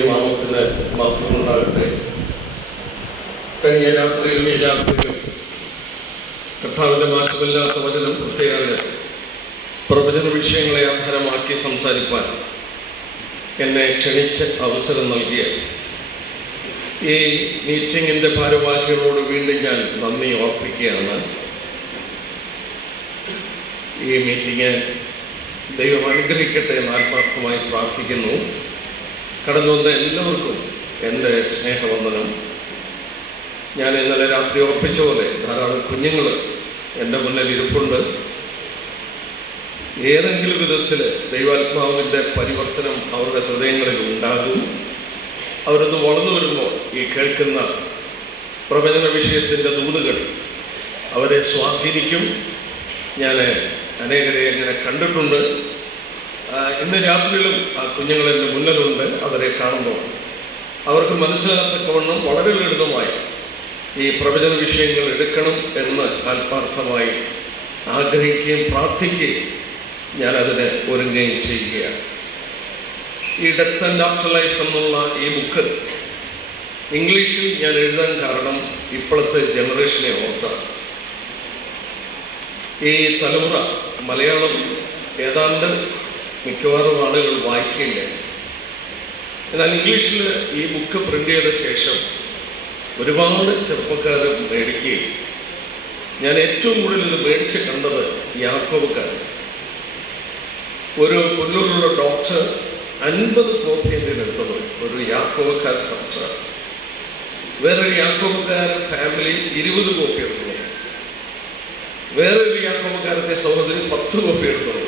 നാമത്തിന് മഹത്വമുണ്ടാകട്ടെ. കഴിഞ്ഞ രാത്രിയിലും കർത്താവിന്റെ മാറ്റമില്ലാത്ത വചനം പ്രത്യേക പ്രവചന വിഷയങ്ങളെ ആധാരമാക്കി സംസാരിക്കാൻ എന്നെ ക്ഷണിച്ച് അവസരം നൽകിയ ഈ മീറ്റിങ്ങിൻ്റെ ഭാരവാഹികളോട് വീണ്ടും ഞാൻ നന്ദി ഓർപ്പിക്കുകയാണ്. ഈ മീറ്റിംഗ് ദൈവം അനുഗ്രഹിക്കട്ടെ എന്ന് ആത്മാർത്ഥമായി പ്രാർത്ഥിക്കുന്നു. കടന്നു വന്ന എല്ലാവർക്കും എൻ്റെ സ്നേഹവന്ദനം. ഞാൻ ഇന്നലെ രാത്രി ഓർപ്പിച്ച പോലെ ധാരാളം കുഞ്ഞുങ്ങൾ എൻ്റെ മുന്നിൽ ഇരിപ്പുണ്ട്. ഏതെങ്കിലും വിധത്തിൽ ദൈവാത്മാവിൻ്റെ പരിവർത്തനം അവരുടെ ഹൃദയങ്ങളിൽ ഉണ്ടാകും. അവരൊന്ന് വളർന്നു വരുമ്പോൾ ഈ കേൾക്കുന്ന പ്രവചന വിഷയത്തിൻ്റെ ദൂതുകൾ അവരെ സ്വാധീനിക്കും. ഞാൻ അനേകരെ അങ്ങനെ കണ്ടിട്ടുണ്ട്. ഇന്ന് രാത്രിയിലും ആ കുഞ്ഞുങ്ങളെൻ്റെ മുന്നിലുണ്ട്. അവരെ കാണുമ്പോൾ അവർക്ക് മനസ്സിലാക്കത്തക്കവണ്ണം വളരെ ലളിതമായി ഈ പ്രവചന വിഷയങ്ങൾ എടുക്കണം എന്ന് ആത്മാർത്ഥമായി ആഗ്രഹിക്കുകയും പ്രാർത്ഥിക്കുകയും ഞാനതിന് ഒരുങ്ങുകയും ചെയ്യുകയാണ്. ഈ ഡെത്ത് ആൻഡ് ആഫ്റ്റർ ലൈഫ് എന്നുള്ള ഈ ബുക്ക് ഇംഗ്ലീഷിൽ ഞാൻ എഴുതാൻ കാരണം ഇപ്പോഴത്തെ ജനറേഷനെ ഓർത്താണ്. ഈ തലമുറ മലയാളം ഏതാണ്ട് മിക്കവാറും ആളുകൾ വായിക്കില്ല. എന്നാൽ ഇംഗ്ലീഷിൽ ഈ ബുക്ക് പ്രിൻ്റ് ചെയ്ത ശേഷം ഒരുപാട് ചെറുപ്പക്കാർ മേടിക്കുകയും ഞാൻ ഏറ്റവും കൂടുതൽ ഇത് മേടിച്ച് കണ്ടത് യാക്കോബക്കാർ. ഒരു പുല്ലൂരുള്ള ഡോക്ടർ 50 കോപ്പി എടുത്തത് ഒരു യാക്കോബക്കാർ ഡോക്ടർ. വേറൊരു യാക്കോബക്കാരൻ ഫാമിലി 20 കോപ്പി എടുത്തത്. വേറൊരു യാക്കോബക്കാരത്തെ സഹോദരി 10 കോപ്പി എടുത്തത്.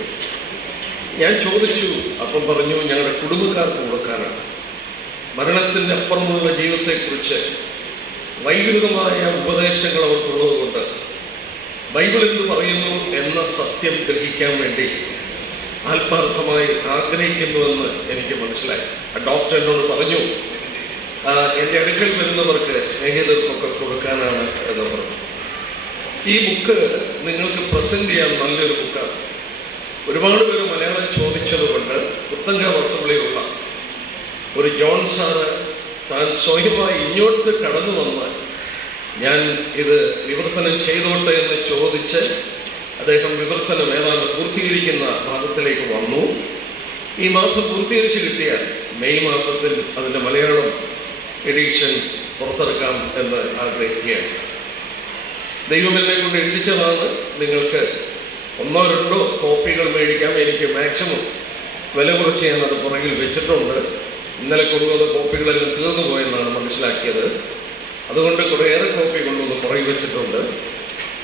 ഞാൻ ചോദിച്ചു, അപ്പം പറഞ്ഞു ഞങ്ങളുടെ കുടുംബക്കാർക്ക് കൊടുക്കാനാണ്. മരണത്തിൻ്റെ അപ്പുറമുള്ള ജീവിതത്തെക്കുറിച്ച് വൈകൃതമായ ഉപദേശങ്ങൾ അവർക്കുള്ളത് കൊണ്ട് ബൈബിൾ എന്ത് പറയുന്നു എന്ന സത്യം ഗ്രഹിക്കാൻ വേണ്ടി ആത്മാർത്ഥമായി ആഗ്രഹിക്കുന്നുവെന്ന് എനിക്ക് മനസ്സിലായി. ആ ഡോക്ടർ എന്നോട് പറഞ്ഞു, എൻ്റെ അടുക്കൽ വരുന്നവർക്ക് സ്നേഹിതർക്കൊക്കെ കൊടുക്കാനാണ് എന്ന് പറഞ്ഞു. ഈ ബുക്ക് നിങ്ങൾക്ക് പ്രസൻറ്റ് ചെയ്യാൻ നല്ലൊരു ബുക്കാണ്. ഒരുപാട് പേര് മലയാളം ചോദിച്ചതുകൊണ്ട് പുത്തങ്കാവ് അസംബ്ലിയിലുള്ള ഒരു ജോൺ സാറ് താൻ സ്വയമായി ഇങ്ങോട്ട് കടന്നു വന്ന് ഞാൻ ഇത് വിവർത്തനം ചെയ്തോട്ടെ എന്ന് ചോദിച്ച് അദ്ദേഹം വിവർത്തനം ഏതാണ്ട് പൂർത്തീകരിക്കുന്ന ഭാഗത്തിലേക്ക് വന്നു. ഈ മാസം പൂർത്തീകരിച്ച് കിട്ടിയാൽ മെയ് മാസത്തിൽ അതിൻ്റെ മലയാളം എഡിഷൻ പുറത്തിറക്കാം എന്ന് ആഗ്രഹിക്കുകയാണ്. ദൈവം എന്നെ കൊണ്ട് എഴുതിച്ചതാണ്. നിങ്ങൾക്ക് 1-2 കോപ്പികൾ മേടിക്കാം. എനിക്ക് മാക്സിമം വില കുറച്ച് ഞാനത് പുറകിൽ വെച്ചിട്ടുണ്ട്. ഇന്നലെ കൊണ്ടുവന്ന കോപ്പികളെല്ലാം തീർന്നു പോയെന്നാണ് മനസ്സിലാക്കിയത്. അതുകൊണ്ട് കുറേയേറെ കോപ്പി കൊണ്ടുവന്ന് പുറകിൽ വെച്ചിട്ടുണ്ട്.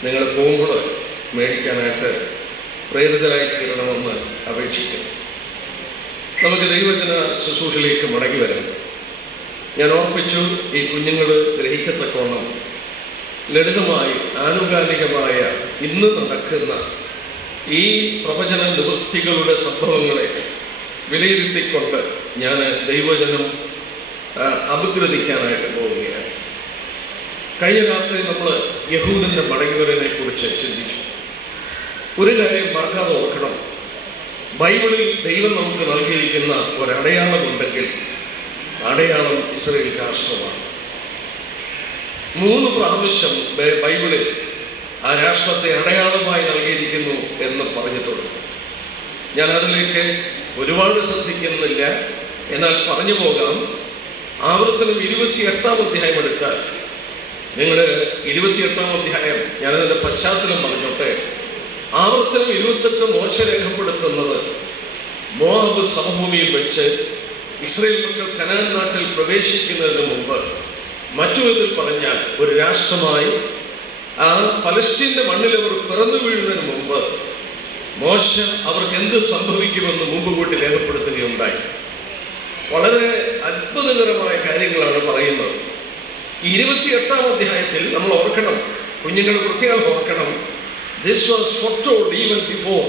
നിങ്ങൾ പോകുമ്പോൾ മേടിക്കാനായിട്ട് പ്രേരിതരായി തീരണമെന്ന് അപേക്ഷിക്കുന്നു. നമുക്ക് ദൈവജന ശുശ്രൂഷയിലേക്ക് മടങ്ങി വരാം. ഞാൻ ഓർപ്പിച്ചു, ഈ കുഞ്ഞുങ്ങൾ ഗ്രഹിക്കത്തക്കവണ്ണം ലളിതമായി ആനുകാലികമായ ഇന്ന് നടക്കുന്ന ഈ പ്രവചന നിവൃത്തികളുടെ സംഭവങ്ങളെ വിലയിരുത്തിക്കൊണ്ട് ഞാൻ ദൈവജനം അപഗ്രഥിക്കാനായിട്ട് പോവുകയാണ്. കഴിഞ്ഞ രാത്രി നമ്മൾ യഹൂദന്റെ മടങ്ങിവരനെ കുറിച്ച് ചിന്തിച്ചു. ഒരു കാര്യം മറക്കാതെ ഓർക്കണം, ബൈബിളിൽ ദൈവം നമുക്ക് നൽകിയിരിക്കുന്ന ഒരടയാളമുണ്ടെങ്കിൽ അടയാളം ഇസ്രായേൽ രാഷ്ട്രമാണ്. 3 പ്രാവശ്യം ബൈബിളിൽ ആ രാഷ്ട്രത്തെ അടയാളമായി നൽകിയിരിക്കുന്നു എന്ന് പറഞ്ഞിട്ടുണ്ട്. ഞാൻ അതിലേക്ക് ഒരുപാട് ശ്രദ്ധിക്കുന്നില്ല. എന്നാൽ പറഞ്ഞു പോകാം. ആവർത്തനം 28-ാം അധ്യായം എടുത്താൽ നിങ്ങൾ 28-ാം അധ്യായം ഞാനതിൻ്റെ പശ്ചാത്തലം പറഞ്ഞോട്ടെ. ആവർത്തനം 28 മോശ രേഖപ്പെടുത്തുന്നത് മോവാബ് സമഭൂമിയിൽ വെച്ച് ഇസ്രായേൽ മക്കൾ കനാൻ നാട്ടിൽ പ്രവേശിക്കുന്നതിന് മുമ്പ്, മറ്റു വിധത്തിൽ പറഞ്ഞാൽ ഒരു രാഷ്ട്രമായി ആ പലസ്തീൻ്റെ മണ്ണിൽ അവർ പിറന്നു വീഴുന്നതിന് മുമ്പ് മോശ അവർക്ക് എന്ത് സംഭവിക്കുമെന്ന് മുമ്പ് കൂട്ടി രേഖപ്പെടുത്തുകയുണ്ടായി. വളരെ അത്ഭുതകരമായ കാര്യങ്ങളാണ് പറയുന്നത്. 28-ാം അധ്യായത്തിൽ നമ്മൾ ഓർക്കണം, കുഞ്ഞുങ്ങൾ പ്രത്യേകം ഓർക്കണം, this was foretold even before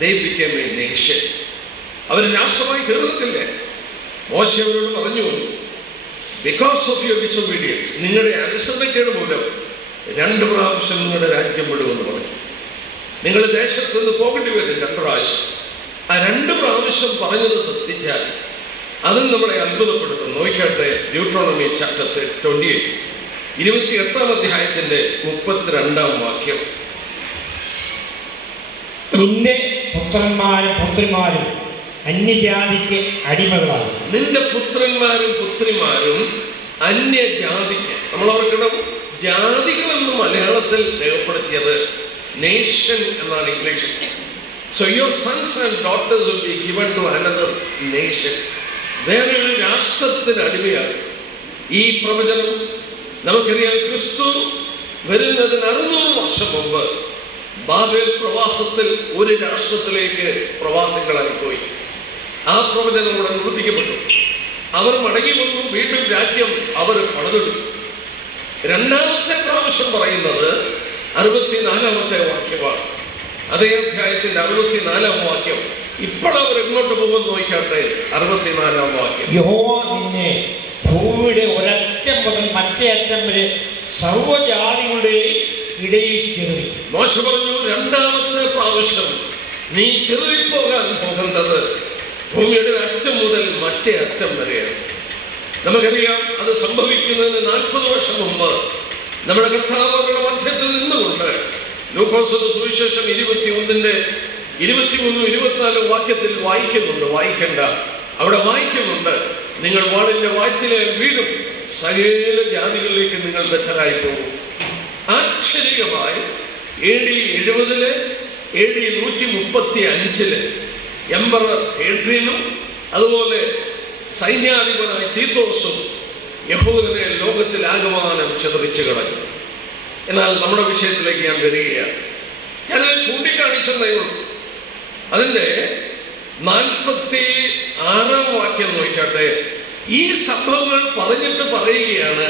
they became a nation. അവർ രാഷ്ട്രമായി തീർന്നിട്ടില്ലേ. മോശ അവരോട് പറഞ്ഞു, ബിക്കോസ് ഓഫ് യുവർ ഡിസൊബീഡിയൻസ്, നിങ്ങളുടെ അനുസരണക്കേട് മൂലം 2 പ്രാവശ്യം നിങ്ങളുടെ രാജ്യം വിടുമെന്ന് പറഞ്ഞു. നിങ്ങൾ ദേശത്ത് നിന്ന് പോകേണ്ടി വരും 2 പ്രാവശ്യം. ആ 2 പ്രാവശ്യം പറഞ്ഞത് ശ്രദ്ധിച്ചാൽ അതും നമ്മളെ അത്ഭുതപ്പെടുത്തും. നോക്കട്ടെ, ഡ്യൂട്രോണമി ചാപ്റ്റർ 28, 28-ാം അധ്യായത്തിന്റെ 32-ാം വാക്യം. നിന്റെ പുത്രന്മാരും പുത്രിമാരും അന്യജാതിക്ക് അടിമകളാകും. നിന്റെ പുത്രന്മാരും പുത്രിമാരും അന്യജാതിക്ക്. നമ്മൾ ഓർക്കണം, ജാതികളെന്ന് മലയാളത്തിൽ രേഖപ്പെടുത്തിയത് നേഷൻ എന്നാണ് ഇംഗ്ലീഷിൽ. So your sons and daughters will be given to another nation. വേറെ ഒരു രാഷ്ട്രത്തിന് അടിമയാണ്. ഈ പ്രവചനം നമുക്കറിയാം, ക്രിസ്തു വരുന്നതിന് 600 വർഷം മുമ്പ് ബാബേൽ പ്രവാസത്തിൽ ഒരു രാഷ്ട്രത്തിലേക്ക് പ്രവാസികളായി പോയി. ആ പ്രവചനം ഇവിടെ നിവർത്തിക്കപ്പെട്ടു. അവർ മടങ്ങി വന്നു, വീണ്ടും രാജ്യം അവർ പണിതെടുത്തു. രണ്ടാമത്തെ പ്രാവശ്യം പറയുന്നത് 64-ാമത്തെ വാക്യമാണ്. അതേ അധ്യായത്തിന്റെ 64-ാം വാക്യം. ഇപ്പോൾ അവർ എങ്ങോട്ട് പോകുമെന്ന് നോക്കട്ടെ. 64-ാം വാക്യം. യഹോവ നിന്നെ ഭൂമിയുടെ ഒരറ്റം മുതൽ മറ്റേ അറ്റം വരെ സർവ്വജാതികളുടെയും ഇടയിൽ ചിതറി. മോശ പറഞ്ഞു, രണ്ടാമത്തെ പ്രാവശ്യം നീ ചിതറിപ്പോകാൻ പോകുന്നത് ഭൂമിയുടെ അറ്റം മുതൽ മറ്റേ അറ്റം വരെയാണ്. നമുക്കറിയാം, അത് സംഭവിക്കുന്നതിന് 40 വർഷം മുമ്പ് നമ്മുടെ കർത്താവരുടെ മധ്യത്തിൽ നിന്നുകൊണ്ട് ലൂക്കോസിന്റെ സുവിശേഷം 21-ന്റെ 23-24 വാക്യത്തിൽ വായിക്കേണ്ട അവിടെ വായിക്കുന്നുണ്ട്, നിങ്ങൾ വാളിന്റെ വായ്ത്തിലെ വീടും സകല ജാതികളിലേക്ക് നിങ്ങൾ ബദ്ധരായി പോകും. ആശ്ചര്യമായി AD 70-ല് AD 135-ല് എംപറർ ഹേഡ്രിയനും അതുപോലെ സൈന്യാധിപനായ തീത്തോസും യഹൂദനെ ലോകത്തിൽ ആകമാനം ചിതറിച്ചു കളഞ്ഞു. എന്നാൽ നമ്മുടെ വിഷയത്തിലേക്ക് ഞാൻ വരികയാണ്. ഞാനത് ചൂണ്ടിക്കാണിച്ചെന്നേ ഉള്ളൂ. അതിൻ്റെ 46-ാം വാക്യം നോക്കട്ടെ. ഈ സംഭവങ്ങൾ പറഞ്ഞിട്ട് പറയുകയാണ്,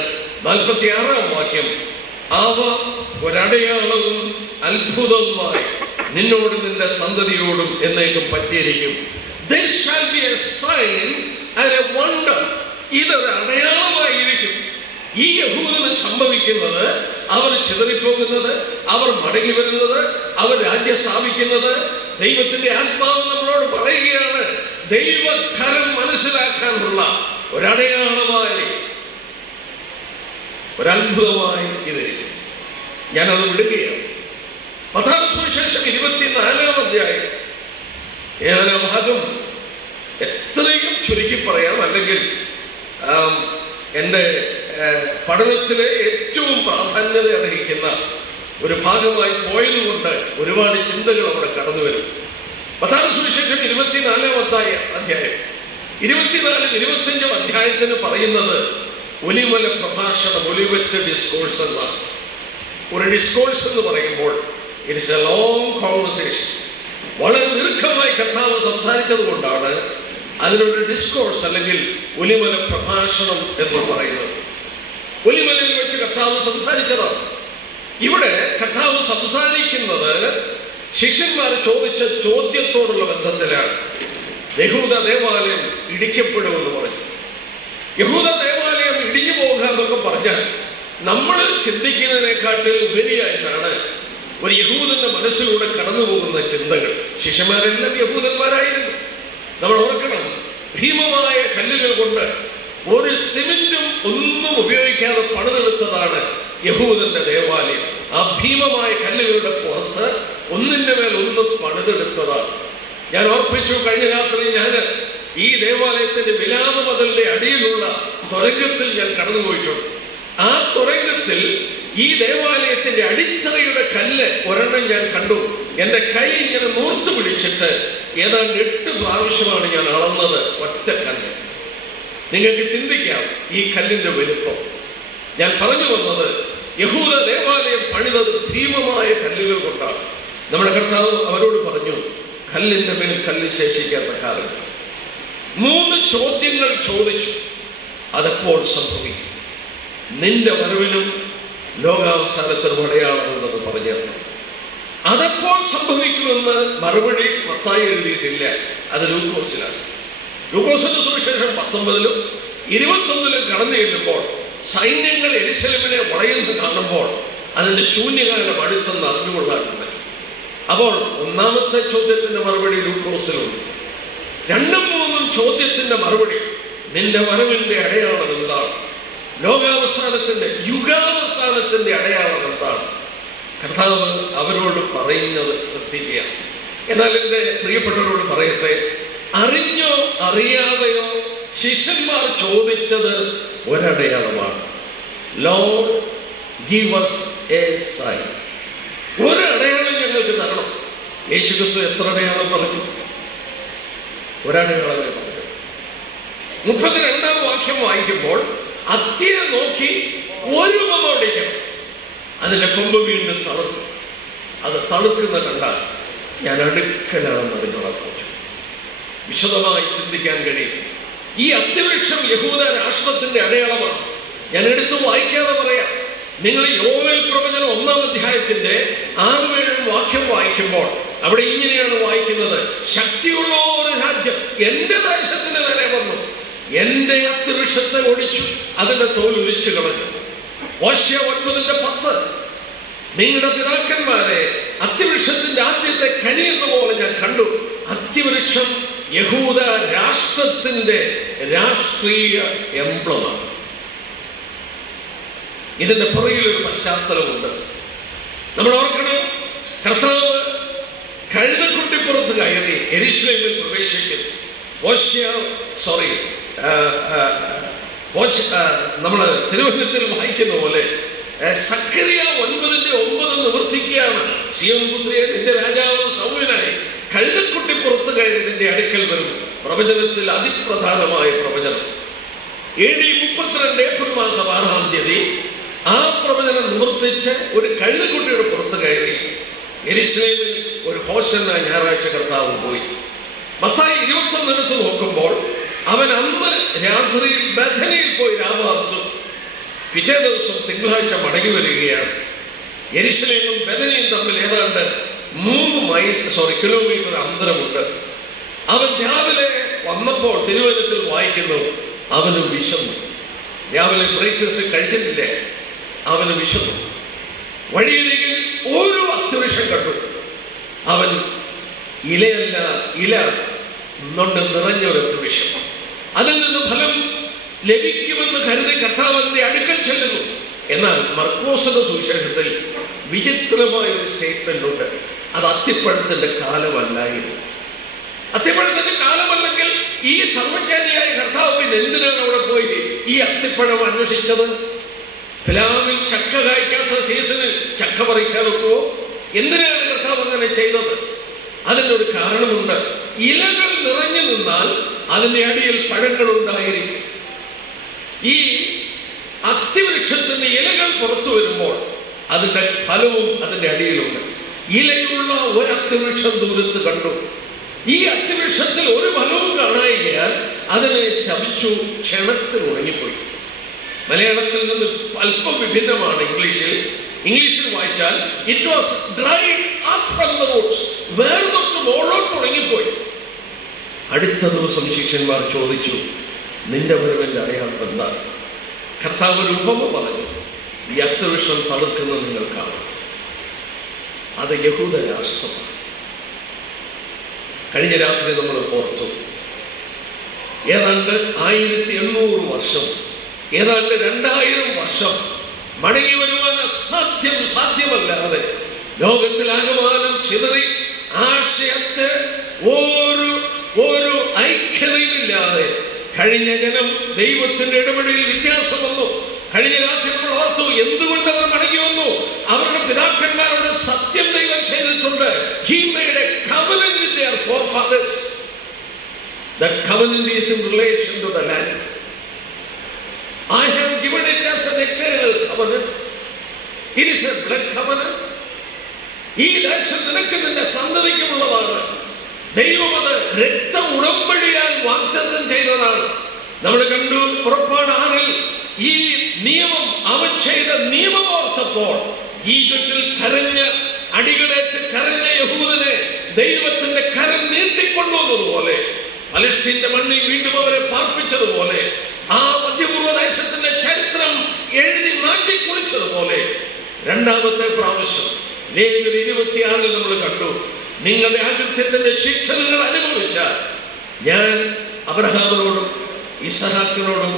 46-ാം വാക്യം, അവ ഒരടയാളവും അത്ഭുതവുമായി നിന്നോടും നിന്റെ സന്തതിയോടും എന്നേക്കും പറ്റിയിരിക്കും. This shall be a sign and a wonder. ഇതൊരു അടയാളമായിരിക്കും. ഈ യഹൂദന് സംഭവിക്കുന്നത്, അവർ ചിതറിപ്പോകുന്നത്, അവർ മടങ്ങി വരുന്നത്, അവർ രാജ്യം സ്ഥാപിക്കുന്നത്, ദൈവത്തിന്റെ ആത്മാവ് നമ്മളോട് പറയുകയാണ്, ദൈവകരം മനസ്സിലാക്കാനുള്ള ഒരടയാളമായി, ഒരത്ഭുതമായി ഇതിരിക്കും. ഞാനത് വിടുകയാണ്. മത്തായി സുവിശേഷം 24-ാം അധ്യായം 7-ാം ഭാഗം എത്രയും ചുരുക്കി പറയാം, അല്ലെങ്കിൽ എൻ്റെ പഠനത്തിലെ ഏറ്റവും പ്രാധാന്യത അർഹിക്കുന്ന ഒരു ഭാഗമായി പോയതുകൊണ്ട് ഒരുപാട് ചിന്തകൾ അവിടെ കടന്നു വരും. മത്തായി സുവിശേഷം 24-ാം അധ്യായം 24-25 അധ്യായത്തിന് പറയുന്നത് ഒലിവല പ്രഭാഷണം, ഒലിവറ്റ് ഡിസ്കോഴ്സ് എന്നാണ്. ഒരു ഡിസ്കോഴ്സ് എന്ന് പറയുമ്പോൾ it is A long conversation. വളരെ ദീർഘമായി കർത്താവ് സംസാരിച്ചത് കൊണ്ടാണ് അതിനൊരു ഡിസ്കോഴ്സ് അല്ലെങ്കിൽ ഒലിമല പ്രഭാഷണം എന്ന് പറയുന്നത്. ഒലിമലയിൽ വെച്ച് കർത്താവ് സംസാരിച്ചതാണ്. ഇവിടെ കർത്താവ് സംസാരിക്കുന്നത് ശിഷ്യന്മാർ ചോദിച്ച ചോദ്യത്തോടുള്ള ബന്ധത്തിലാണ്. യഹൂദ ദേവാലയം ഇടിക്കപ്പെടുമെന്ന് പറഞ്ഞു. യഹൂദ ദേവാലയം ഇടിഞ്ഞു പോകുക എന്നൊക്കെ പറഞ്ഞാൽ നമ്മൾ ചിന്തിക്കുന്നതിനെക്കാട്ടിൽ ഉപരിയായിട്ടാണ് ഒരു യഹൂദന്റെ മനസ്സിലൂടെ കടന്നു പോകുന്ന ചിന്തകൾ. ശിഷ്യന്മാരെല്ലാം യഹൂദന്മാരായിരുന്നു. നമ്മൾ ഓർക്കണം, ഭീമമായ കല്ലുകൾ കൊണ്ട്, ഒരു സിമെന്റും ഒന്നും ഉപയോഗിക്കാതെ പണിതെടുത്തതാണ് യഹൂദന്റെ ദേവാലയം. ആ ഭീമമായ കല്ലുകളുടെ പുറത്ത് ഒന്നിന്റെ മേൽ ഒന്ന് പണിതെടുത്തതാണ്. ഞാൻ ഓർപ്പിച്ചു, കഴിഞ്ഞ രാത്രി ഞാൻ ഈ ദേവാലയത്തിന്റെ വിലാപ മതിലിന്റെ അടിയിലുള്ള തുരങ്കത്തിൽ ഞാൻ കടന്നുപോയിട്ടുണ്ട്. ആ തുരങ്കത്തിൽ ഈ ദേവാലയത്തിന്റെ അടിത്തറയുടെ കല്ല് ഒരെണ്ണം ഞാൻ കണ്ടു. എൻ്റെ കൈ ഇങ്ങനെ നൂർത്ത് പിടിച്ചിട്ട് ഏതാണ്ട് 8 പ്രാവശ്യമാണ് ഞാൻ അളന്നത്, ഒറ്റ കല്ല്. നിങ്ങൾക്ക് ചിന്തിക്കാം ഈ കല്ലിന്റെ വലുപ്പം. ഞാൻ പറഞ്ഞു വന്നത്, യഹൂദ ദേവാലയം പണിതത് ഭീമമായ കല്ലുകൾ കൊണ്ടാണ്. നമ്മുടെ കർത്താവ് അവരോട് പറഞ്ഞു, കല്ലിന്റെ മേൽ കല്ല് ശേഷിക്കാത്ത കാലം. 3 ചോദ്യങ്ങൾ ചോദിച്ചു. അതെപ്പോൾ സംഭവിക്കും? നിന്റെ വരവിനും ലോകാവസാനത്തിനും അടയാളമുണ്ടെന്ന് പറഞ്ഞിരുന്നു. അതെപ്പോൾ സംഭവിക്കുമെന്ന് മറുപടി മത്തായി എഴുതിയിട്ടില്ല, അത് ലൂക്കോസിലാണ്. ലൂക്കോസിന്റെ സുവിശേഷം 19-ലും 21-ലും കടന്നു ചെല്ലുമ്പോൾ സൈന്യങ്ങൾ യെരൂശലേമിനെ വളയുന്നത് കാണുമ്പോൾ അതിന്റെ ശൂന്യകാലം അടുത്തെന്ന് അറിഞ്ഞുകൊള്ളാറുണ്ട്. അപ്പോൾ ഒന്നാമത്തെ ചോദ്യത്തിന്റെ മറുപടി ലൂക്കോസിലുണ്ട്. 2-3 ചോദ്യത്തിന്റെ മറുപടി നിന്റെ വരവിന്റെ അടയാളം എന്താണ്? ലോകാവസാനത്തിന്റെ യുഗാവസാനത്തിന്റെ അടയാളം എന്താണ്? കർത്താവ് അവരോട് പറയുന്നത് ശ്രദ്ധിക്കുക. എന്നാൽ എൻ്റെ പ്രിയപ്പെട്ടവരോട് പറയട്ടെ, അറിഞ്ഞോ അറിയാതെയോ ശിഷ്യന്മാർ ചോദിച്ചത് ഒരടയാളമാണ്. Lord give us a sign. ഒരു അടയാളം ഞങ്ങൾക്ക് തരണം. യേശുക്രിസ്തു എത്ര അടയാളം പറഞ്ഞു? ഒരടയാളമേ പറഞ്ഞു. 32-ാം വാക്യം വായിക്കുമ്പോൾ അത്തിയെ നോക്കി ഒരു ഉപമ അടിക്കണം. അതിന്റെ കൊമ്പ് വീണ്ടും തളർന്നു. അത് തളുക്കുന്ന കണ്ടാൽ ഞാൻ അടുക്കലാണെന്ന് അറിഞ്ഞു. വിശദമായി ചിന്തിക്കാൻ കഴിയും. ഈ അത്തിവൃക്ഷം യഹൂദ രാഷ്ട്രത്തിന്റെ അടയാളമാണ്. ഞാൻ എടുത്തു വായിക്കാതെ പറയാം. നിങ്ങൾ യോവേൽ പ്രവചനം 1-ാം അധ്യായത്തിന്റെ 6-7 വാക്യം വായിക്കുമ്പോൾ അവിടെ ഇങ്ങനെയാണ് വായിക്കുന്നത്: ശക്തിയുള്ള ഒരു രാജ്യം എന്റെ ദേശത്തിന് നേരെ വന്നു, എന്റെ അത്തിവൃക്ഷത്തെ ഒടിച്ചു, അതിന്റെ തോൽ ഉരിച്ചു കളഞ്ഞു. ഹോശേയ 9:10 നിങ്ങളുടെ പിതാക്കന്മാരെ അത്തിവൃക്ഷത്തിന്റെ ആദ്യത്തെ കനി എന്ന പോലെ ഞാൻ കണ്ടു. അത്തിവൃക്ഷം യഹൂദ രാഷ്ട്രത്തിന്റെ രാഷ്ട്രീയ എംബ്ലമാണ്. ഇതിന്റെ പുറകിലൊരു പശ്ചാത്തലമുണ്ട്. നമ്മൾ ഓർക്കണം, കർത്താവ് കഴുതക്കുട്ടിപ്പുറത്ത് കയറി യെരൂശലേമിൽ പ്രവേശിക്കും. നമ്മൾ തിരുവചനത്തിൽ വായിക്കുന്ന പോലെ സക്കറിയ 9:9 നിവർത്തിക്കുകയാണ്. സിയോൻ പുത്രിയെ നിന്റെ രാജാവ് സൗമ്യനായി കഴുതക്കുട്ടിപ്പുറത്ത് കയറി നിന്റെ അടുക്കൽ വരുന്നു. പ്രവചനത്തിൽ അതിപ്രധാനമായ പ്രവചനം. AD 32 ഏപ്രിൽ മാസം 6-ാം തീയതി ആ പ്രവചനം നിവർത്തിച്ച് ഒരു കഴുതക്കുട്ടിയുടെ പുറത്ത് കയറി യെരൂശലേമിൽ ഒരു ഹോശന്ന ഞായറാഴ്ച കർത്താവ് പോയി. മത്തായി 21 എടുത്ത് നോക്കുമ്പോൾ അവൻ അന്ന് രാത്രിയിൽ ബഥനിയിൽ പോയി രാപാർത്തു. പിറ്റേ ദിവസം തിങ്കളാഴ്ച മടങ്ങി വരികയാണ്. യെരൂശലേമും ബഥനിയും തമ്മിൽ ഏതാണ്ട് 3 കിലോമീറ്റർ അന്തരമുണ്ട്. അവൻ രാവിലെ വന്നപ്പോൾ തിരുവചനത്തിൽ വായിക്കുന്നു, അവന് വിശന്നു. രാവിലെ ബ്രേക്ക്ഫാസ്റ്റ് കഴിച്ചിട്ടില്ലേ? അവന് വിശന്നു. വഴിയിലേക്ക് ഒരു അത്യാവശ്യം കണ്ടു. അവൻ ഇലയല്ല, ഇല കൊണ്ട് നിറഞ്ഞൊരു വിഷം. അതിൽ നിന്ന് ഫലം ലഭിക്കുമെന്ന് കരുതി കർത്താവിന്റെ അടുക്കൽ ചെല്ലുന്നു. എന്നാൽ മർക്കോസിന്റെ സുവിശേഷത്തിൽ വിചിത്രമായ ഒരു സ്റ്റേറ്റ്മെന്റ് ഉണ്ട്. അത് അത്തിപ്പഴത്തിന്റെ കാലമല്ലായിരുന്നു. അത്തിപ്പഴത്തിന്റെ കാലമല്ലെങ്കിൽ ഈ സർവജ്ഞാനിയായ കർത്താവ് പിന്നെ എന്തിനാണ് അവിടെ പോയി ഈ അത്തിപ്പഴം അന്വേഷിച്ചത്? പ്ലാവിൽ ചക്ക കായ്ക്കാത്ത സീസണിൽ ചക്ക പറിക്കാൻ ഒക്കുമോ? എന്തിനാണ് കർത്താവ് അങ്ങനെ ചെയ്തത്? അതിനൊരു കാരണമുണ്ട്. ഇലകൾ നിറഞ്ഞു നിന്നാൽ അതിന്റെ അടിയിൽ പഴങ്ങൾ ഉണ്ടായിരിക്കും. ഈ അത്തിവൃക്ഷത്തിന്റെ ഇലകൾ പുറത്തു വരുമ്പോൾ അതിന്റെ ഫലവും അതിന്റെ അടിയിലുണ്ട്. ഇലയുള്ള ഒരു അത്തിവൃക്ഷം ദൂരത്ത് കണ്ടു. ഈ അത്തിവൃക്ഷത്തിൽ ഒരു ഫലവും കാണായികയാൽ അതിനെ ശപിച്ചു, ക്ഷണത്തിൽ ഉണങ്ങിപ്പോയി. മലയാളത്തിൽ നിന്ന് അല്പം വിഭിന്നമാണ് ഇംഗ്ലീഷിൽ വായിച്ചാൽ it was dried up from the roots, വേർതൊട്ട് മോളോട്ട് ഉണങ്ങിപ്പോയി. അടുത്ത ദിവസം ശിഷ്യന്മാർ ചോദിച്ചു, നിന്റെ വരവിന്റെ അടയാളം എന്താണ്? കർത്താവ് ഒരു ഉപമ പറഞ്ഞു. ഈ അത്തിവൃക്ഷം തളുക്കുന്നത് നിങ്ങൾ കാണും. അത് യഹൂദ രാഷ്ട്രമാണ്. കഴിഞ്ഞ രാത്രി നമ്മൾ ഓർത്തു, ഏതാണ്ട് 1800 വർഷം, ഏതാണ്ട് 2000 വർഷം മടങ്ങി വരുവാൻ സാധ്യമല്ലാതെ ലോകത്തിലാകമാനം ചിതറി ആശയത്തെ ഒരു ഐക്യതയില്ലാതെ കഴിഞ്ഞ ജനം ദൈവത്തിന്റെ ഇടപെടലിൽ വ്യത്യാസം വന്നു. കഴിഞ്ഞ രാത്രി നമ്മൾ ഓർത്തു, എന്തുകൊണ്ട് അവർ മടങ്ങി വന്നു? അവരുടെ പിതാക്കന്മാരുടെ സത്യം ദൈവം ചെയ്തിട്ടുണ്ട്. He made a covenant with their forefathers. That covenant is in relation to the land. I have given it as an eternal covenant. It is a blood covenant. ഈ ദേശം നിനക്ക് നിന്റെ സന്തതിക്കുമുള്ളതാണ്. ദൈവം അത് രക്ത ഉടമ്പടിയാൽ വാഗ്ദത്തം ചെയ്തതാണ്. നമ്മൾ കണ്ടു പുറപ്പാട് 6-ൽ ഈ നിയമം അവൻ ചെയ്ത നിയമം ഓർത്തപ്പോൾ ഈജിപ്തിൽ കരഞ്ഞ അടികളേറ്റ് കരഞ്ഞ യഹൂദനെ ദൈവത്തിന്റെ കരം നീട്ടിക്കൊണ്ടുവന്നതുപോലെ, പലസ്തീന്റെ മണ്ണിൽ വീണ്ടും അവരെ പാർപ്പിച്ചതുപോലെ, ആ മധ്യപൂർവ്വ ദേശത്തിന്റെ ചരിത്രം എഴുതി മാറ്റിക്കുറിച്ചതുപോലെ രണ്ടാമത്തെ പ്രാവശ്യം ലേവ്യർ 26-ൽ നമ്മൾ കണ്ടു, നിങ്ങളുടെ ആതിഥ്യത്തിന്റെ ശിക്ഷ നിങ്ങൾ അനുഭവിച്ചാൽ ഞാൻ അബ്രഹാമിനോടും ഇസഹാക്കിനോടും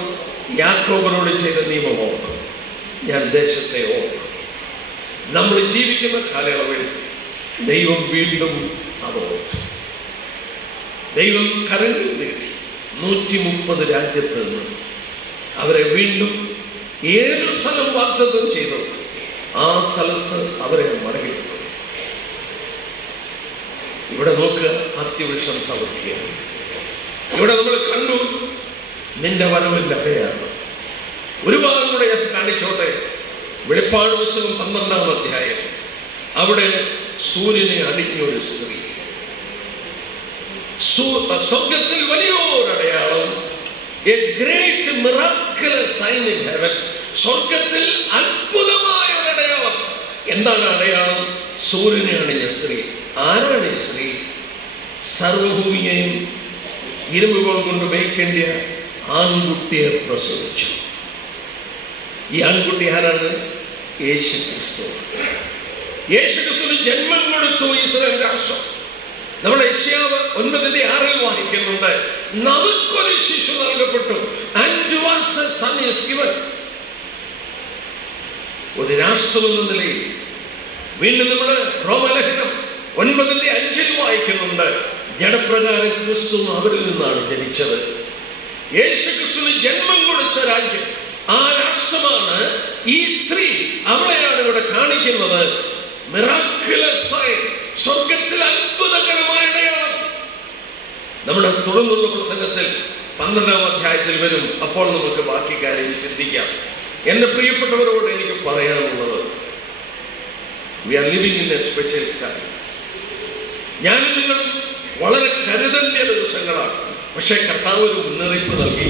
യാക്കോബിനോടും ചെയ്ത നിയമം ഓർക്കും. ഞാൻ ദേശത്തെ ഓർക്കും. നമ്മൾ ജീവിക്കുന്ന കാലയളവിൽ ദൈവം വീണ്ടും അത് ഓർത്തു. ദൈവം കരങ്ങൾ നീട്ടി 130 രാജ്യത്ത് നിന്ന് അവരെ വീണ്ടും 7 സ്ഥലം വാഗ്ദത്തം ചെയ്തു. ആ സ്ഥലത്ത് അവരെ മടങ്ങിയിട്ടു. ഇവിടെ നോക്കുക, അത്യവൃക്ഷം തളിർക്കുകയാണ്. ഇവിടെ നമ്മൾ കണ്ടു നിന്റെ വരവിന്റെ അടയാളം. ഒരു ഭാഗം കൂടെ ഞാൻ കാണിച്ചോട്ടെ. വെളിപ്പാട് പുസ്തകം 12-ാം അധ്യായം. അവിടെ സൂര്യനെ അടിഞ്ഞൊരു സ്ത്രീ. സ്വർഗത്തിൽ വലിയൊരടയാളം, a great miraculous sign in heaven. സ്വർഗത്തിൽ അത്ഭുതമായ ഒരു അടയാളം. എന്താണ് അടയാളം? സൂര്യനെ അണിഞ്ഞ സ്ത്രീ. ആരാണ് ഈ സ്ത്രീ? സർവഭൂമിയെയും ഇരുമ്പുകൾ കൊണ്ട് മേയ്ക്കേണ്ട ആൺകുട്ടിയെ പ്രസവിച്ചു. ഈ ആൺകുട്ടി ആരാണ്? യേശു ക്രിസ്തു. യേശു ക്രിസ്തുവിന് ജന്മം കൊടുത്തു ഇസ്രായേൽ രാഷ്ട്രം. നമ്മുടെ യെശയ്യാവ് 9:6 വായിക്കുന്നുണ്ട്, നമുക്കൊരു ശിശു നൽകപ്പെട്ടു. Unto us a son is given. ഒരു രാഷ്ട്രം എന്ന നിലയിൽ വീണ്ടും നമ്മൾ റോമലേഖനം 9:5 വായിക്കുന്നുണ്ട്, ജഡപ്രകാരം ക്രിസ്തു അവരിൽ നിന്നാണ് ജനിച്ചത്. യേശു ക്രിസ്തുവിന് ജന്മം കൊടുത്ത രാജ്യം, ആ രാഷ്ട്രമാണ് ഈ സ്ത്രീ. അവളെയാണ് ഇവിടെ കാണിക്കുന്നത്. മിറാക്കുലസ് സൈൻ, സ്വർഗത്തിൽ അത്ഭുതകരമായ അടയാളം. നമ്മുടെ തുടർന്നുള്ള പ്രസംഗത്തിൽ 12-ാം അധ്യായത്തിൽ വരും. അപ്പോൾ നമുക്ക് ബാക്കി കാര്യം ചിന്തിക്കാം. എന്റെ പ്രിയപ്പെട്ടവരോട് എനിക്ക് പറയാനുള്ളത്, we are living in a special time. ഞാനും നിങ്ങളും വളരെ കരുതേണ്ട ദിവസങ്ങളാണ്. പക്ഷെ കർത്താവ് ഒരു മുന്നറിയിപ്പ് നൽകി.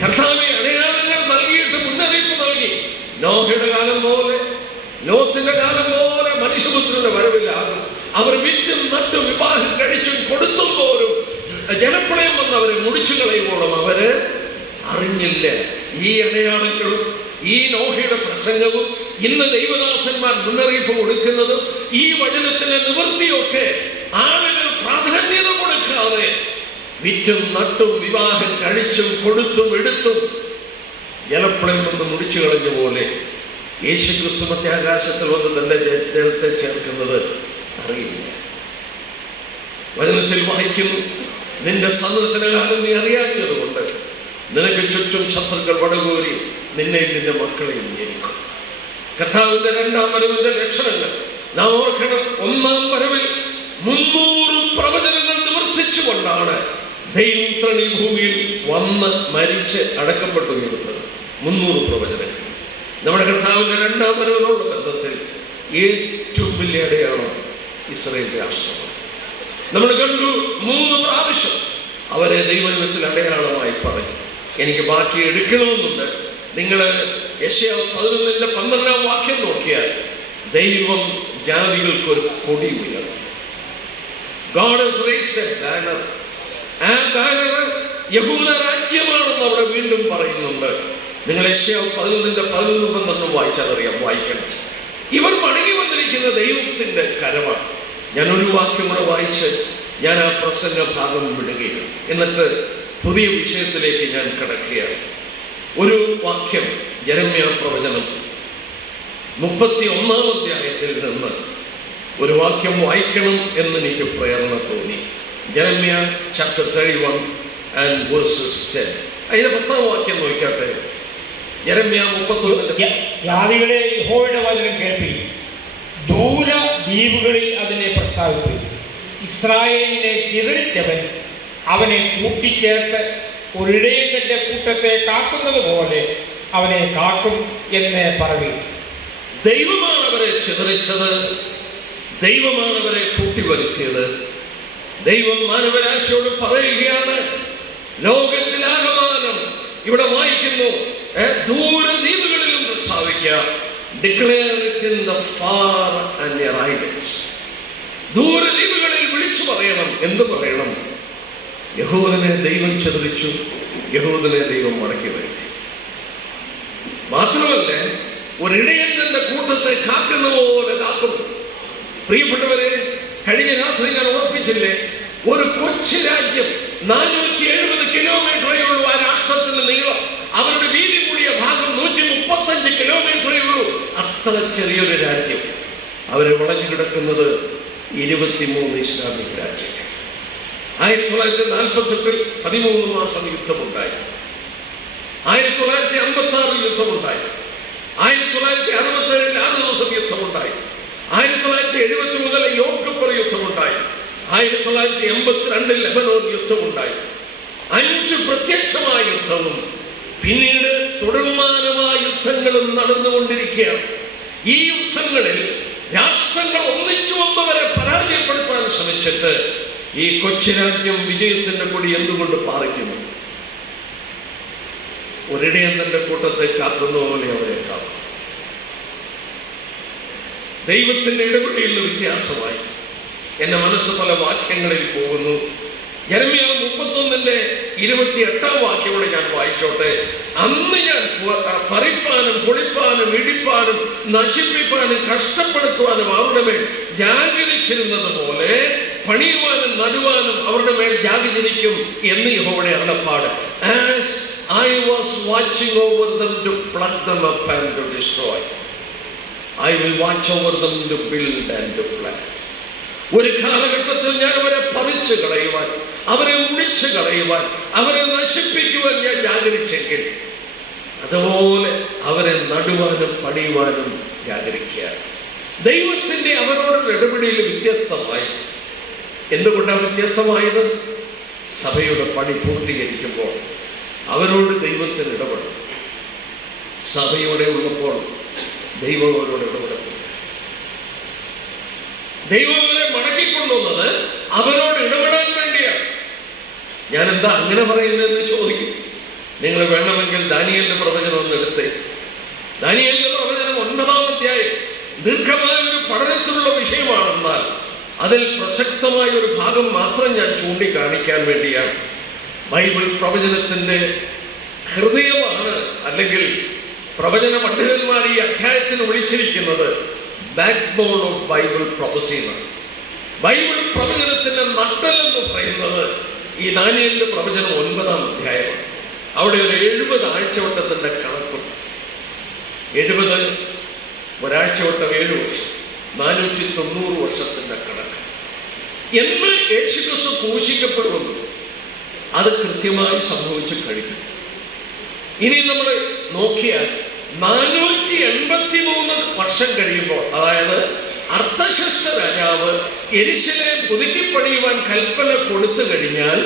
കർത്താവ് അടയാളങ്ങൾ നൽകിയിട്ട് മുന്നറിയിപ്പ് നൽകി. നോഹയുടെ കാലം പോലെ, ലോത്തിന്റെ കാലം പോലെ മനുഷ്യപുത്രന്റെ വരവിലാകും. അവർ വിറ്റും നട്ടും വിവാഹം കഴിച്ചും കൊടുത്തും പോലും ജനപ്രളയം വന്ന് അവരെ മുടിച്ചു കളയുമ്പോഴും അവര് അറിഞ്ഞില്ല. ഈ അടയാളങ്ങളും ഈ നോഹയുടെ പ്രസംഗവും ഇന്ന് ദൈവദാസന്മാർ മുന്നറിയിപ്പ് കൊടുക്കുന്നതും ഈ വചനത്തിന്റെ നിവൃത്തിയൊക്കെ ആളുകൾ പ്രാധാന്യത കൊടുക്കാതെ വിറ്റും നട്ടും വിവാഹം കഴിച്ചും കൊടുത്തും എടുത്തും ജലപ്രളയം വന്ന് മുടിച്ചു കളഞ്ഞ പോലെ യേശു ക്രിസ്തു മധ്യാകാശത്തിൽ വന്ന് തന്റെ ജനത്തെ ചേർക്കുന്നത് അറിയില്ല. വചനത്തിൽ വായിക്കുന്നു, നിന്റെ സന്ദർശനകാലം നീ അറിയാഞ്ഞത് കൊണ്ട് നിനക്ക് ചുറ്റും ശത്രുക്കൾ വടകൂരി നിന്നെയും നിന്റെ മക്കളെയും ഞെരിക്കും. കർത്താവിന്റെ 2-ാം വരവിന്റെ ലക്ഷണങ്ങൾ നാം ഓർക്കണം. 1-ാം വരവിൽ 300 പ്രവചനങ്ങൾ നിവർത്തിച്ചുകൊണ്ടാണ് ദൈവം ഈ ഭൂമിയിൽ വന്ന് മരിച്ച് അടക്കപ്പെട്ടു കൊടുത്തത്. 300 പ്രവചനങ്ങൾ. നമ്മുടെ കർത്താവിന്റെ 2-ാം വരവിനുള്ള ബന്ധത്തിൽ ഏറ്റവും വലിയ അടയാളം ഇസ്രായേൽ രാഷ്ട്രമാണ്. നമ്മൾ കണ്ടു 3 പ്രാവശ്യം അവരെ ദൈവത്തിൽ അടയാളമായി പറഞ്ഞു. എനിക്ക് ബാക്കി എടുക്കണമെന്നുണ്ട്. നിങ്ങൾ യെശയ്യാവ് 11:12 വാക്യം നോക്കിയാൽ ദൈവം ജാതികൾക്കൊരു കൊടി ഉയർത്തി. God has raised a banner. ആ ബാനർ യഹൂദ രാജ്യമാണെന്ന് അവിടെ വീണ്ടും പറയുന്നുണ്ട്. നിങ്ങൾ യെശയ്യാവ് 11:11-12 വായിച്ചാൽ അറിയാം. വായിക്കണം. ഇവർ മടങ്ങി വന്നിരിക്കുന്ന ദൈവത്തിന്റെ കരമാണ്. ഞാൻ ഒരു വാക്യം കൂടെ വായിച്ച് ഞാൻ ആ പ്രസംഗ ഭാഗം വിടുകയാണ്. എന്നിട്ട് പുതിയ വിഷയത്തിലേക്ക് ഞാൻ കടക്കുകയാണ്. ഒരു വാക്യം യെരമ്യാ പ്രവചനം 31-ാം അധ്യായത്തിൽ നിന്ന് ഒരു വാക്യം വായിക്കണം എന്ന് എനിക്ക് പ്രേരണ തോന്നി. യെരമ്യാ chapter 31 and verses 10. അതിന്റെ 10-ാം വാക്യം നോക്കാട്ടെ. യെരമ്യാ 31. ജാതികളെ യഹോവയുടെ വചനം കേൾപ്പി, ദൂര ദ്വീപുകളിൽ അതിനെ പ്രസ്താവിച്ചു. ഇസ്രായേലിനെ ചിതറിച്ചവൻ അവനെ കൂട്ടിച്ചേർത്ത് ഒരിടയിൽ തന്റെ കൂട്ടത്തെ കാക്കുന്നത് പോലെ അവനെ കാക്കും എന്ന് പറയും. ദൈവമാണ് അവരെ ചിതറിച്ചത്. ദൈവമാണ് അവരെ കൂട്ടിവരുത്തിയത്. ദൈവം മാനവരാശിയോട് പറയുകയാണ്, ലോകത്തിലാകമാനം ഇവിടെ വായിക്കുന്നു, ദൂരദ്വീപുകളിലും പ്രസ്താവിക്കുക. Declare it in the far and near islands. ദൂരദ്വീപുകളിൽ വിളിച്ചു പറയണം. എന്ത് പറയണം? യഹൂദനെ ദൈവം ചിതറിച്ചു, യഹൂദനെ ദൈവം മടക്കി വരുത്തി. മാത്രമല്ല, ഒരിടയൻ തന്റെ കൂട്ടത്തെ കാക്കുന്ന പോലെ കാക്കുന്നു. പ്രിയപ്പെട്ടവരെ, കഴിഞ്ഞ രാത്രി ഞാൻ ഓർപ്പിച്ചില്ലേ, ഒരു കൊച്ചു രാജ്യം 470 കിലോമീറ്ററേ ഉള്ളൂ ആ രാഷ്ട്രത്തിന്റെ നീളം. അവരുടെ വീതി കൂടിയ ഭാഗം 135 കിലോമീറ്ററേ ഉള്ളൂ. അത്ര ചെറിയൊരു രാജ്യം. അവരെ വളഞ്ഞു കിടക്കുന്നത് 23 ഇസ്ലാമിക് രാജ്യങ്ങൾ. 1948 13 മാസം യുദ്ധമുണ്ടായി. 1956 യുദ്ധമുണ്ടായി. 1967 6 ദിവസം യുദ്ധമുണ്ടായി. 1970 മുതൽ യോം കിപ്പർ യുദ്ധമുണ്ടായി. 1982 ലെബനോൻ യുദ്ധമുണ്ടായി. 5 പ്രത്യക്ഷമായ യുദ്ധവും പിന്നീട് തുടർമാനമായ യുദ്ധങ്ങളും നടന്നുകൊണ്ടിരിക്കുകയാണ്. ഈ യുദ്ധങ്ങളിൽ രാഷ്ട്രങ്ങൾ ഒന്നിച്ചു വന്നവരെ പരാജയപ്പെടുത്താൻ ശ്രമിച്ചിട്ട് ഈ കൊച്ചു രാജ്യം വിജയത്തിന്റെ കൊടി എന്തുകൊണ്ട് പാറിക്കുന്നു? ഒരിടയന്റെ കൂട്ടത്തെ കാക്കുന്ന പോലെ അവരെ കാണും. ദൈവത്തിന്റെ ഇടപെടലിൽ വ്യത്യാസമായി എന്റെ മനസ്സ് പല വാക്യങ്ങളിൽ പോകുന്നു. യെരമ്യാ 31:28 വാക്യോടെ ഞാൻ വായിച്ചോട്ടെ. അന്ന് ഞാൻ പറിപ്പാനും പൊളിപ്പാനും ഇടിപ്പാനും നശിപ്പിപ്പാനും കഷ്ടപ്പെടുത്തുവാനും അവരുടെ മേൽ ജാഗരിച്ചിരുന്നത് പോലെ പണിയുവാനും നടുവാനും അവരുടെ മേൽ ജാഗരിക്കും എന്ന് യഹോവയുടെ അരുളപ്പാട്. As I was watching over them to pluck them up and to destroy, I will watch over them to build and to plant. ഒരു കാലഘട്ടത്തിൽ ഞാൻ അവരെ പറിച്ചു കളയുവാൻ, അവരെ മുടിച്ചു കളയുവാൻ, അവരെ നശിപ്പിക്കുവാൻ ഞാൻ ജാഗരിച്ചെങ്കിൽ അതുപോലെ അവരെ നടുവാനും പണിയുവാനും ജാഗരിക്കുകയാണ്. ദൈവത്തിന്റെ അവരോടുള്ള ഇടപെടലിൽ വ്യത്യസ്തമായി. എന്തുകൊണ്ടാണ് വ്യത്യസ്തമായത്? സഭയുടെ പണി പൂർത്തീകരിക്കുമ്പോൾ അവരോട് ദൈവത്തിന് ഇടപെടും. സഭയോടെ ഉള്ളപ്പോൾ ദൈവം അവരോട് ഇടപെടും. ദൈവം അവരെ മടക്കിക്കൊണ്ടുവന്നത് അവരോട് ഇടപെടാൻ വേണ്ടിയാണ്. ഞാൻ എന്താ അങ്ങനെ പറയുന്നതെന്ന് ചോദിക്കും. നിങ്ങൾ വേണമെങ്കിൽ ദാനിയേലിന്റെ പ്രവചനം ഒന്ന് എടുത്തേ. ദാനിയേലിന്റെ പ്രവചനം 9-ാം അധ്യായം ദീർഘമായ ഒരു പഠനത്തിലുള്ള വിഷയമാണെന്നാൽ അതിൽ പ്രസക്തമായ ഒരു ഭാഗം മാത്രം ഞാൻ ചൂണ്ടിക്കാണിക്കാൻ വേണ്ടിയാണ്. ബൈബിൾ പ്രവചനത്തിന്റെ ഹൃദയമാണ്, അല്ലെങ്കിൽ പ്രവചന പണ്ഡിതന്മാർ ഈ അധ്യായത്തിന് വിളിച്ചിരിക്കുന്നത് backbone of Bible prophecy എന്നാണ്. ബൈബിൾ പ്രവചനത്തിന്റെ നട്ടെല്ലെന്ന് പറയുന്നത് ഈ ദാനിയേലിന്റെ പ്രവചനം 9-ാം അധ്യായമാണ്. അവിടെ ഒരു 70 ആഴ്ചവട്ടത്തിന്റെ കണക്കുണ്ട്. 70 ഒരാഴ്ചവട്ടം 7 വർഷം, 490 വർഷത്തിന്റെ കണക്ക്. എന്ന് യേശുക്രിസ്തു ക്രൂശിക്കപ്പെടുമെന്ന് അത് കൃത്യമായി സംഭവിച്ചു കഴിഞ്ഞു. ഇനി നമ്മൾ നോക്കിയാൽ 483 വർഷം കഴിയുമ്പോൾ, അതായത് അർത്തശഷ്ട രാജാവ് യെരൂശലേം പുതുക്കിപ്പണിയുവാൻ കൽപ്പന കൊടുത്തു കഴിഞ്ഞാൽ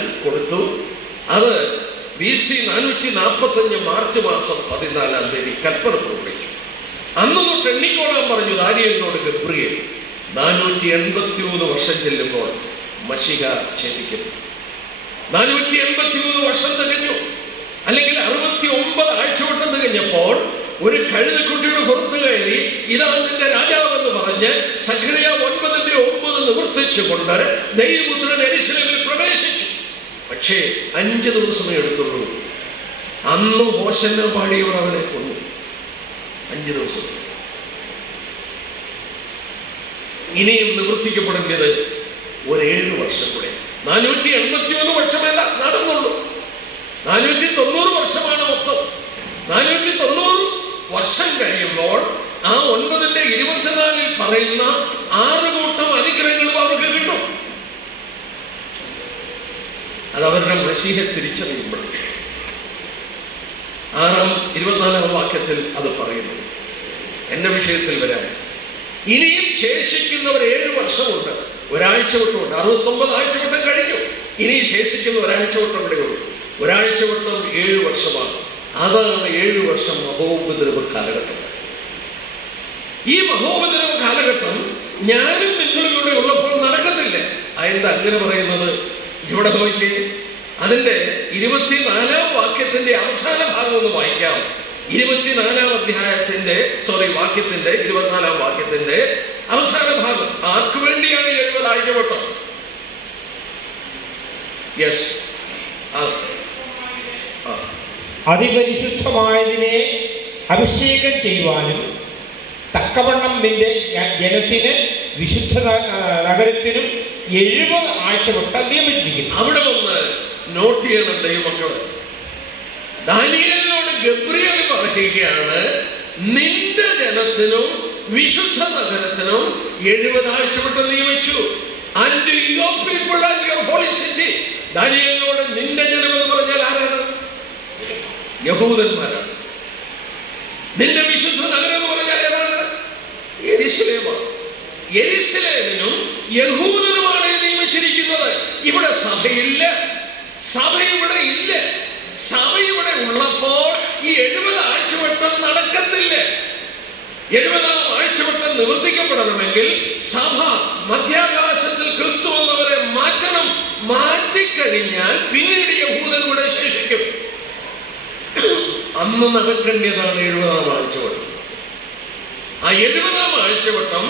അത് BC 445 മാർച്ച് മാസം 14-ാം തീയതി കൽപ്പന പുറപ്പെടുവിച്ചു. അന്ന് തൊട്ട് എണ്ണിക്കോളാൻ പറഞ്ഞു ദാനിയേലിനോട് ഗബ്രിയേൽ. 483 വർഷം ചെല്ലുമ്പോൾ മശിഹ ഛേദിക്കുന്നു. 483 വർഷം തികഞ്ഞു, അല്ലെങ്കിൽ 69 ആഴ്ചവട്ടം തികഞ്ഞപ്പോൾ ഒരു കഴുതക്കുട്ടിയുടെ പുറത്ത് കയറി ഇതാണ് നിന്റെ രാജാവെന്ന് പറഞ്ഞ് സഖറിയ 9:9 നിവർത്തിച്ചുകൊണ്ട് ദൈവപുത്രൻ യെരൂശലേമിൽ പ്രവേശിച്ചു. പക്ഷേ 5 ദിവസമേ എടുത്തുള്ളൂ. അന്ന് ഹോശന്ന പാടിയവർ അവനെ കൊന്നു. 5 ദിവസം. ഇനിയും നിവർത്തിക്കപ്പെടേണ്ടത് ഒരു 7 വർഷം കൂടെ. 481 വർഷമല്ല നടന്നുള്ളൂ. 490 വർഷമാണ് മൊത്തം. 490 വർഷം കഴിയുമ്പോൾ ആ 9:24 പറയുന്ന 6 കൂട്ടം അനുഗ്രഹങ്ങളും അവർക്ക് കിട്ടും. അതവരുടെ മശീഹെ തിരിച്ചറിയുമ്പോൾ 6-24 വാക്യത്തിൽ അത് പറയുന്നു. എന്റെ വിഷയത്തിൽ വരാൻ ഇനിയും ശേഷിക്കുന്നവർ 7 വർഷമുണ്ട്. ഒരാഴ്ചവട്ടമുണ്ട്. 69 ആഴ്ചവട്ടം കഴിഞ്ഞു. ഇനി ശേഷിക്കുന്ന ഒരാഴ്ചവട്ടം ഇവിടെയുള്ളൂ. ഒരാഴ്ചവട്ടം 7 വർഷമാണ്. അതാണ് 7 വർഷം മഹോപദ്രവ കാലഘട്ടം. ഈ മഹോപദ്രവ കാലഘട്ടം ഞാനും നിങ്ങളിലൂടെ ഉള്ളപ്പോൾ നടക്കത്തില്ല. അതെന്താ അങ്ങനെ പറയുന്നത്? ഇവിടെ നോക്കി അതിന്റെ 24-ാം വാക്യത്തിന്റെ അവസാന ഭാഗം ഒന്ന് വായിക്കാം. 24-ാം അധ്യായത്തിന്റെ വാക്യത്തിന്റെ 24-ാം വാക്യത്തിന്റെ അവസാന ഭാഗം. ആർക്കു വേണ്ടിയാണ് 70 ആഴ്ചവട്ടം? യെസ്, അതിപരിശുദ്ധമായതിനെ അഭിഷേകം ചെയ്യുവാനും തക്കവണ്ണം നിന്റെ ജനത്തിന് വിശുദ്ധ നഗരത്തിനും 70 ആഴ്ചവട്ടം നിയമിച്ചിരിക്കുന്നു. അവിടെ വന്ന് നോട്ട് ചെയ്യണം ദൈവമക്കള്. ദാനിയേലിനോട് ഗബ്രിയേൽ പറയുകയാണ്, നിന്റെ ജനത്തിനും വിശുദ്ധ നഗരത്തിനും 70 ആഴ്ചവട്ടം നിയമിച്ചു. And your people and your holy city. ദാനിയേലിനോട് നിന്റെ ജനം എന്ന് പറഞ്ഞാൽ ആരാണ്? യഹൂദന്മാരാണ്. നിന്റെ വിശുദ്ധ നഗരം എന്ന് പറഞ്ഞാൽ ഏതാണ്? യെരുശലേമാണ്. യെരുശലേമിനും യഹൂദനുമാണ് നിയമിച്ചിരിക്കുന്നത്. ഇവിടെ സഭയില്ല, സഭ ഇവിടെ ഇല്ല. സഭ ഇവിടെ ഉള്ളപ്പോൾ ഈ 70 ആഴ്ചവട്ടം നടക്കത്തില്ല. 70-ാം ആഴ്ചവട്ടം നിവർത്തിക്കപ്പെടണമെങ്കിൽ സഭ മധ്യാകാശത്തിൽ ക്രിസ്തു എന്നവരെ മാറ്റണം. മാറ്റിക്കഴിഞ്ഞാൽ പിന്നീട് യഹൂദൻ ഇവിടെ ശേഷിക്കും. അന്ന് നടക്കേണ്ടതാണ് 70-ാം ആഴ്ചവട്ടം. ആ 70-ാം ആഴ്ചവട്ടം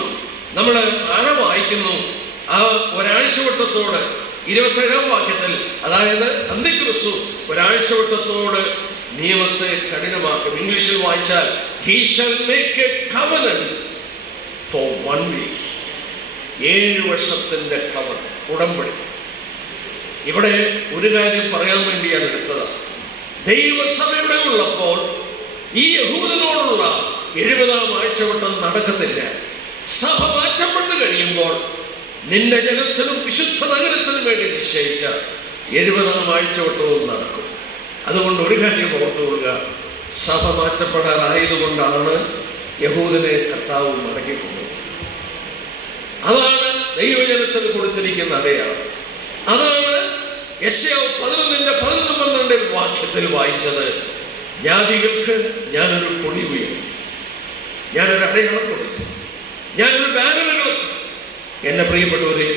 നമ്മൾ ആഴ വായിക്കുന്നു. ആ ഒരാഴ്ചവട്ടത്തോട് 27-ാം വാക്യത്തിൽ, അതായത് അന്തിക്രിസ്തു ഒരാഴ്ചവട്ടത്തോട് നിയമത്തെ കഠിനമാക്കും. ഇംഗ്ലീഷിൽ വായിച്ചാൽ he shall make a covenant for 1 week. 7 വർഷത്തിന്റെ ഉടമ്പടി. ഇവിടെ ഒരു കാര്യം പറയാൻ വേണ്ടിയാണ് എടുത്തത്. ദൈവസഭയുടെ ഉള്ളപ്പോൾ ഈ യഹൂദനോടുള്ള 70-ാം ആഴ്ചവട്ടം നടക്കത്തില്ല. സഭ മാറ്റപ്പെട്ട് കഴിയുമ്പോൾ നിന്റെ ജനത്തിനും വിശുദ്ധ നഗരത്തിനും വേണ്ടി നിശ്ചയിച്ച 70-ാം ആഴ്ചവട്ടവും നടക്കും. അതുകൊണ്ട് ഒരു കാര്യം ഓർത്തുകൊള്ളുക, സഭ മാറ്റപ്പെടാറായതുകൊണ്ടാണ് യഹൂദനെ കർത്താവ് മടക്കിക്കൊണ്ടത്. അതാണ് ദൈവജനത്തിന് കൊടുത്തിരിക്കുന്ന അടയാളം. അതാണ് യെശയ്യാവ് 11:11-12 വാക്യത്തിൽ വായിച്ചത്. ജാതികൾക്ക് ഞാനൊരു കൊടി ഉയർത്തി, ഞാനൊരു അടയാളം കൊടുത്തു, ഞാനൊരു ബാനർ കൊടുത്തു. എന്റെ പ്രിയപ്പെട്ടവരെ,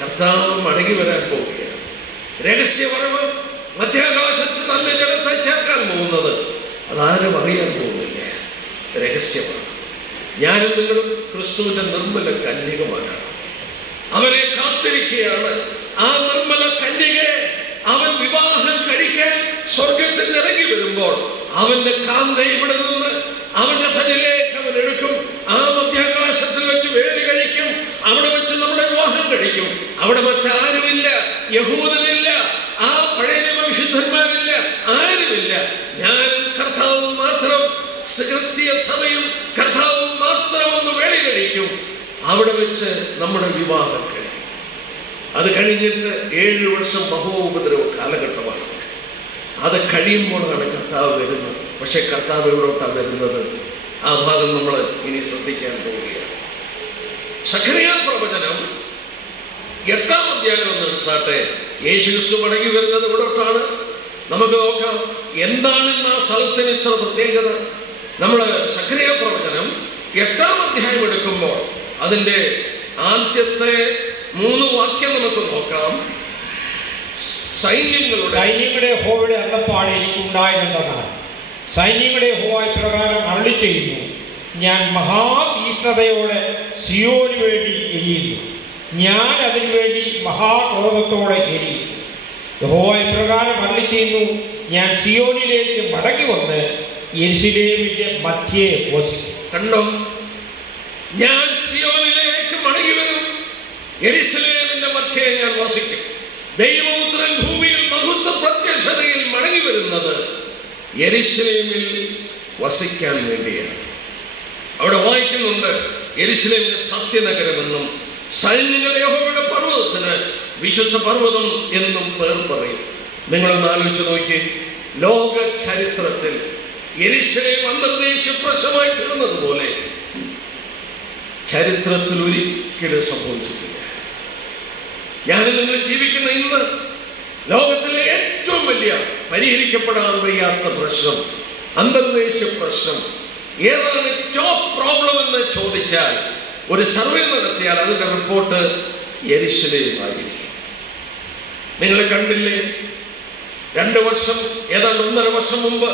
കർത്താവ് മടങ്ങി വരാൻ പോവുകയാണ്. രഹസ്യപരവ് മധ്യാകാശത്ത് തന്റെ ജനത്തെ ചേർക്കാൻ പോകുന്നത് അതാരും അറിയാൻ പോകുന്നില്ല. രഹസ്യമാണ്. ഞാനും നിങ്ങളും ക്രിസ്തുവിന്റെ നിർമ്മല കന്യകമാരാണ്. അവനെ കാത്തിരിക്കുകയാണ്. ആ നിർമ്മല കന്യകയെ അവൻ വിവാഹം കഴിക്കാൻ സ്വർഗത്തിൽ ഇറങ്ങി വരുമ്പോൾ അവന്റെ കാന്ത ഇവിടെ നിന്ന് അവന്റെ സന്നിധിയിലേക്ക് അവൻ എടുക്കും. ആ മധ്യാകാശത്തിൽ വെച്ച് വേലി കഴിക്കും. അവിടെ വെച്ച് നമ്മുടെ വിവാഹം കഴിക്കും. അവിടെ മറ്റാരുമില്ല, യഹൂദനില്ല, ആ പഴയ വിശുദ്ധന്മാരില്ല, ആരുമില്ല. ഞാനും കർത്താവും മാത്രം, സഭയും കർത്താവും മാത്രം ഒന്ന് വേലി കഴിക്കും. അവിടെ വെച്ച് നമ്മുടെ വിവാഹം കഴിക്കും. അത് കഴിഞ്ഞിട്ട് 7 വർഷം മഹോപദ്രവ കാലഘട്ടമാണ്. അത് കഴിയുമ്പോഴാണ് കർത്താവ് വരുന്നത്. പക്ഷെ കർത്താവ് എവിടോട്ടാണ് വരുന്നത്? ആ ഭാഗം നമ്മൾ ഇനി ശ്രദ്ധിക്കാൻ പോവുകയാണ്. സഖറിയ പ്രവചനം 8-ാം അധ്യായം ഒന്ന് എടുത്താട്ടെ. യേശുക്രിസ്തു മടങ്ങി വരുന്നത് എവിടോട്ടാണ്? നമുക്ക് നോക്കാം. എന്താണ് ഇന്ന് ആ സ്ഥലത്തിന് ഇത്ര പ്രത്യേകത? നമ്മൾ സഖറിയ പ്രവചനം 8-ാം അധ്യായം എടുക്കുമ്പോൾ അതിൻ്റെ ആദ്യത്തെ 3 വാക്യം നമുക്ക് നോക്കാം. സൈന്യങ്ങളുടെ യഹോവയുടെ അരുളപ്പാട് എനിക്കുണ്ടായതെന്നാൽ, സൈന്യങ്ങളുടെ യഹോവ ഇപ്രകാരം അരുളി ചെയ്യുന്നു, ഞാൻ മഹാതീഷ്ണതയോടെ സിയോന് വേണ്ടി എരിയുന്നു, ഞാൻ അതിനു വേണ്ടി മഹാക്രോധത്തോടെ എരിയും. യഹോവ ഇപ്രകാരം അരുളി ചെയ്യുന്നു, ഞാൻ സിയോനിലേക്ക് മടങ്ങി വന്ന് യെരൂശലേമിന്റെ മധ്യേ വസിക്കും. കണ്ടോ? ഞാൻ സിയോനിലേക്ക് മടങ്ങി വരും, യെരൂശലേമിന്റെ മധ്യേ ഞാൻ വസിക്കും. ദൈവപുത്രൻ ഭൂമിയിൽ മഹത്വ പ്രത്യക്ഷതയിൽ മടങ്ങി വരുന്നത് യെരൂശലേമിൽ വസിക്കാൻ വേണ്ടിയാണ്. അവിടെ വായിക്കുന്നുണ്ട്, യെരൂശലേമിന് സത്യനഗരമെന്നും സൈന്യങ്ങളുടെ യഹോവയുടെ പർവ്വതത്തിന് വിശുദ്ധ പർവ്വതം എന്നും പേർ പറയും. നിങ്ങളൊന്ന് ആലോചിച്ച് നോക്കി. ലോക ചരിത്രത്തിൽ യെരൂശലേം അന്തർദേശീയ പ്രശ്നമായി തീർന്നതുപോലെ ചരിത്രത്തിൽ ഒരിക്കലും സംഭവിച്ചിട്ടില്ല. ഞാൻ നിങ്ങൾ ജീവിക്കുന്ന ഇന്ന് ലോകത്തിലെ ഏറ്റവും വലിയ പരിഹരിക്കപ്പെടാൻ വയ്യാത്ത പ്രശ്നം, അന്തർദേശീയ പ്രശ്നം ഏതാണ്? ടോപ്പ് പ്രോബ്ലം എന്ന് ചോദിച്ചാൽ ഒരു സർവേ നടത്തിയാൽ അതിന്റെ റിപ്പോർട്ട് യെരൂശലേമായിരിക്കും. നിങ്ങൾ കണ്ടില്ലേ? 2 വർഷം, ഏതാണ്ട് 1.5 വർഷം മുമ്പ്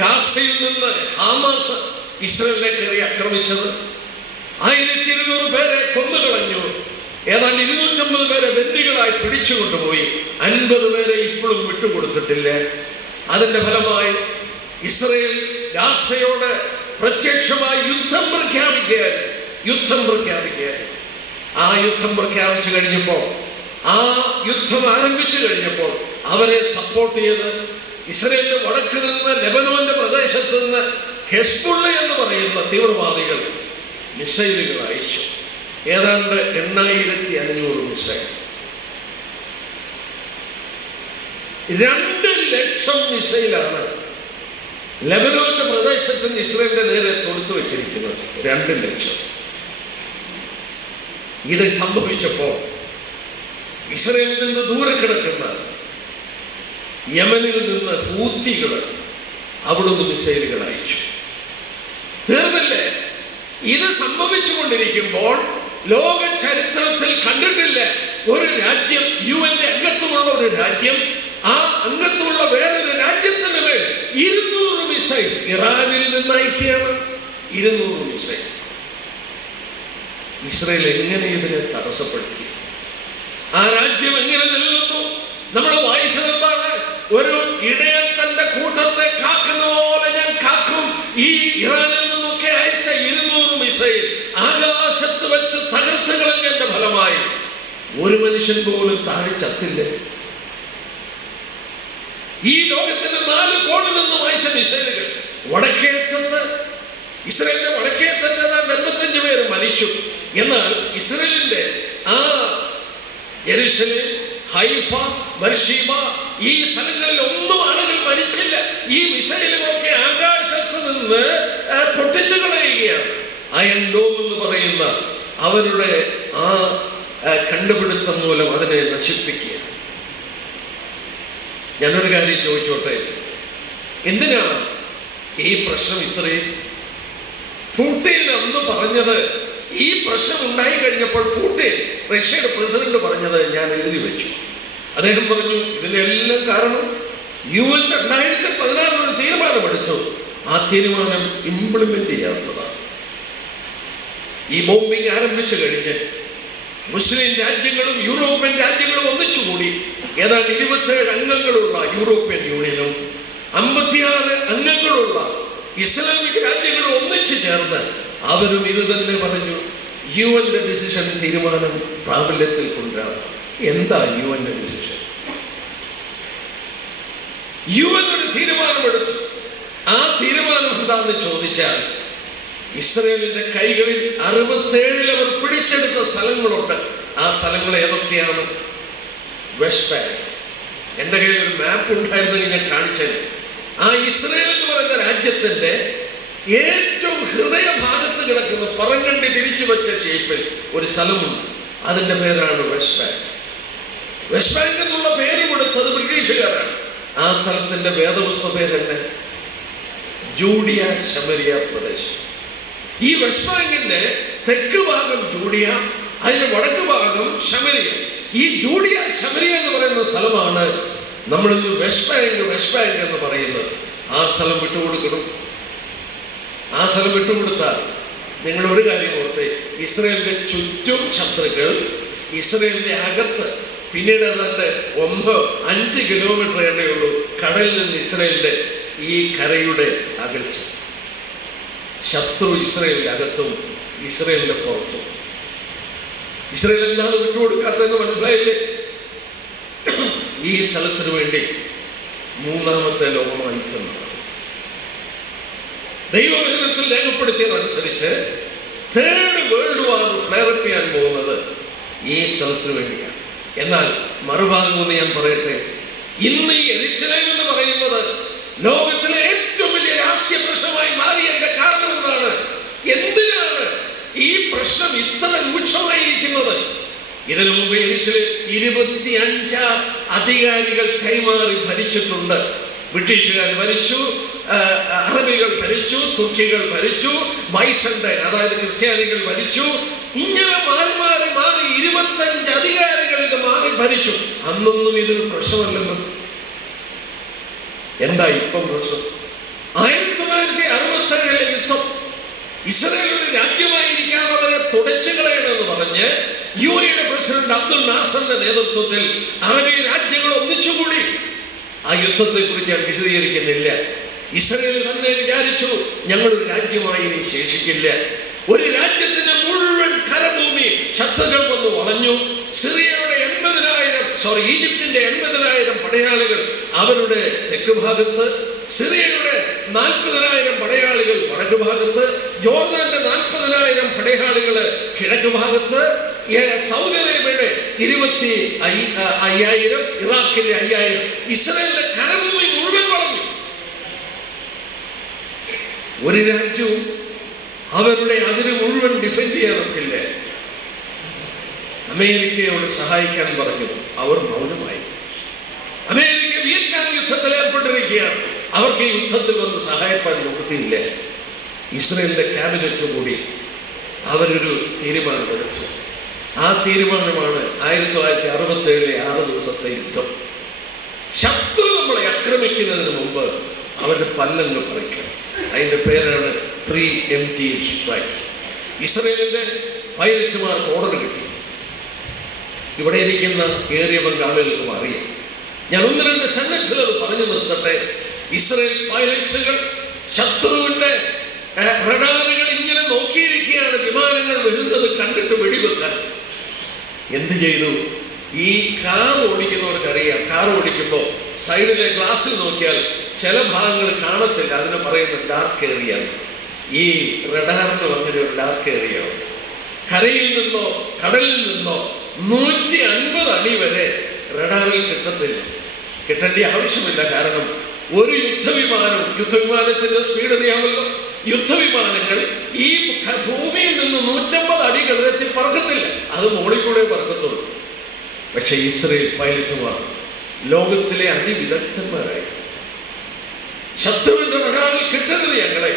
ഗാസയിൽ നിന്ന് ഹമാസ് ഇസ്രായേലിനെ കയറി ആക്രമിച്ചത്. 1200 പേരെ കൊന്നുകളഞ്ഞു. ഏതാണ്ട് 250 പേരെ ബന്ദികളായി പിടിച്ചുകൊണ്ടുപോയി. 50 പേരെ ഇപ്പോഴും വിട്ടുകൊടുത്തിട്ടില്ല. അതിന്റെ ഫലമായി ഇസ്രായേൽ ഗാസയോട് പ്രത്യക്ഷമായി യുദ്ധം പ്രഖ്യാപിക്കുക. ആ യുദ്ധം പ്രഖ്യാപിച്ചു കഴിഞ്ഞപ്പോൾ ആ യുദ്ധം ആരംഭിച്ചു കഴിഞ്ഞപ്പോൾ അവരെ സപ്പോർട്ട് ചെയ്ത് ഇസ്രയേലിന്റെ വടക്ക് നിന്ന് ലെബനോന്റെ പ്രദേശത്ത് നിന്ന് ഹെസ്ബുള്ള എന്ന് പറയുന്ന തീവ്രവാദികൾ മിസൈലുകൾ അയച്ചു. ഏതാണ്ട് 8500 മിസൈൽ. 2,00,000 മിസൈലാണ് ലെബനോന്റെ പ്രദേശത്ത് ഇസ്രയേലിന്റെ നേരെ തൊടുത്തു വെച്ചിരിക്കുന്നത്. 2,00,000. ഇത് സംഭവിച്ചപ്പോൾ ഇസ്രയേലിൽ നിന്ന് ദൂരെ കിടക്കുന്ന യമനിൽ നിന്ന് ഹൂത്തികൾ അവിടുന്ന് മിസൈലുകൾ അയച്ചു. തീർന്നില്ലേ? ഇത് സംഭവിച്ചുകൊണ്ടിരിക്കുമ്പോൾ ലോക ചരിത്രത്തിൽ കണ്ടിട്ടില്ല ഒരു രാജ്യം, UN അംഗത്വമുള്ള ഒരു രാജ്യം, ആ അംഗത്വമുള്ള വേറൊരു രാജ്യത്തിന് മേൽ 200 മിസൈൽ ഇറാനിൽ നിന്ന് അയക്കുകയാണ്. 200 മിസൈൽ. ഇസ്രയേൽ എങ്ങനെ ഇതിനെ തടസ്സപ്പെടുത്തി? ആ രാജ്യം എങ്ങനെ നിലനിന്നു? നമ്മൾ വായിച്ചതെന്താണ്? ഒരു ഇടയൻ തന്റെ കൂട്ടത്തെ കാക്കുന്ന പോലെ ഞാൻ കാക്കും. ഈ ഇറാനിൽ നിന്നൊക്കെ അയച്ച 200 മിസൈൽ ആകാശത്ത് വെച്ച് തകർത്ത് കളഞ്ഞതിന്റെ ഫലമായി ഒരു മനുഷ്യൻ പോലും താഴെ ചത്തില്ല. ഈ ലോകത്തിന്റെ 4 കോണിൽ നിന്നും അയച്ച മിസൈലുകൾ വടക്കേറ്റത്ത്, ഇസ്രയേലിന്റെ വടക്കേറ്റത്ത് 85 പേര് മരിച്ചു. എന്നാൽ ഇസ്രയേലിന്റെ ആ യെരുശലേം, ഹൈഫ, ബർഷീബ ഈ സ്ഥലങ്ങളിൽ ഒന്നും ആളുകൾ മരിച്ചില്ല. ഈ മിസൈലുകളൊക്കെ ആകാശത്ത് നിന്ന് പൊട്ടിച്ചു കളയുകയാണ്. അയൺ ഡോം എന്ന് പറയുന്ന അവരുടെ ആ കണ്ടുപിടുത്തം മൂലം അതിനെ നശിപ്പിക്കുക. ഞാനൊരു കാര്യം ചോദിച്ചോട്ടെ, എന്തിനാണ് ഈ പ്രശ്നം ഇത്രയും? പുടിൻ അന്ന് പറഞ്ഞത്, ഈ പ്രശ്നം ഉണ്ടായി കഴിഞ്ഞപ്പോൾ പുടിൻ, റഷ്യയുടെ പ്രസിഡന്റ് പറഞ്ഞത് ഞാൻ എഴുതി വെച്ചു. അദ്ദേഹം പറഞ്ഞു, ഇതിനെല്ലാം കാരണം UN 2016 ഒരു തീരുമാനമെടുത്തു. ആ തീരുമാനം ഇംപ്ലിമെന്റ് ചെയ്യാത്തതാണ്. ഈ ബോംബിംഗ് ആരംഭിച്ചു കഴിഞ്ഞ് മുസ്ലിം രാജ്യങ്ങളും യൂറോപ്യൻ രാജ്യങ്ങളും ഒന്നിച്ചുകൂടി ഏതാണ്ട് 27 അംഗങ്ങളുള്ള യൂറോപ്യൻ യൂണിയനും 56 അംഗങ്ങളുള്ള ഇസ്ലാമിക് രാജ്യങ്ങളും ഒന്നിച്ചു ചേർന്ന് അവരും ഇത് തന്നെ പറഞ്ഞു, UN ഡിസിഷൻ, തീരുമാനം പ്രാബല്യത്തിൽ കൊണ്ടുവരാം. എന്താ UN ഡിസിഷൻ? UN ഒരു തീരുമാനമെടുത്തു. ആ തീരുമാനം എന്താണെന്ന് ചോദിച്ചാൽ, ഇസ്രയേലിന്റെ കൈകളിൽ 67 അവർ പിടിച്ചെടുത്ത സ്ഥലങ്ങളുണ്ട്. ആ സ്ഥലങ്ങൾ ഏതൊക്കെയാണ്? West bank. എൻ്റെ കയ്യിൽ ഒരു മാപ്പ് ഉണ്ടായിരുന്നെങ്കിൽ ഞാൻ കാണിച്ചത്. ആ ഇസ്രയേൽ എന്ന് പറയുന്ന രാജ്യത്തിന്റെ ഏറ്റവും ഹൃദയഭാഗത്ത് കിടക്കുന്ന പറങ്കണ്ടി തിരിച്ചു വെച്ച ഷേപ്പിൽ ഒരു സ്ഥലമുണ്ട്. അതിന്റെ പേരാണ് വെസ്റ്റ് ബാങ്ക്. വെസ്റ്റ് ബാങ്ക് എന്നുള്ള പേര് കൊടുത്തത് ബ്രിട്ടീഷുകാരാണ്. ആ സ്ഥലത്തിന്റെ വേദപുസ്തക പേര് തന്നെ ജൂഡിയ ശമരിയ പ്രദേശം. ഈ വെസ്റ്റ് ബാങ്കിന്റെ തെക്ക് ഭാഗം ജൂഡിയ, അതിന്റെ വടക്ക് ഭാഗം ശമരിയ. ഈ ജൂഡിയ ശമരിയ എന്ന് പറയുന്ന സ്ഥലമാണ് നമ്മൾ വെസ്റ്റ് ബാങ്ക് എന്ന് പറയുന്നത്. ആ സ്ഥലം വിട്ടുകൊടുക്കണം. ആ സ്ഥലം വിട്ടുകൊടുത്താൽ നിങ്ങൾ ഒരു കാര്യം ഓർത്തെ, ഇസ്രയേലിന്റെ ചുറ്റും ശത്രുക്കൾ, ഇസ്രയേലിന്റെ അകത്ത് പിന്നീട് ഏതാണ്ട് 5 കിലോമീറ്റർ എണ്ണയുള്ളൂ കടലിൽ നിന്ന് ഇസ്രയേലിന്റെ ഈ കരയുടെ അകൽച്ച. ശത്രു ഇസ്രയേലിന്റെ അകത്തും ഇസ്രയേലിന്റെ പുറത്തും. ഇസ്രയേൽ എന്താണ് വിട്ടുകൊടുക്കാത്തതെന്ന് മനസ്സിലായില്ലേ? ഈ സ്ഥലത്തിന് വേണ്ടി 3ാമത്തെ ലോകമയുദ്ധം ദൈവവചനത്തിൽ രേഖപ്പെടുത്തിയതനുസരിച്ച് 3rd വേൾഡ് വാർ ഫ്ലെയർ ചെയ്യാൻ പോകുന്നത് ഈ സ്ഥലത്തിന് വേണ്ടിയാണ്. എന്നാൽ മറുഭാഗം ഒന്ന് ഞാൻ പറയട്ടെ, ഇന്ന് ഈ യെരുശലേം എന്ന് പറയുന്നത് ലോകത്തിലെ ഏറ്റവും വലിയ രാഷ്ട്രീയ പ്രശ്നമായി മാറിയതിന്റെ കാരണം എന്താണ്? എന്തിനാണ് ഈ പ്രശ്നം ഇത്ര രൂക്ഷമായിരിക്കുന്നത്? ഇതിനു മുമ്പ് യെരുശലേം 25 അധികാരികൾ കൈമാറി ഭരിച്ചിട്ടുണ്ട്. ബ്രിട്ടീഷുകാർ ഭരിച്ചു, അറബികൾ ഭരിച്ചു, തുർക്കികൾ ഭരിച്ചു, ബൈസന്റൈൻ അതായത് ക്രിസ്ത്യാനികൾ ഭരിച്ചു. ഇങ്ങനെ മാറി 25 അധികാരികൾ ഇത് മാറി ഭരിച്ചു. അന്നൊന്നും ഇതൊരു പ്രശ്നമല്ലല്ലോ. എന്താ ഇപ്പം പ്രശ്നം? 1967 യുദ്ധം, ഇസ്രയേൽ ഒരു രാജ്യമായിരിക്കാൻ അവരെ തുടച്ചു കളയണമെന്ന് പറഞ്ഞ് UAE പ്രസിഡന്റ് അബ്ദുൽ നാസറിന്റെ നേതൃത്വത്തിൽ അറബി രാജ്യങ്ങൾ ഒന്നിച്ചുകൂടി. ആ യുദ്ധത്തെ കുറിച്ച് ഞാൻ വിശദീകരിക്കുന്നില്ല. ഇസ്രയേൽ തന്നെ വിചാരിച്ചു, ഞങ്ങളൊരു രാജ്യമായി ഇനി ശേഷിക്കില്ല. ഒരു രാജ്യത്തിന്റെ മുഴുവൻ കരഭൂമി ശത്രുക്കൾ വന്ന് വളഞ്ഞു. സിറിയയുടെ ഈജിപ്തിന്റെ 80,000 പടയാളികൾ അവരുടെ തെക്ക് ഭാഗത്ത്, സിറിയയുടെ 40,000 പടയാളികൾ വടക്ക് ഭാഗത്ത്, ജോർദാന്റെ 40,000 പടയാളികൾ കിഴക്ക് ഭാഗത്ത്, സൗദി അറേബ്യയുടെ 25,000, ഇറാഖിന്റെ 5,000. ഇസ്രായേലിന്റെ കരഭൂമി മുഴുവൻ വളഞ്ഞു. ഒരു രാജ്യവും അവരുടെ അതിന് മുഴുവൻ ഡിഫെൻഡ് ചെയ്യാൻ നോക്കില്ല. അമേരിക്കയോട് സഹായിക്കാൻ പറഞ്ഞു, അവർ മൗനമായി. അമേരിക്ക വിയറ്റ്നാം യുദ്ധത്തിൽ ഏർപ്പെട്ടിരിക്കുകയാണ്, അവർക്ക് ഈ യുദ്ധത്തിൽ വന്ന് സഹായിക്കാൻ നോക്കിയില്ല. ഇസ്രായേലിന്റെ ക്യാബിനറ്റ് കൂടി അവരൊരു തീരുമാനമെടുത്തു. ആ തീരുമാനമാണ് 1967 6 ദിവസത്തെ യുദ്ധം. ശത്രു നമ്മളെ ആക്രമിക്കുന്നതിന് മുമ്പ് അവരുടെ പല്ലങ്ങ് പറിക്കണം. അതിന്റെ പേരാണ് പ്രീ എംപ്റ്റീവ് സ്ട്രൈക്ക്. ഇസ്രായേലിന്റെ പൈലറ്റുമാർക്ക് ഓർഡർ കിട്ടി. ഇവിടെ ഇരിക്കുന്ന ഏറിയ പങ്കാളികൾക്കും അറിയാം. ഞാൻ 1-2 സെന്റൻസുകൾ പറഞ്ഞു നിർത്തട്ടെ. ഇസ്രായേൽ പൈലറ്റ്സുകൾ ശത്രുവിന്റെ റഡാറുകൾ ഇങ്ങനെ നോക്കിയിരിക്കുകയാണ്, വിമാനങ്ങൾ വരുന്നത് കണ്ടിട്ട് വെടിവെക്കാൻ. എന്ത് ചെയ്തു? ഈ കാർ ഓടിക്കുന്നവർക്കറിയാം, കാർ ഓടിക്കുമ്പോൾ സൈഡിലെ ഗ്ലാസ്സിൽ നോക്കിയാൽ ചില ഭാഗങ്ങൾ കാണത്തില്ല. അതിന് പറയുന്നത് ഡാർക്ക് ഏരിയ. ഈ റഡാറിന് അങ്ങനെ ഒരു ഡാർക്ക് ഏരിയ. കരയിൽ നിന്നോ കടലിൽ നിന്നോ 150 അടി വരെ റഡാറിൽ കിട്ടത്തില്ല, കിട്ടേണ്ട ആവശ്യമില്ല. കാരണം ഒരു യുദ്ധവിമാനത്തിന്റെ സ്പീഡ് അറിയാമല്ലോ. യുദ്ധവിമാനങ്ങൾ ഈ ഭൂമിയിൽ നിന്ന് 150 അടി കടലെത്തി പറക്കത്തില്ല, അത് മുകളിൽ കൂടെ പറക്കത്തുള്ളൂ. പക്ഷെ ഇസ്രായേൽ പൈലറ്റുമാർ ലോകത്തിലെ അതിവിദഗ്ധന്മാരായി. ശത്രുവിന്റെ റഡാറിൽ കിട്ടുന്നത് ഞങ്ങളെ.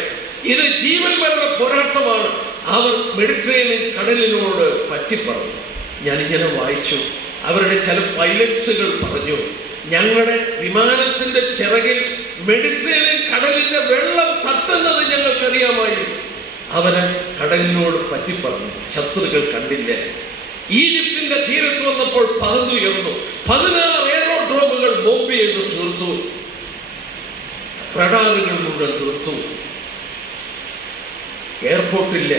ഇത് ജീവൻ മരണ പോരാട്ടമാണ്. അവർ മെഡിറ്ററേനിയൻ കടലിനോട് പറ്റിപ്പറഞ്ഞു. ഞാനിങ്ങനെ വായിച്ചു, അവരുടെ ചില പൈലറ്റ്സുകൾ പറഞ്ഞു, ഞങ്ങളുടെ വിമാനത്തിന്റെ ചിറകിൽ മെഡിറ്ററേനിയൻ കടലിന്റെ വെള്ളം തട്ടുന്നത് ഞങ്ങൾക്കറിയാമായിരുന്നു. അവര് കടലിനോട് പറ്റിപ്പറഞ്ഞു. ശത്രുക്കൾ കണ്ടില്ല. ഈജിപ്തിന്റെ തീരത്ത് വന്നപ്പോൾ പറന്നുയർന്നു. 16 എയറോഡ്രോമുകൾ ബോംബ് ചെയ്ത് തീർത്തു. റഡാറുകൾ മുഴുവൻ തീർത്തു. എയർപോർട്ടില്ല.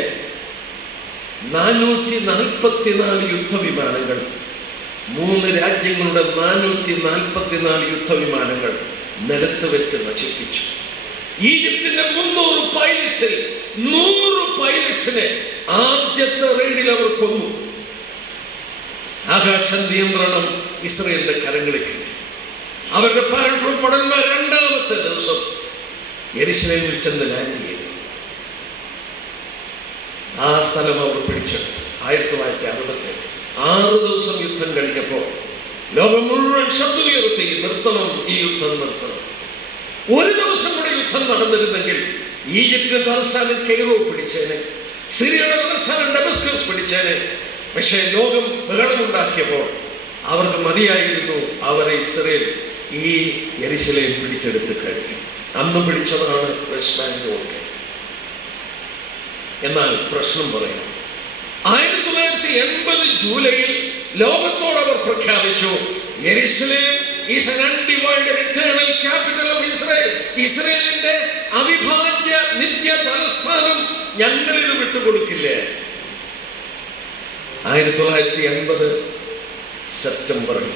444 യുദ്ധവിമാനങ്ങൾ, 3 രാജ്യങ്ങളുടെ 444 യുദ്ധവിമാനങ്ങൾ നിലത്ത് വെച്ച് നശിപ്പിച്ചു. ഈജിപ്തിന്റെ 300 പൈലറ്റ്സിൽ 100 പൈലറ്റ്സിനെ ആദ്യത്തെ റെയ്ഡിൽ അവർ കൊന്നു. ആകാശ നിയന്ത്രണം ഇസ്രായേലിന്റെ കരങ്ങളിൽ കിട്ടി. അവരുടെ പടന്മാർ 2ാമത്തെ ദിവസം യെരുശലേമിൽ ചെന്ന് ലാൻഡ് ചെയ്തു. ആ സ്ഥലം അവർ പിടിച്ചെടുത്തു. 1967 6 ദിവസം യുദ്ധം കഴിഞ്ഞപ്പോൾ ലോകം മുഴുവൻ ശബ്ദമുയർത്തി, നിർത്തണം, ഈ യുദ്ധം നിർത്തണം. ഒരു ദിവസം കൂടി യുദ്ധം നടന്നിരുന്നെങ്കിൽ ഈജിപ്തിന്റെ തലസ്ഥാനം കെയ്റോ പിടിച്ചേനെ, സിറിയയുടെ തലസ്ഥാനം ഡമസ്കസ് പിടിച്ചേനെ. പക്ഷേ ലോകം ബഹളമുണ്ടാക്കിയപ്പോൾ അവർക്ക് മതിയായിരുന്നു. അവരെ ഇസ്രായേൽ ഈ യെരുശലേം പിടിച്ചെടുത്ത് കഴിഞ്ഞു. അന്ന് പിടിച്ചതാണ് വെസ്റ്റ് ബാങ്ക്. എന്നാൽ പ്രശ്നം പറയാം, 1980 ജൂലൈയിൽ ലോകത്തോട് അവർ പ്രഖ്യാപിച്ചു, യെരുശലേം is an undivided eternal capital of Israel. ഇസ്രായേലിന്റെ അവിഭാജ്യ നിത്യ തലസ്ഥാനം ഞങ്ങളിത് വിട്ടുകൊടുക്കില്ല. 1980 സെപ്റ്റംബറിൽ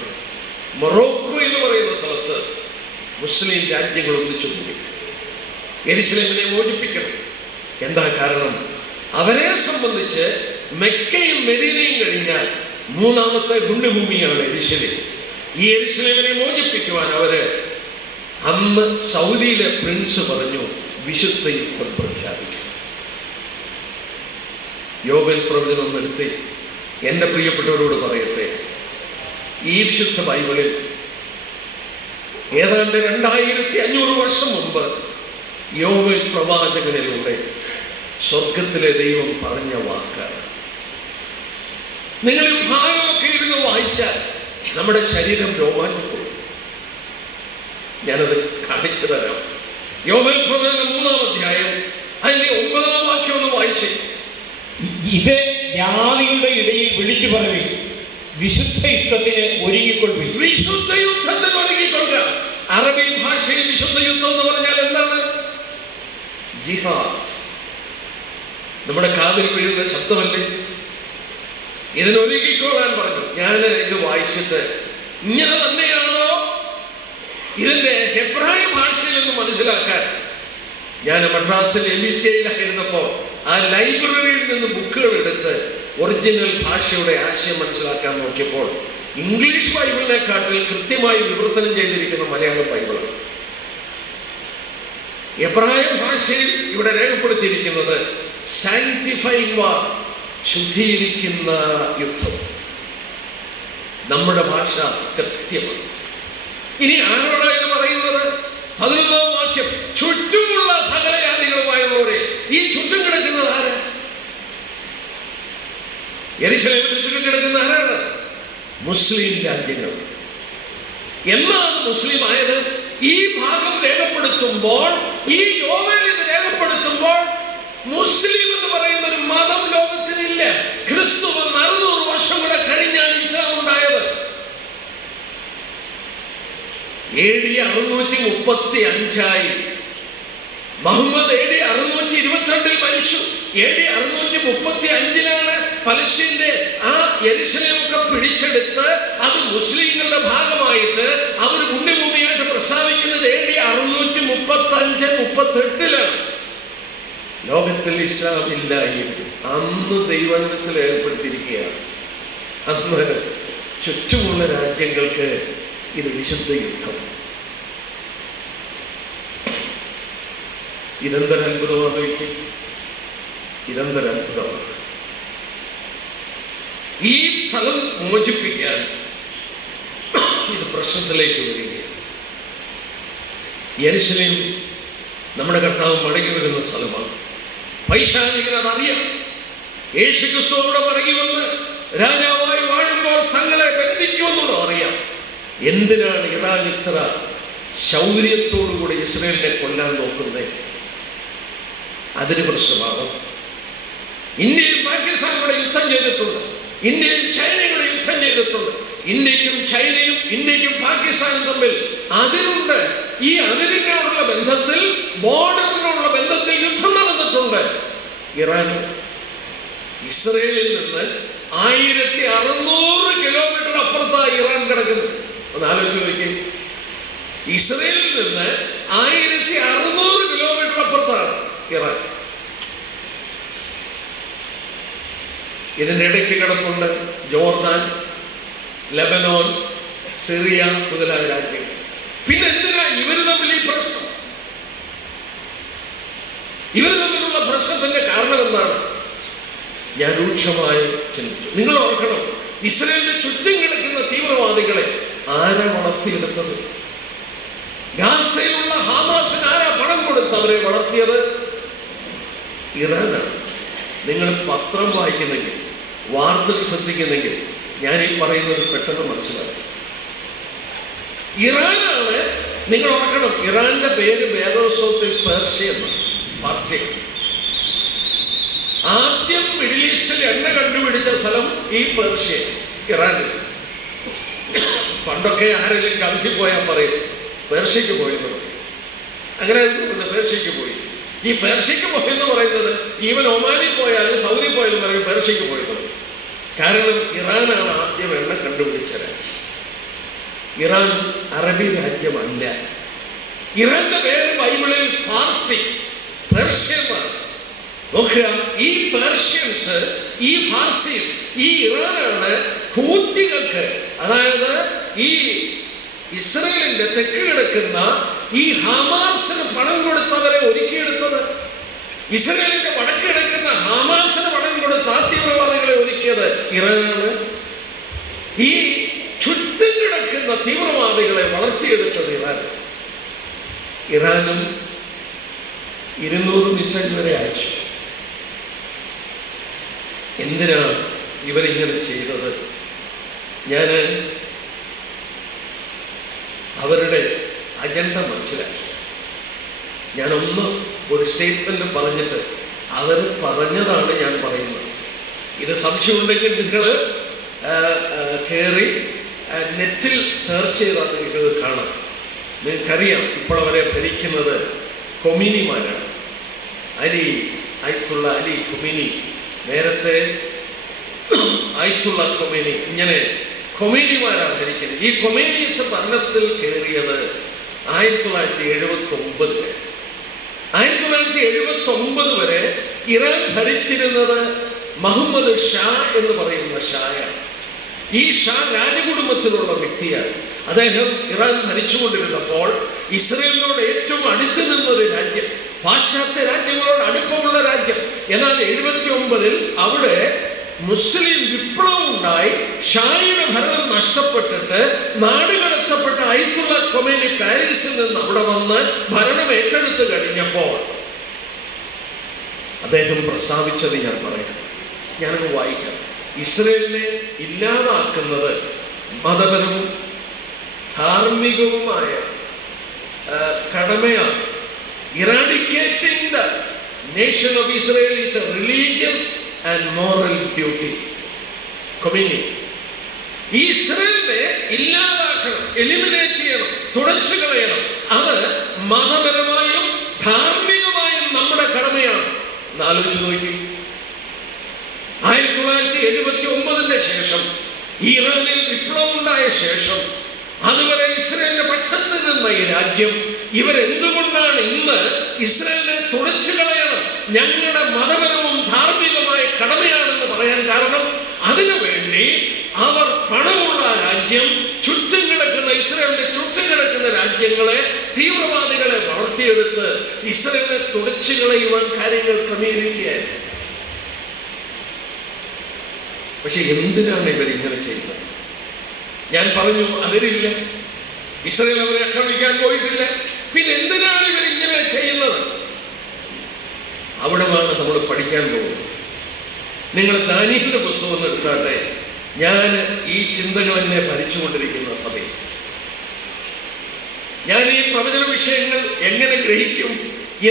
മൊറോക്കോ എന്ന് പറയുന്ന സ്ഥലത്ത് മുസ്ലിം രാജ്യങ്ങൾ ഒന്നിച്ചു കൂടി യെരുശലേമിനെ മോചിപ്പിക്കണം. എന്താ കാരണം? അവരെ സംബന്ധിച്ച് മെക്കയും മെദീനയും കഴിഞ്ഞാൽ 3ാമത്തെ പുണ്യഭൂമിയാണ് യെരുശലേം. ഈ യെരുശലേമിനെ മോചിപ്പിക്കുവാൻ അവര് അന്ന് സൗദിയിലെ പ്രിൻസ് പറഞ്ഞു, വിശുദ്ധ യുദ്ധം പ്രഖ്യാപിക്കും. യോബേൽ പ്രവചനം നിർത്തി എന്റെ പ്രിയപ്പെട്ടവരോട് പറയട്ടെ, ഈ വിശുദ്ധ ബൈബിളിൽ ഏതാണ്ട് 2500 വർഷം മുമ്പ് യോബേൽ പ്രവാചകനിലൂടെ സ്വർഗത്തിലെ ദൈവം പറഞ്ഞ വാക്കാണ്. നിങ്ങൾ ഈ ഭാഗമൊക്കെ ഇരുന്ന് വായിച്ചാൽ നമ്മുടെ ശരീരം രോമാഞ്ചപ്പെടും. ഞാനത് കാണിച്ചു തരാം. യോബേൽ പ്രവചനം 3-ാം അധ്യായം അതിന്റെ 9-ാം വാക്യം ഒന്ന് വായിച്ചേ. ഇത് ജാതികളുടെ ഇടയിൽ വിളിച്ചു പറയും, വിശുദ്ധ യുദ്ധത്തിന് ഒരുങ്ങിക്കൊള്ളുവിൻ. വിശുദ്ധ യുദ്ധത്തിന് ഒരുങ്ങിക്കൊള്ളുക. അറബി ഭാഷയിൽ വിശുദ്ധ യുദ്ധം എന്ന് പറഞ്ഞാൽ എന്താണ്? ജിഹാദ്. നമ്മുടെ കാതിൽ വീഴുന്ന ശബ്ദമല്ലേ? ഇതിനൊരുക്കിക്കോളാൻ പറഞ്ഞു. ഞാൻ ഇത് വായിച്ചിട്ട് ഇങ്ങനെ തന്നെയാണോ ഇതിന്റെ ഹെബ്രായ ഭാഷയിൽ നിന്ന് മനസ്സിലാക്കാൻ ഞാൻ മദ്രാസിൽ MBTയിലായിരുന്നപ്പോൾ ആ ലൈബ്രറിയിൽ നിന്ന് ബുക്കുകൾ എടുത്ത് ഒറിജിനൽ ഭാഷയുടെ ആശയം മനസ്സിലാക്കാൻ നോക്കിയപ്പോൾ ഇംഗ്ലീഷ് ബൈബിളിനെക്കാട്ടിൽ കൃത്യമായി വിവർത്തനം ചെയ്തിരിക്കുന്ന മലയാളം ബൈബിളാണ്. എബ്രായ ഭാഷയിൽ ഇവിടെ രേഖപ്പെടുത്തിയിരിക്കുന്നത് സാങ്ക്ടിഫൈങ് വാർ, ശുദ്ധീകരിക്കുന്ന യുദ്ധം. നമ്മുടെ ഭാഷ കൃത്യമാണ്. ഇനി ആരോടാണ് ഇത് പറയുന്നത്? 11ാം വാക്യം, ചുറ്റുമുള്ള സകല ജാതികളുമായുള്ളവരെ. ഈ ചുറ്റും കിടക്കുന്നത് ആരാ? യെരുശലേമിന് ചുറ്റും കിടക്കുന്ന ആരാണ്? മുസ്ലിം രാജ്യങ്ങൾ. എന്നാണ് മുസ്ലിം ആയത്? ഈ ഭാഗം രേഖപ്പെടുത്തുമ്പോൾ, ഈ യോവേൽ ഇത് രേഖപ്പെടുത്തുമ്പോൾ മുസ്ലിം എന്ന് പറയുന്ന ഒരു മതം ലോകത്തിനില്ല. ക്രിസ്തു 400 വർഷം കൂടെ കഴിഞ്ഞാണ് ഇസ്ലാം ഉണ്ടായത്. AD 635 മുഹമ്മദ് AD 622 മരിച്ചു. AD 635 പലസ്തീന്റെ ആ യെരുശലേമൊക്കെ പിടിച്ചെടുത്ത് അത് മുസ്ലിങ്ങളുടെ ഭാഗമായിട്ട് അവർ പുണ്യഭൂമിയായിട്ട് പ്രസ്താവിക്കുന്നത് AD 635-38 ലോകത്തിൽ ഇസ്ലാം ഇല്ലായിരുന്നു. അന്ന് ദൈവത്തിൽ ഏർപ്പെടുത്തിയിരിക്കുകയാണ്. അന്ന് ചുറ്റുമുള്ള രാജ്യങ്ങൾക്ക് ഇത് വിശുദ്ധ യുദ്ധം. ഇതെന്തൊരു അത്ഭുതമാണ്! ഇതെന്തൊരു അത്ഭുതമാണ്! ഈ സ്ഥലം മോചിപ്പിക്കാൻ ഇത് പ്രശ്നത്തിലേക്ക് വരികയാണ്. യെരുശലേം നമ്മുടെ കർത്താവ് മടങ്ങി വരുന്ന സ്ഥലമാണ്. പൈശാചികൻ അതറിയാം. യേശുക്രിസ്തു അവിടെ മടങ്ങി വന്ന് രാജാവായി വാഴുമ്പോൾ തങ്ങളെ ബന്ധിക്കുമെന്നുള്ളത് അറിയാം. എന്തിനാണ് ഇറാൻ ഇത്ര ശൗര്യത്തോടുകൂടി ഇസ്രയേലിനെ കൊല്ലാൻ നോക്കുന്നത്? അതിന് പ്രശ്നമാണ്. ഇന്ത്യയും പാകിസ്ഥാനും കൂടെ യുദ്ധം ചെയ്തിട്ടുണ്ട്. ഇന്ത്യയും ചൈനയും കൂടെ യുദ്ധം ചെയ്തിട്ടുണ്ട്. ഇന്ത്യക്കും ചൈനയും ഇന്ത്യക്കും പാകിസ്ഥാനും തമ്മിൽ അതിരുണ്ട്. ഈ അതിരിനോടുള്ള ബന്ധത്തിൽ, ബോർഡറിനോടുള്ള ബന്ധത്തിൽ യുദ്ധം നടന്നിട്ടുണ്ട്. ഇറാൻ ഇസ്രയേലിൽ നിന്ന് 1600 കിലോമീറ്റർ അപ്പുറത്താണ് ഇറാൻ കിടക്കുന്നത്. ഒന്ന് ആലോചിച്ച് നോക്കി. ഇസ്രയേലിൽ നിന്ന് 1600 കിലോമീറ്റർ അപ്പുറത്താണ് ഇറാൻ. ഇതിൻ്റെ ഇടയ്ക്ക് കിടപ്പുണ്ട് ജോർദാൻ, ലെബനോൻ, സിറിയ മുതലായ രാജ്യങ്ങൾ. പിന്നെ എന്തിനാ ഇവർ തമ്മിൽ ഈ പ്രശ്നം? ഇവർ തമ്മിലുള്ള പ്രശ്നത്തിന്റെ കാരണം എന്താണ്? ഞാൻ രൂക്ഷമായി ചിന്തിച്ചു. നിങ്ങൾ ഓർക്കണം, ഇസ്രയേലിന്റെ ചുറ്റും കിടക്കുന്ന തീവ്രവാദികളെ ആരാ വളർത്തിയെടുത്തത്? ഗാസയിലുള്ള ഹമാസിന് ആരാ പണം കൊടുത്ത് അവരെ വളർത്തിയത്? ഇറാനാണ്. നിങ്ങൾ പത്രം വായിക്കുന്നെങ്കിൽ, വാർത്തകൾ ശ്രദ്ധിക്കുന്നെങ്കിൽ ഞാൻ ഈ പറയുന്നത് പെട്ടെന്ന് മനസ്സിലാക്കും. ഇറാനാണ്. നിങ്ങൾ ഓർക്കണം, ഇറാന്റെ പേര് വേദോത്സവത്തിൽ പേർഷ്യ എന്നാണ്. പാർസ്യ. ആദ്യം മിഡിൽ ഈസ്റ്റിൽ എണ്ണ കണ്ടുപിടിച്ച സ്ഥലം ഈ പേർഷ്യ, ഇറാനിൽ. പണ്ടൊക്കെ ആരെങ്കിലും ഗൾഫിൽ പോയാൽ പറയും പേർഷ്യക്ക് പോയെന്ന് പറയും. അങ്ങനെ പേർഷ്യക്ക് പോയി. ഈ പേർഷ്യക്ക് പോയെന്ന് പറയുന്നത് ഈവൻ ഒമാനിൽ പോയാലും സൗദി പോയാലും പറയും പേർഷ്യക്ക് പോയെന്ന് പറയും. കാരണം ഇറാനാണ് ആദ്യം എണ്ണ കണ്ടുപിടിച്ച രാജ്യം. ഇറാൻ അറബി രാജ്യമല്ല. ഇറാന്റെ പേര് ബൈബിളിൽ ഫാർസി, പേർഷ്യമാണ്. നോക്കുക, ഈ പേർഷ്യൻസ്, ഈ ഫാർസീസ്, ഈ ഇറാനാണ് ഹൂത്തികൾക്ക്, അതായത് ഈ ഇസ്രയേലിന്റെ തെക്ക് കിടക്കുന്ന ഈ ഹമാസിന് പണം കൊടുത്തവരെ ഒരുക്കിയെടുത്തത്. ഇസ്രയേലിന്റെ വടക്ക് കിടക്കുന്ന ഹമാസിന് പണം കൊടുത്ത ആ തീവ്രവാദികളെ ഒരുക്കിയത് ഇറാനാണ്. ഈ ചുറ്റും കിടക്കുന്ന തീവ്രവാദികളെ വളർത്തിയെടുത്തത് ഇറാൻ. ഇറാനും 200 മിസൈൽ വരെ അയച്ചു. എന്തിനാണ് ഇവരിങ്ങനെ ചെയ്തത്? ഞാൻ അവരുടെ അജണ്ട മനസ്സിലാക്കി. ഞാനൊന്ന് ഒരു സ്റ്റേറ്റ്മെന്റ് പറഞ്ഞിട്ട് അവർ പറഞ്ഞതാണ് ഞാൻ പറയുന്നത്. ഇത് സംശയമുണ്ടെങ്കിൽ നിങ്ങൾ കയറി നെറ്റിൽ സെർച്ച് ചെയ്താൽ നിങ്ങൾക്കത് കാണാം. നിങ്ങൾക്കറിയാം, ഇപ്പോൾ അവരെ ഭരിക്കുന്നത് ഖൊമീനിമാരാണ്. അയത്തുള്ള അലി ഖൊമീനി നേരത്തെ ആയത്തുള്ള ഖൊമേനി ഇങ്ങനെ ഖൊമേനിമാരാണ് ഭരിക്കുന്നത്. ഈ ഖൊമേനീസ് ഭരണത്തിൽ കയറിയത് 1979 വരെ. 1979 വരെ ഇറാൻ ഭരിച്ചിരുന്നത് മുഹമ്മദ് ഷാ എന്ന് പറയുന്ന ഷായാണ്. ഈ ഷാ രാജകുടുംബത്തിലുള്ള വ്യക്തിയാണ്. അദ്ദേഹം ഇറാൻ ഭരിച്ചുകൊണ്ടിരുന്നപ്പോൾ ഇസ്രയേലിനോട് ഏറ്റവും അടുത്ത് നിന്നൊരു രാജ്യം, പാശ്ചാത്യ രാജ്യങ്ങളോട് അടുപ്പമുള്ള രാജ്യം. എന്നാൽ 79 അവിടെ മുസ്ലിം വിപ്ലവം ഉണ്ടായി. ഷായുടെ ഭരണം നഷ്ടപ്പെട്ടിട്ട് നാടുകടത്തപ്പെട്ട ആയത്തുള്ള ഖൊമേനി പാരീസിൽ നിന്ന് അവിടെ വന്ന് ഭരണം ഏറ്റെടുത്ത് കഴിഞ്ഞപ്പോൾ അദ്ദേഹം പ്രസ്താവിച്ചത് ഞാൻ പറയാം. ഞാനത് വായിക്കാം. ഇസ്രയേലിനെ ഇല്ലാതാക്കുന്നത് മതപരവും ധാർമ്മികവുമായ കടമയാണ്. Eradicating the nation of Israel is a religious and moral duty. Khomeini ഈ ഇസ്രയേലിനെ ഇല്ലാതാക്കണം, എലിമിനേറ്റ് ചെയ്യണം, തുടച്ചു കളയണം. അത് മതപരമായും ധാർമ്മികമായും നമ്മുടെ കടമയാണ്. ആലോചിച്ച് നോക്കി. 1979 ശേഷം ഇറാനിൽ വിപ്ലവം ഉണ്ടായ ശേഷം അതുവരെ ഇസ്രയേലിന്റെ പക്ഷത്ത് നിന്ന ഈ രാജ്യം ഇവരെന്തുകൊണ്ടാണ് ഇന്ന് ഇസ്രയേലിനെ തുടച്ചു കളയണം, ഞങ്ങളുടെ മതപരവും ധാർമ്മികമായ കടമയാണെന്ന് പറയാൻ കാരണം, അതിനുവേണ്ടി അവർ പണമുള്ള രാജ്യം, ചുറ്റും കിടക്കുന്ന ഇസ്രയേലിന്റെ ചുറ്റും കിടക്കുന്ന രാജ്യങ്ങളെ, തീവ്രവാദികളെ വളർത്തിയെടുത്ത് ഇസ്രയേലിനെ തുടച്ചു കളയുവാൻ കാര്യങ്ങൾ ക്രമീകരിക്കുകയായിരുന്നു. പക്ഷെ എന്തിനാണ് ഇവരിങ്ങനെ ചെയ്യുന്നത്? ഞാൻ പറഞ്ഞു, അതിരില്ല, ഇസ്രയേൽ അവരെ ആക്രമിക്കാൻ പോയിട്ടില്ല. പിന്നെ എന്തിനാണ് ഇവരിങ്ങനെ ചെയ്യുന്നത്? അവിടെയാണ് നമ്മൾ പഠിക്കാൻ പോകുന്നത്. നിങ്ങൾ ദാനിയേലിന്റെ പുസ്തകം എടുത്താട്ടെ. ഞാൻ ഈ ചിന്തകൾ എന്നെ ഭരിച്ചുകൊണ്ടിരിക്കുന്ന സമയം ഞാൻ ഈ പ്രവചന വിഷയങ്ങൾ എങ്ങനെ ഗ്രഹിക്കും,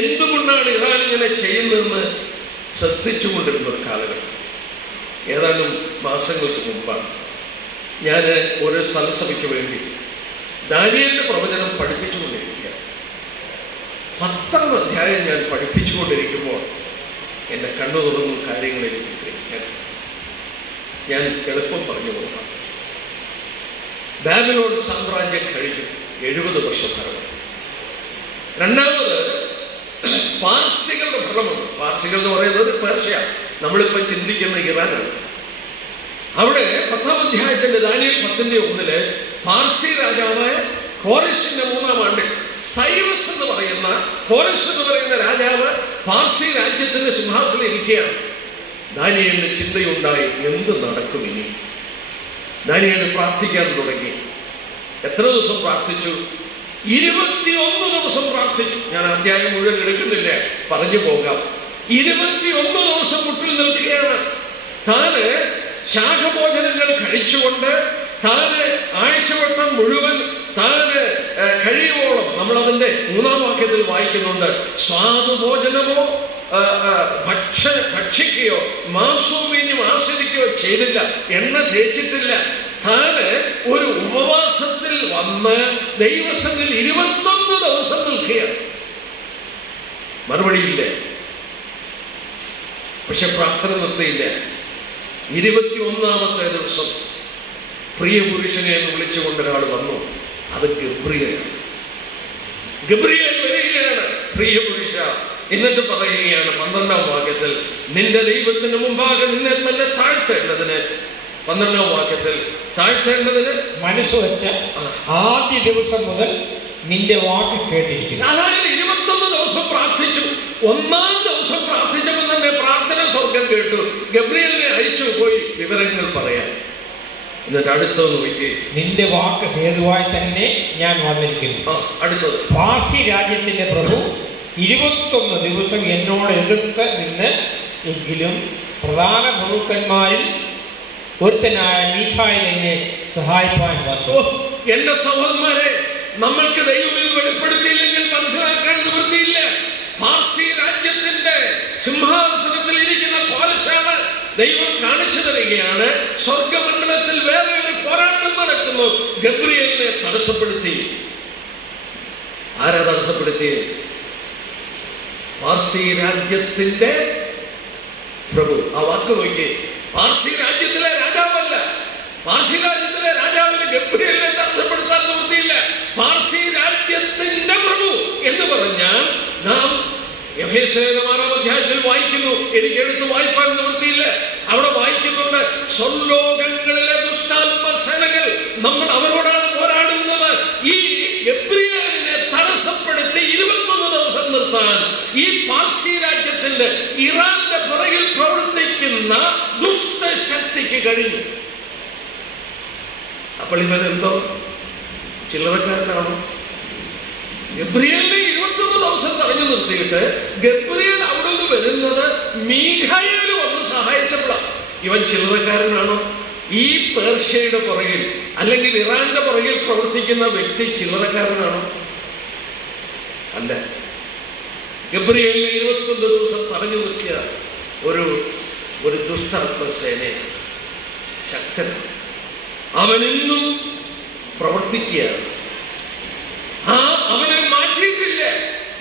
എന്തുകൊണ്ടാണ് ഇറാൻ ഇങ്ങനെ ചെയ്യുന്നതെന്ന് ശ്രദ്ധിച്ചുകൊണ്ടിരുന്ന ഒരു കാലഘട്ടം. ഏതാനും മാസങ്ങൾക്ക് മുമ്പാണ് ഞാൻ ഒരു സ്ഥലസഭയ്ക്ക് വേണ്ടി ദാനിയേലിന്റെ പ്രവചനം പഠിപ്പിച്ചുകൊണ്ടിരിക്കുക. 10ാം അധ്യായം ഞാൻ പഠിപ്പിച്ചുകൊണ്ടിരിക്കുമ്പോൾ എൻ്റെ കണ്ണു തുറന്നു കാര്യങ്ങളിലേക്ക് ഗ്രഹിക്കാൻ. ഞാൻ എളുപ്പം പറഞ്ഞു പോകാം. ബാബിലോൺ സാമ്രാജ്യം കഴിഞ്ഞു 70 വർഷം ഭരണം. രണ്ടാമത് പാർസികളുടെ ഭരണമുണ്ട്. പാർസികൾ എന്ന് പറയുന്നത് പേർഷ്യ, നമ്മളിപ്പോൾ ചിന്തിക്കുന്ന ഇറാനാണ്. അവിടെ 10ാം അധ്യായത്തിന്റെ ദാനിയേൽ 10:1 പാർസി രാജാവായ കോരശിന്റെ 3ാം ആണ്ടിൽ സൈറസ് എന്ന് പറയുന്ന കോരശ് എന്ന് പറയുന്ന രാജാവ് പാർസി രാജ്യത്തിന്റെ സിംഹാസനം ഇരിക്കുകയാണ്. ദാനിയേലിന് ചിന്തയുണ്ടായി, എന്ത് നടക്കും ഇനി? ദാനിയേൽ പ്രാർത്ഥിക്കാൻ തുടങ്ങി. എത്ര ദിവസം പ്രാർത്ഥിച്ചു? 21 ദിവസം പ്രാർത്ഥിച്ചു. ഞാൻ അധ്യായം മുഴുവൻ എടുക്കുന്നില്ല, പറഞ്ഞു പോകാം. 21 ദിവസം മുട്ടിൽ നിൽക്കുകയാണ്. താന് ശാഖഭോജനങ്ങൾ കഴിച്ചുകൊണ്ട് താന് ആഴ്ചവട്ടം മുഴുവൻ താന് കഴിയുവോളം, നമ്മളതിന്റെ 3ാം വാക്യത്തിൽ വായിക്കുന്നുണ്ട്, സ്വാദുഭോജനമോ ഭക്ഷിക്കുകയോ മാംസവും വീഞ്ഞും ആസ്വദിക്കുകയോ ചെയ്തില്ല, എണ്ണ തേച്ചിട്ടില്ല. താന് ഒരു ഉപവാസത്തിൽ വന്ന് ദൈവസന്നിധിയിൽ 21 ദിവസം നിൽക്കുകയാണ്. മറുപടിയില്ല. പക്ഷെ പ്രാർത്ഥന നിർത്തിയില്ല. 21ാമത്തെ ദിവസം പ്രിയ പുരുഷനെ എന്ന് വിളിച്ചുകൊണ്ട് ഒരാൾ വന്നു. അത് ഗബ്രിയേലാണ്. ഗബ്രിയേൽ വരികയാണ്, പ്രിയ പുരുഷ. എന്നിട്ട് പറയുകയാണ് 12ാം വാക്യത്തിൽ, നിന്റെ ദൈവത്തിന് മുമ്പാകെ നിന്നെ തന്നെ താഴ്ത്തേണ്ടതിന്, 12ാം വാക്യത്തിൽ താഴ്ത്തേണ്ടതിന് മനസ്സ് വെച്ച ആദ്യ ദിവസം മുതൽ നിന്റെ വാക്ക് കേട്ടിരിക്കുന്നു. അതായത് 21 ദിവസം പ്രാർത്ഥിച്ചു. 1ാം ദിവസം പ്രാർത്ഥിച്ചപ്പോൾ തന്നെ പ്രാർത്ഥന സ്വർഗം കേട്ടു. ഗബ്രിയേലിനെ അയച്ചു പോയി വിവരങ്ങൾ പറയാൻ. എന്നിട്ട് അടുത്തത് നോക്കി, നിന്റെ വാക്ക് ഹേതുവായി തന്നെ ഞാൻ വന്നിരിക്കുന്നു. അടുത്തത്, പാർസി രാജ്യത്തിന്റെ പ്രഭു 21 ദിവസം എന്നോട് എതിർത്ത് നിന്ന് എങ്കിലും പ്രധാന പ്രഭുക്കന്മാരിൽ ഒരുത്തനായ മീഖായേൽ എന്നെ സഹായിപ്പാൻ വന്നു. എന്റെ സഹോദരന്മാരെ, നമ്മൾക്ക് ദൈവം വെളിപ്പെടുത്തിയില്ലെങ്കിൽ മനസ്സിലാക്കാൻ നിവൃത്തിയില്ല. പാർസി രാജ്യത്തിന്റെ സിംഹാസനത്തിൽ ഇരിക്കുന്ന കോരശാണ് ദൈവം കാണിച്ചു തരികയാണ്. സ്വർഗമണ്ഡലത്തിൽ വേറെ ഒരു പോരാട്ടം നടക്കുന്നു. ഗബ്രിയേലിനെ തടസ്സപ്പെടുത്തി. ആരാ തടസ്സപ്പെടുത്തി? പാർസി രാജ്യത്തിന്റെ പ്രഭു. ആ വാക്ക് നോക്കി, പാർസി രാജ്യത്തിലെ രാജാവല്ല. പാർസി രാജ്യത്തിലെ രാജാവിന് ഗബ്രിയേലിനെ തടസ്സപ്പെടുത്താൻ നിവൃത്തിയില്ല. പാർസി രാജ്യത്തിന്റെ പ്രഭു എന്ന് പറഞ്ഞാൽ നാം എഫേസ്യരുടെ 6-ാം അധ്യായത്തിൽ വായിക്കുന്നു. എനിക്ക് എടുത്ത് വായിപ്പാൻ നിവൃത്തിയില്ല. അവിടെ വായിക്കുന്നുണ്ട്, സ്വർലോകങ്ങളിലെ ദുഷ്ടാത്മസേനകൾ നമ്മൾ അവരോടാണ് പോരാടുന്നത്. ഈ ഗബ്രിയേലിനെ തടസ്സപ്പെടുത്തി 21 ദിവസം നിർത്താൻ ഈ പാർസി രാജ്യത്തിന്റെ ഇറാന്റെ പുറകിൽ പ്രവർത്തിക്കുന്ന ദുഷ്ടശക്തിക്ക് കഴിഞ്ഞു. അപ്പോൾ ഇവൻ എന്തോ ചില്ലറക്കാരനാണോ? ഗബ്രിയേലിനെ 21 ദിവസം തടഞ്ഞു നിർത്തിയിട്ട് ഗബ്രിയേൽ അവിടെ നിന്ന് വരുന്നത് മീഖായേൽ വന്ന് സഹായിച്ചപ്പോഴാണ്. ഇവൻ ചില്ലറക്കാരനാണോ? ഈ പേർഷ്യയുടെ പുറകിൽ അല്ലെങ്കിൽ ഇറാന്റെ പുറകിൽ പ്രവർത്തിക്കുന്ന വ്യക്തി ചില്ലറക്കാരനാണോ? അല്ല. ഗബ്രിയേലിനെ 21 ദിവസം തടഞ്ഞു നിർത്തിയ ഒരു ദുഷ്ടാത്മസേനയാണ്, ശക്തനാണ്. അവനെന്നും പ്രവർത്തിക്കുകയാണ്. അവനെ മാറ്റിയിട്ടില്ല.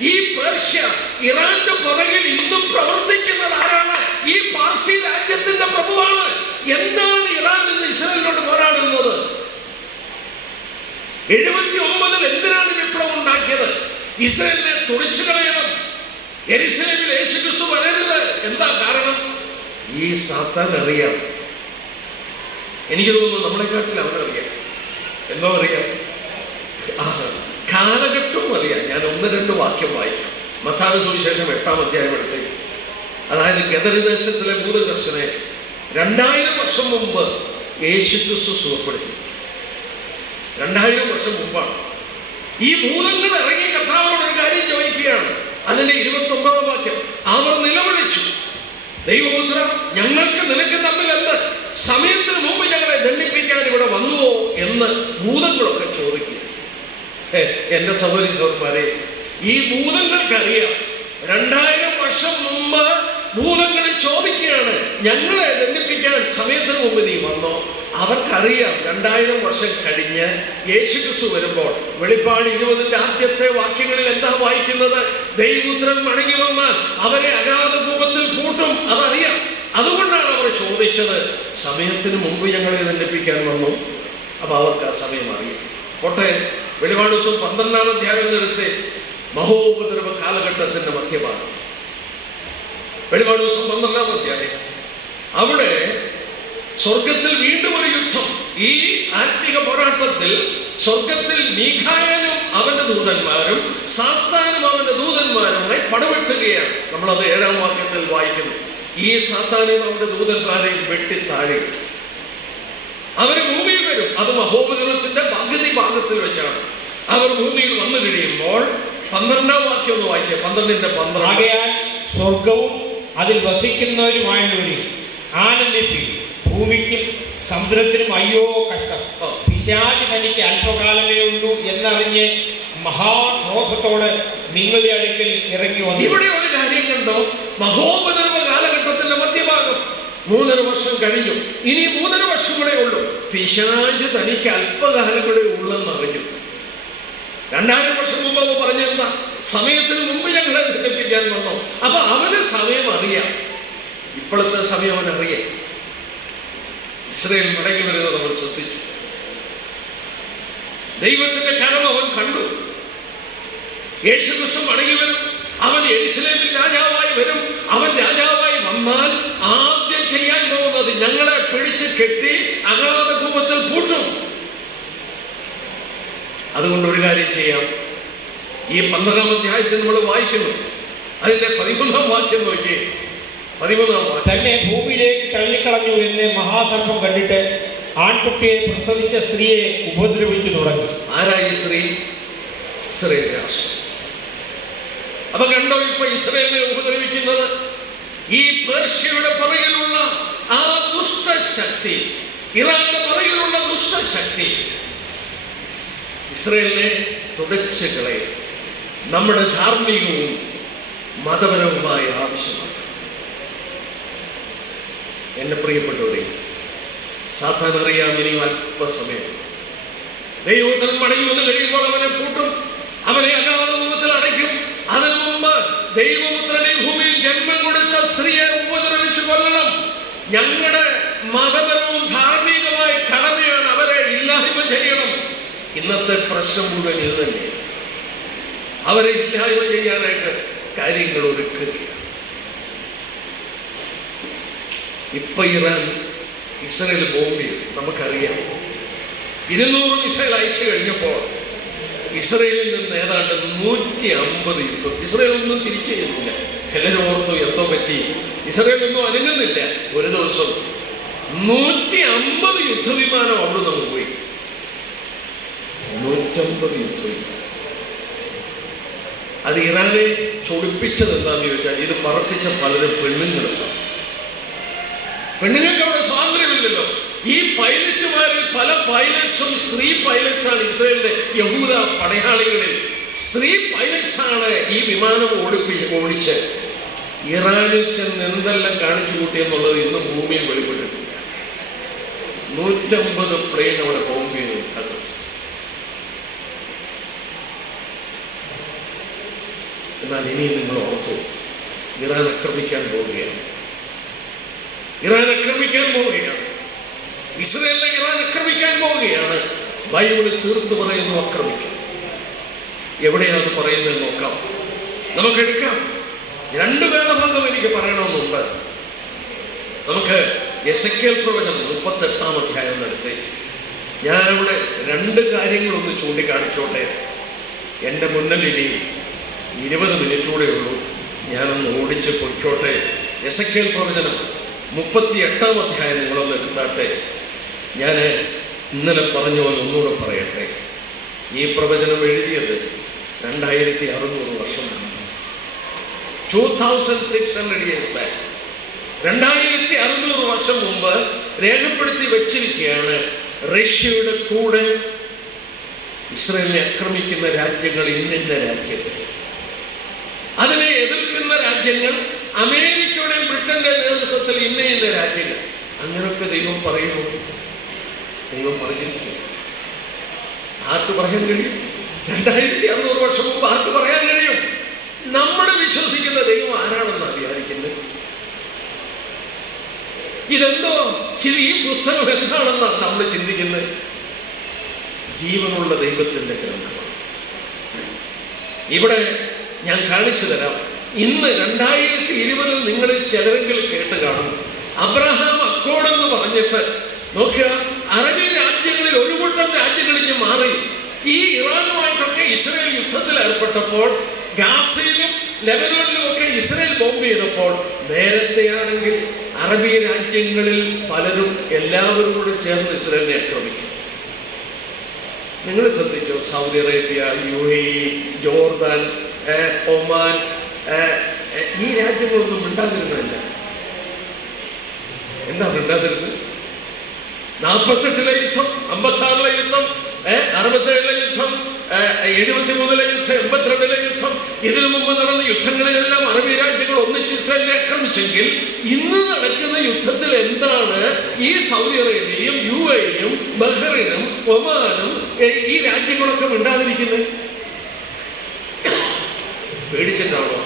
ഈ പേർഷ്യ ഇറാന്റെ പുറകിൽ ഇന്നും പ്രവർത്തിക്കുന്നത് ആരാണ്? ഈ പാർസി രാജ്യത്തിന്റെ പ്രഭുവാണ്. എന്താണ് ഇറാൻ ഇന്ന് ഇസ്രായേലിനോട് പോരാടുന്നത്? 79-ൽ എന്തിനാണ് വിപ്ലവം ഉണ്ടാക്കിയത്? ഇസ്രായേലിനെ തുടിച്ചു കളയണം, യെരുശലേമിൽ യേശുക്രിസ്തു വരരുത്. എന്താ കാരണം? ഈ സാത്താൻ അറിയാം. എനിക്ക് തോന്നുന്നു നമ്മളെക്കാട്ടിൽ അവനറിയാം. എന്തോ അറിയാം, കാലഘട്ടവും അറിയാം. ഞാൻ 1-2 വാക്യം വായിക്കാം. മത്തായി സുവിശേഷം 8-ാം അധ്യായം എടുത്ത്, അതായത് ഗദരദേശത്തിലെ ഭൂതഗ്രസ്തനെ 2000 വർഷം മുമ്പ് യേശുക്രിസ്തു സുഖപ്പെടുത്തി. 2000 വർഷം മുമ്പാണ്. ഈ ഭൂതങ്ങൾ ഇറങ്ങി കർത്താവിനോട് ഒരു കാര്യം ചോദിക്കുകയാണ്. അതിന്റെ 29-ാം വാക്യം, അവർ നിലവിളിച്ചു, ദൈവപുത്ര, ഞങ്ങൾക്ക് നിനക്ക് തമ്മിൽ എന്ത്? സമയത്തിന് മുമ്പ് ഞങ്ങളെ ദണ്ഡിപ്പിക്കാൻ ഇവിടെ വന്നുവോ എന്ന് ഭൂതങ്ങളൊക്കെ ചോദിക്കുക. എന്റെ സഹോദരി സഹോദരന്മാരെ, ഈ ഭൂതങ്ങൾക്കറിയാം 2000 വർഷം മുമ്പ് ഭൂതങ്ങൾ ചോദിക്കുകയാണ്, ഞങ്ങളെ ദണ്ഡിപ്പിക്കാൻ സമയത്തിന് മുമ്പ് നീ വന്നോ? അവർക്കറിയാം 2000 വർഷം കഴിഞ്ഞ് യേശുക്രിസ്തു വരുമ്പോൾ. വെളിപ്പാട് 20-ന്റെ ആദ്യത്തെ വാക്യങ്ങളിൽ എന്താ വായിക്കുന്നത്? ദൈവപുത്രൻ മടങ്ങി വന്നാൽ അവരെ അഗാധ കൂപത്തിൽ കൂട്ടും. അതറിയാം. അതുകൊണ്ടാണ് അവർ ചോദിച്ചത്, സമയത്തിന് മുമ്പ് ഞങ്ങളെ ദണ്ഡിപ്പിക്കാൻ വന്നു. അപ്പൊ അവർക്ക് ആ സമയം അറിയാം. പോട്ടെ, വെളിപാട് ദിവസം 12-ാം അധ്യായം എടുത്ത് മഹോപദ്രവ കാലഘട്ടത്തിന്റെ മധ്യഭാഗം. വെളിപാട് ദിവസം 12-ാം അധ്യായം, അവിടെ സ്വർഗത്തിൽ വീണ്ടും ഒരു യുദ്ധം. ഈ ആത്മിക പോരാട്ടത്തിൽ സ്വർഗത്തിൽ മീഖായേലും അവന്റെ ദൂതന്മാരും സാത്താനും അവന്റെ ദൂതന്മാരുമായി പടവെട്ടുകയാണ്. നമ്മളത് 7-ാം വാക്യത്തിൽ വായിക്കുന്നു. ഈ സാത്താനെയും അവന്റെ ദൂതന്മാരെയും വെട്ടിത്താഴെ അവർ ഭൂമിയിൽ വരും. അത് മഹോപദ്രവത്തിന്റെ പകുതി ഭാഗത്തിൽ വെച്ചാണ്. അവർ ഭൂമിയിൽ വന്നു കഴിയുമ്പോൾ 12-ാം വാക്യം ഒന്ന് വായിച്ചേ. 12-ന്റെ 12. ആകയാൽ സ്വർഗവും അതിൽ വസിക്കുന്നവരുമായുള്ളവരും ആനന്ദിപ്പി, ഭൂമിക്കും സമുദ്രത്തിനും അയ്യോ കഷ്ടം, പിശാച് തനിക്ക് അല്പകാലമേ ഉള്ളൂ എന്നറിഞ്ഞ് മഹാക്രോധത്തോട് നിങ്ങളുടെ അടുക്കൽ ഇറങ്ങി വന്നു. ഇവിടെ ഒരു കാര്യം കണ്ടോ? മഹോപദ്രവ കാലഘട്ടത്തിന്റെ മധ്യഭാഗം 3.5 വർഷം കഴിഞ്ഞു. ഇനി 3.5 വർഷം കൂടെ ഉള്ളൂ. പിശാച് തനിക്ക് അല്പകാലങ്ങളെ ഉള്ളെന്നറിഞ്ഞു. 2000 വർഷം മുമ്പ് അവ പറഞ്ഞെന്താ? സമയത്തിന് മുമ്പ് ഞങ്ങളെ ദണ്ഡിപ്പിക്കാൻ വന്നോ? അപ്പൊ അവന് സമയം അറിയാം. ഇപ്പോഴത്തെ സമയം അവനറിയാം. ഇസ്രായേൽ മടങ്ങി വരുന്നത് അവൻ ശ്രദ്ധിച്ചു. ദൈവത്തിന്റെ കരം അവൻ കണ്ടു. യേശുക്രിസ്തു മടങ്ങി വരും. അവൻ യെരുശലേമിൽ രാജാവായി വരും. അവൻ രാജാവായി വന്നാൽ ആദ്യം ചെയ്യാൻ പോകുന്നത് ഞങ്ങളെ പിടിച്ച് കെട്ടി അഗാധ കൂപത്തിൽ പൂട്ടും. അതുകൊണ്ട് ഒരു കാര്യം ചെയ്യാം. ഈ 12-ാം അധ്യായത്തിൽ നമ്മൾ വായിക്കുന്നു. അതിന്റെ 13-ാം വാക്യം നോക്കി. 13-ാം വാക്യം, തന്നെ ഭൂമിയിലേക്ക് തള്ളിക്കളഞ്ഞു എന്ന് മഹാസർപ്പം കണ്ടിട്ട് ആൺകുട്ടിയെ പ്രസവിച്ച സ്ത്രീയെ ഉപദ്രവിച്ചു തുടങ്ങി. ആരായി സ്ത്രീ? ഇസ്രായേൽ രാഷ്ട്രം. അപ്പൊ കണ്ടോ, ഇപ്പൊ ഇസ്രായേലിനെ ഉപദ്രവിക്കുന്നത് ഈ പേർഷ്യയുടെ പുറകിലുള്ള ആ ദുഷ്ടശക്തി, ഇറാന്റെ പുറകിലുള്ള ദുഷ്ടശക്തി ഇസ്രായേലിനെ തുടച്ചു കളയും. നമ്മുടെ ധാർമ്മികവും മതപരവുമായ ആവശ്യമാണ്. എന്നെ പ്രിയപ്പെട്ടവരെ, സാത്താൻ അറിയാം ഇനിയും അല്പസമയം. ദൈവപുത്രൻ മടങ്ങി വന്ന് കഴിയുമ്പോൾ അവനെ പൂട്ടും, അവനെ അഗാധ കൂപത്തിൽ അടയ്ക്കും. അതിനു മുമ്പ് ദൈവപുത്രനെ ഭൂമിയിൽ ജന്മം കൊടുത്ത സ്ത്രീയെ ഉപദ്രവിച്ചു കൊല്ലണം. ഞങ്ങളുടെ മതപരവും ധാർമ്മികമായ കടമയാണ് അവരെ ഇല്ലായ്മ ചെയ്യണം. ഇന്നത്തെ പ്രശ്നം മുഴുവൻ ഇത് തന്നെയാണ്. അവരെ ഇല്ലായ്മ ചെയ്യാനായിട്ട് കാര്യങ്ങൾ ഒരുക്കുകയാണ്. ഇപ്പൊ ഇറാൻ ഇസ്രയേൽ ബോംബ് ചെയ്തു, നമുക്കറിയാം. 200 മിസൈൽ അയച്ചു കഴിഞ്ഞപ്പോൾ ഇസ്രയേലിൽ നിന്ന് ഏതാണ്ട് 150 യുദ്ധം. ഇസ്രയേൽ ഒന്നും തിരിച്ചു ചെയ്യുന്നില്ല. എല്ലാവരും ഓർത്തു എന്തോ പറ്റി, ഇസ്രയേൽ ഒന്നും അനങ്ങുന്നില്ല. ഒരു ദിവസം 150 യുദ്ധവിമാനം അവിടെ നിന്ന് പോയി. 150 യുദ്ധവിമാനം. അത് ഇറാനെ ചൊടിപ്പിച്ചത് എന്താന്ന് ചോദിച്ചാൽ, ഇത് പറപ്പിച്ച പലരും പെണ്ണുങ്ങളാണ്. പെണ്ണുങ്ങൾക്ക് അവിടെ സ്വാതന്ത്ര്യമില്ലല്ലോ. ഈ പൈലറ്റുമാരിൽ പല പൈലറ്റ്സും സ്ത്രീ പൈലറ്റ്സാണ്. ഇസ്രയേലിന്റെ യഹൂദ പടയാളികളിൽ സ്ത്രീ പൈലറ്റ്സാണ് ഈ വിമാനം ഓടിച്ച് ഇറാനിൽ ചെന്ന് എന്തെല്ലാം കാണിച്ചു കൂട്ടിയെന്നുള്ളത് ഇന്ന് ഭൂമിയിൽ വെളിപ്പെട്ടിട്ടില്ല. 150 പ്ലെയിൻ അവിടെ ബോംബ് ചെയ്തു. എന്നാൽ ഇനി നിങ്ങൾ ഓർത്തു, ഇറാൻ ആക്രമിക്കാൻ പോവുകയാണ്. ഇറാൻ ആക്രമിക്കാൻ പോവുകയാണ്. ഇസ്രയേലിനെ ഇറാൻ ആക്രമിക്കാൻ പോവുകയാണ്. ബൈബിളിൽ തീർത്ത് പറയുന്നു ആക്രമിക്കും. എവിടെയാണ് പറയുന്നത് നോക്കാം, നമുക്കെടുക്കാം. 2 വേദഭാഗം എനിക്ക് പറയണമെന്നുണ്ട്. നമുക്ക് എസെക്കിയേൽ പ്രവചനം 38-ാം അധ്യായം എടുത്ത് ഞാനിവിടെ 2 കാര്യങ്ങളൊന്ന് ചൂണ്ടിക്കാണിച്ചോട്ടെ. എൻ്റെ മുന്നിൽ ഇനി 20 മിനിറ്റ് കൂടെ ഉള്ളൂ. ഞാനൊന്ന് ഓടിച്ച് പൊയ്ക്കോട്ടെ. എസെക്കിയേൽ പ്രവചനം 38-ാം അധ്യായം നിങ്ങളൊന്ന് എടുത്താട്ടെ. ഞാൻ ഇന്നലെ പറഞ്ഞ പോലെ ഒന്നുകൂടെ പറയട്ടെ. ഈ പ്രവചനം എഴുതിയത് 2600 വർഷം മുമ്പ്. 2600 years back. 2600 വർഷം മുമ്പ് രേഖപ്പെടുത്തി വെച്ചിരിക്കുകയാണ്. റഷ്യയുടെ കൂടെ ഇസ്രയേലിനെ ആക്രമിക്കുന്ന രാജ്യങ്ങൾ ഇന്നിന്ന രാജ്യങ്ങൾ, അതിനെ എതിർക്കുന്ന രാജ്യങ്ങൾ അമേരിക്കയുടെയും ബ്രിട്ടന്റെ നേതൃത്വത്തിൽ ഇന്ന രാജ്യങ്ങൾ. അങ്ങനെയൊക്കെ ദൈവം പറയുമോ? ദൈവം പറഞ്ഞിരിക്കും. ആർക്ക് പറയാൻ കഴിയും? 2600 വർഷം മുമ്പ് ആർക്ക് പറയാൻ കഴിയും? നമ്മൾ വിശ്വസിക്കുന്ന ദൈവം ആരാണെന്നാണ് വിചാരിക്കുന്നത്. ഇതെന്തോ ഈ പുസ്തകം എന്താണെന്നാണ് നമ്മൾ ചിന്തിക്കുന്നത്. ജീവനുള്ള ദൈവത്തിന്റെ ഗ്രന്ഥമാണ്. ഇവിടെ ഞാൻ കാണിച്ചു തരാം. ഇന്ന് 2020 നിങ്ങളിൽ ചിലരെങ്കിലും കേട്ട് കാണും. അബ്രഹാം അക്കോർഡ് എന്ന് പറഞ്ഞിട്ട് നോക്കുക, അറബി രാജ്യങ്ങളിൽ ഒരു കൂട്ടം രാജ്യങ്ങളിൽ മാറി. ഈ ഇറാനുമായിട്ടൊക്കെ ഇസ്രയേൽ യുദ്ധത്തിൽ ഏർപ്പെട്ടപ്പോൾ ഗാസയിലും ലെബനോണിലും ഒക്കെ ഇസ്രയേൽ ബോംബ് ചെയ്തപ്പോൾ, നേരത്തെയാണെങ്കിൽ അറബി രാജ്യങ്ങളിൽ പലരും എല്ലാവരും കൂടെ ചേർന്ന് ഇസ്രയേലിനെ ആക്രമിക്കും. നിങ്ങൾ ശ്രദ്ധിച്ചോ? Saudi Arabia, UAE, Jordan, Oman, ഈ രാജ്യങ്ങളൊന്നും മിണ്ടാതിരുന്നില്ല. എന്താ മിണ്ടാതിരുന്നത്? 48-ലെ യുദ്ധം, 56-ലെ യുദ്ധം, 67-ലെ യുദ്ധം, 73-ലെ യുദ്ധം, 82-ലെ യുദ്ധം, ഇതിനു മുമ്പ് നടന്ന യുദ്ധങ്ങളിലെല്ലാം അറബി രാജ്യങ്ങൾ ഒന്നിച്ച് ഇസ്രായേലിനെ ആക്രമിച്ചെങ്കിൽ ഇന്ന് നടക്കുന്ന യുദ്ധത്തിൽ എന്താണ് ഈ സൗദി അറേബ്യയും UAEയും ബഹ്റൈനും ഒമാനും ഈ രാജ്യങ്ങളൊക്കെ മിണ്ടാതിരിക്കുന്നത്? പേടിച്ചിട്ടാണോ?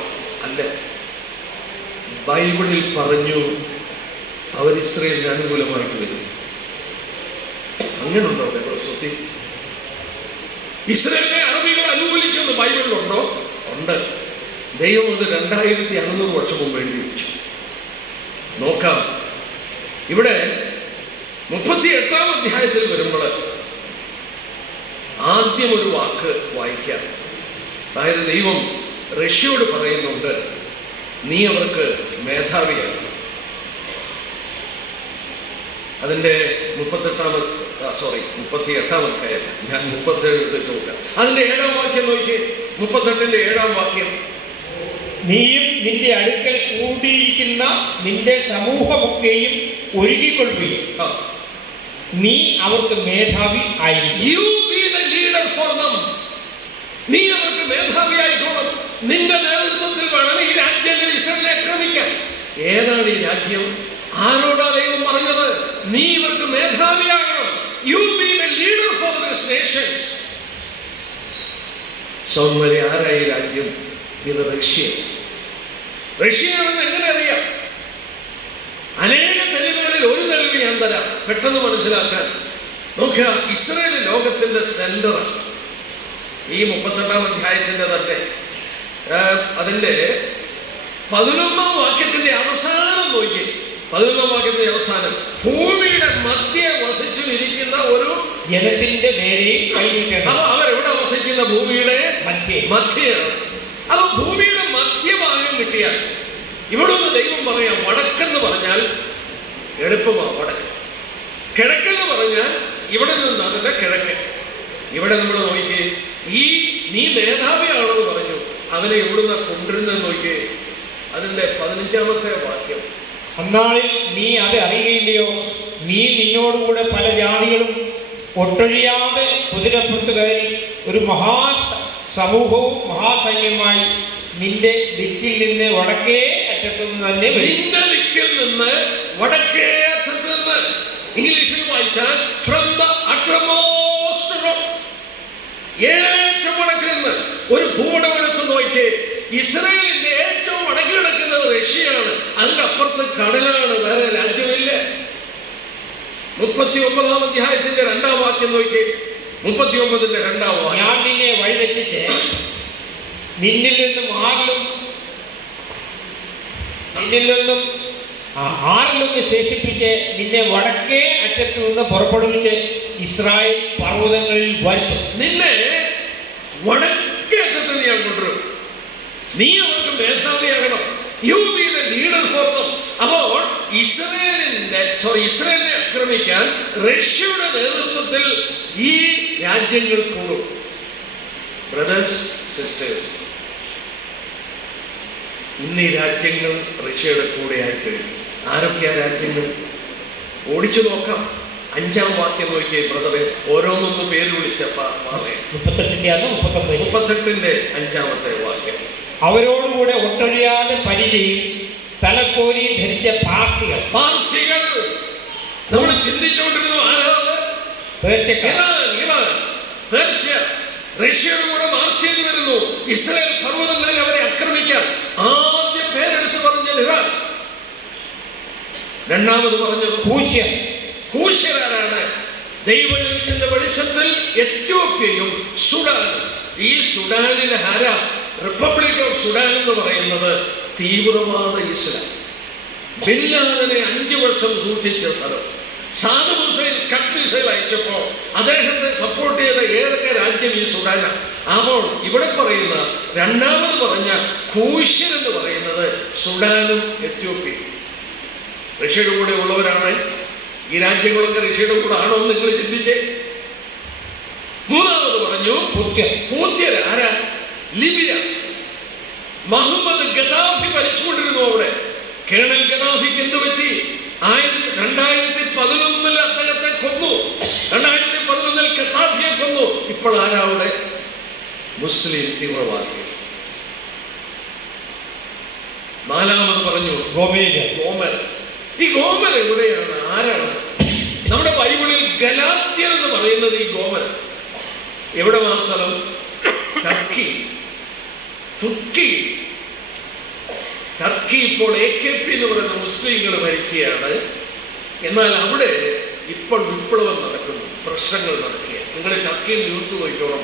അല്ല. ബൈബിളിൽ പറഞ്ഞു അവർ ഇസ്രായേലിന് അനുകൂലമായിട്ട് വരും. അങ്ങനെയുണ്ടോ? സ്വത്തി ഇസ്രായേലിനെ അറബികൾ അനുകൂലിക്കുന്നു ബൈബിളിലുണ്ടോ? ഉണ്ട്. ദൈവം അത് 2600 വർഷം മുമ്പ് എഴുതി വെച്ചു. നോക്കാം. ഇവിടെ 38-ാം അധ്യായത്തിൽ വരുമ്പോൾ ആദ്യം ഒരു വാക്ക് വായിക്കാം. അതായത് ദൈവം റഷ്യയോട് പറയുന്നുണ്ട്, നീ അവർക്ക് മേധാവിയാണ്. അതിന്റെ 38-ാം അധ്യായം, ഞാൻ 37 എടുത്ത് നോക്കാം. അതിന്റെ 7-ാം വാക്യം നോക്കി. 38-ന്റെ 7-ാം വാക്യം, നീയും നിന്റെ അടുക്കൽ കൂടിയിരിക്കുന്ന നിന്റെ സമൂഹമൊക്കെയും ഒരുക്കിക്കൊള്ളുകയും നീ അവർക്ക് മേധാവി ആയിരിക്കും. You be the leader for them. നീ അവർക്ക് മേധാവിയായിക്കോണം. നിന്റെ നേതൃത്വത്തിൽ വേണം ഈ രാജ്യങ്ങൾ ഇസ്രായേലിനെ ആക്രമിക്കാൻ. ഏതാണ് ഈ രാജ്യം? ആരോടാ ദൈവം പറഞ്ഞത്? നീ ഇവർക്ക് മേധാവിയാകണം. You be the leader for these nations. സൗന്ദര്യ ആരായി രാജ്യം? ഇത് റഷ്യ. റഷ്യയാണെന്ന് എങ്ങനെ അറിയാം? അനേക തെളിവുകൾ തരാം പെട്ടെന്ന് മനസ്സിലാക്കാൻ. നോക്കുക, ഇസ്രായേൽ ലോകത്തിന്റെ സെന്ററാണ്. ഈ 32-ാം അധ്യായത്തിന്റെ തന്നെ അതിന്റെ 11-ാം വാക്യത്തിന്റെ അവസാനം നോക്കി. 11-ാം വാക്യത്തിന്റെ അവസാനം, ഭൂമിയുടെ മധ്യേ വസിച്ചു ഇരിക്കുന്ന ഒരു ജനത്തിന്റെ നേരെയും കൈനീട്ടണം. അപ്പൊ അവരെവിടെ വസിക്കുന്ന? ഭൂമിയുടെ മധ്യയാണ്. അപ്പൊ ഭൂമിയുടെ മധ്യഭാഗം കിട്ടിയാൽ ഇവിടെ ഒന്ന് ദൈവം പറയാം, വടക്കെന്ന് പറഞ്ഞാൽ എളുപ്പമാണ് വടക്ക്. കിഴക്കെന്ന് പറഞ്ഞാൽ ഇവിടെ നിന്ന് അതിന്റെ കിഴക്ക്. ഇവിടെ നമ്മൾ നോക്കിയേ, നീ മേധാവിയാണെന്ന് പറഞ്ഞു, അവനെ എവിടുന്ന കൊണ്ടിരുന്നെന്ന് നോക്കിയേ. അതിന്റെ 15-ാമത്തെ വാക്യം, അന്നാളിൽ നീ അത് അറിയുകയില്ലയോ, നീ നിന്നോടുകൂടെ പല ജാതികളും ഒട്ടൊഴിയാതെ കുതിരപ്പുറത്ത് കയറി ഒരു സമൂഹവും മഹാസൈന്യമായി നിന്റെ ദിക്കിൽ നിന്ന് വടക്കേ അറ്റത്തു നിന്ന് തന്നെ വരും. നിന്റെ ദിക്കിൽ നിന്ന് വടക്കേ അറ്റത്ത് നിന്ന്. ഇംഗ്ലീഷിൽ വായിച്ചാൽ ഫ്രം ദ അട്ടർമോസ്റ്റ് റോക്ക്, ഏറ്റവും വടക്കിൽ നിന്ന്. ഒരു ഭൂപടം എടുത്ത് നോക്കിയേ, ഇസ്രായേലിന്റെ ഏറ്റവും വടക്കിൽ കിടക്കുന്നത് റഷ്യയാണ്. അതിന്റെ അപ്പുറത്ത് കടലാണ്, വേറെ രാജ്യമില്ല. 39-ാം അധ്യായത്തിന്റെ 2-ാം വാക്യം നോക്കി. 39-ന്റെ 2-ാം വാക്യം, ഞാൻ നിന്നെ വഴിതെറ്റിച്ച് നിന്നിൽ നിന്നും ആറിലൊന്ന് ശേഷിപ്പിച്ച് നിന്നെ വടക്കേ അറ്റത്ത് നിന്ന് പുറപ്പെടുവിച്ച് ഇസ്രായേൽ പർവ്വതങ്ങളിൽ വരുത്തും. നിന്നെ വടക്കേ അറ്റത്ത് ഞാൻ കൊണ്ടുവരും. നീ അവർക്ക് മേധാവിയാകണം. You be the leader for them. അപ്പോൾ ഇസ്രായേലിനെ ആക്രമിക്കാൻ റഷ്യയുടെ നേതൃത്വത്തിൽ ഈ രാജ്യങ്ങൾ കൂടും. ബ്രദേഴ്സ്, സിസ്റ്റേഴ്സ്, ഇന്ന് ഈ രാജ്യങ്ങൾ റഷ്യയുടെ കൂടെയായിട്ട് ആരൊക്കെയാ രാജ്യങ്ങൾ? ഓടിച്ചു നോക്കാം. 5-ാം വാക്യം നോക്കിയേ ബ്രദറെ, ഓരോന്നൊന്ന് പേര് വിളിച്ച 38-ന്റെ 5-ാമത്തെ വാക്യം. അവരോടുകൂടെ ഒട്ടൊഴിയാതെ പരിചയം തലക്കോരി ധരിച്ച പാർസികൾ. നമ്മൾ ചിന്തിച്ചുകൊണ്ടിരുന്നു, ആരാണ്? പേർഷ്യ റഷ്യയുടെ കൂടെ മാർച്ച് ചെയ്ത് വരുന്നു. ഇസ്രായേൽ പർവ്വതങ്ങളിൽ അവരെ ആക്രമിക്കാൻ ആദ്യ പേരെടുത്ത് പറഞ്ഞത് ഇറാൻ. രണ്ടാമത് പറഞ്ഞത് കൂശ്യരാണ്. ദൈവത്തിന്റെ വെളിച്ചത്തിൽ എത്യോപ്യയും സുഡാനും. ഈ സുഡാനിലെ റിപ്പബ്ലിക് ഓഫ് സുഡാൻ എന്ന് പറയുന്നത് തീവ്രവാദ ഇസ്ലാം. ബിൻ ലാദനെ 5 വർഷം സൂക്ഷിച്ച സ്ഥലം. സാദം ഹുസൈൻ സ്കട്ട് മിസൈൽ അയച്ചപ്പോ അദ്ദേഹത്തെ സപ്പോർട്ട് ചെയ്ത ഏതൊക്കെ രാജ്യം ഈ സുഡാനാണ്. അപ്പോൾ ഇവിടെ പറയുന്ന രണ്ടാമത് പറഞ്ഞ കൂശ്യർ എന്ന് പറയുന്നത് സുഡാനും എത്യോപ്യയും. റഷ്യയുടെ കൂടെ ഉള്ളവരാണ് ഈ രാജ്യങ്ങളൊക്കെ. റഷ്യയുടെ കൂടെ ആണോ എന്ന് നിങ്ങൾ ചിന്തിച്ചേ. മൂന്നാമത് പറഞ്ഞു പൂത്യർ. ആരാ? ലിബിയ. മുഹമ്മദ് ഗദാഫി ഭരിച്ചുകൊണ്ടിരുന്നു അവിടെ. കേണൽ ഗദാഫിക്ക് എന്ത് പറ്റി? 2011 അദ്ദേഹത്തെ കൊന്നു. 2011 ഗദാഫിയെ കൊന്നു. ഇപ്പോൾ ആരാ അവിടെ? മുസ്ലിം തീവ്രവാദികൾ. നാലാമത് പറഞ്ഞു ഗോമർ. ഈ ഗോമർ എവിടെയാണ്? ആരാണ്? നമ്മുടെ ബൈബിളിൽ ഗലാത്യർ എന്ന് പറയുന്നത് ഈ ഗോമർ. എവിടെ ആ സ്ഥലം? തുർക്കി. ഇപ്പോൾ AKP എന്ന് പറയുന്ന മുസ്ലിങ്ങൾ ഭരിക്കുകയാണ്. എന്നാൽ അവിടെ ഇപ്പോൾ വിപ്ലവം നടക്കുന്നു, പ്രശ്നങ്ങൾ നടക്കുക. നിങ്ങൾ ടർക്കിയിൽ ന്യൂസ് നോക്കിക്കോണം,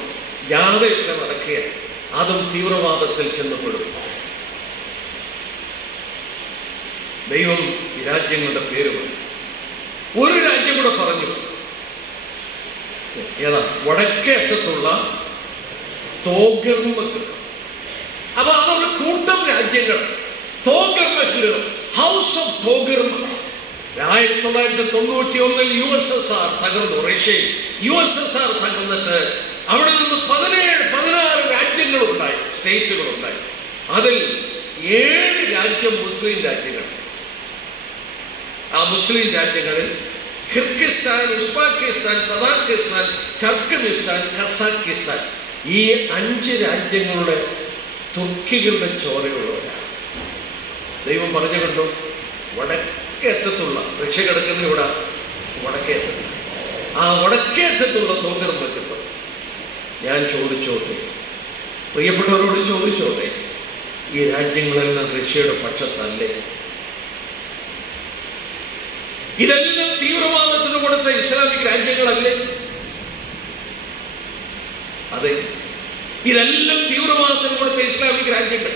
ജാഥയൊക്കെ നടക്കുക. അതും തീവ്രവാദത്തിൽ ചെന്നപ്പെടും. ദൈവം ഈ രാജ്യങ്ങളുടെ പേര് പറഞ്ഞു. ഒരു രാജ്യം കൂടെ പറഞ്ഞു. ഏതാ? വടക്കേ അറ്റത്തുള്ള തോഗർമക്ക്. അപ്പൊ അതവിടെ കൂട്ടം രാജ്യങ്ങൾ. തോഗർമക്ക്, ഹൗസ് ഓഫ് തോഗർമ. 1991 USSR തകർന്നു. റഷ്യയിൽ USSR തകർന്നിട്ട് അവിടെ നിന്ന് 16 രാജ്യങ്ങളുണ്ടായി, സ്റ്റേറ്റുകളുണ്ടായി. അതിൽ 7 രാജ്യം മുസ്ലിം രാജ്യങ്ങൾ. ആ മുസ്ലിം രാജ്യങ്ങളിൽ കിർഗിസ്ഥാൻ, ഉസ്ബെക്കിസ്ഥാൻ, തജാക്കിസ്ഥാൻ, ടർക്ക്മെനിസ്ഥാൻ, കസാക്കിസ്ഥാൻ, ഈ 5 രാജ്യങ്ങളുടെ തുർക്കികളുടെ ചോരയുള്ളവരാണ്. ദൈവം പറഞ്ഞു കണ്ടു. വടക്കേറ്റത്തുള്ള റഷ്യ കിടക്കുന്ന ഇവിടെ വടക്കേറ്റത്ത്, ആ വടക്കേറ്റത്തുള്ള തോഗർമ പറ്റുമ്പോൾ ഞാൻ ചോദിച്ചോട്ടെ, പ്രിയപ്പെട്ടവരോട് ചോദിച്ചോട്ടെ, ഈ രാജ്യങ്ങളെല്ലാം റഷ്യയുടെ പക്ഷത്തല്ലേ? ഇതെല്ലാം തീവ്രവാദത്തിന് കൊടുത്ത ഇസ്ലാമിക് രാജ്യങ്ങളല്ലേ? അതെ, ഇതെല്ലാം തീവ്രവാദത്തിന് കൊടുത്ത ഇസ്ലാമിക് രാജ്യങ്ങൾ.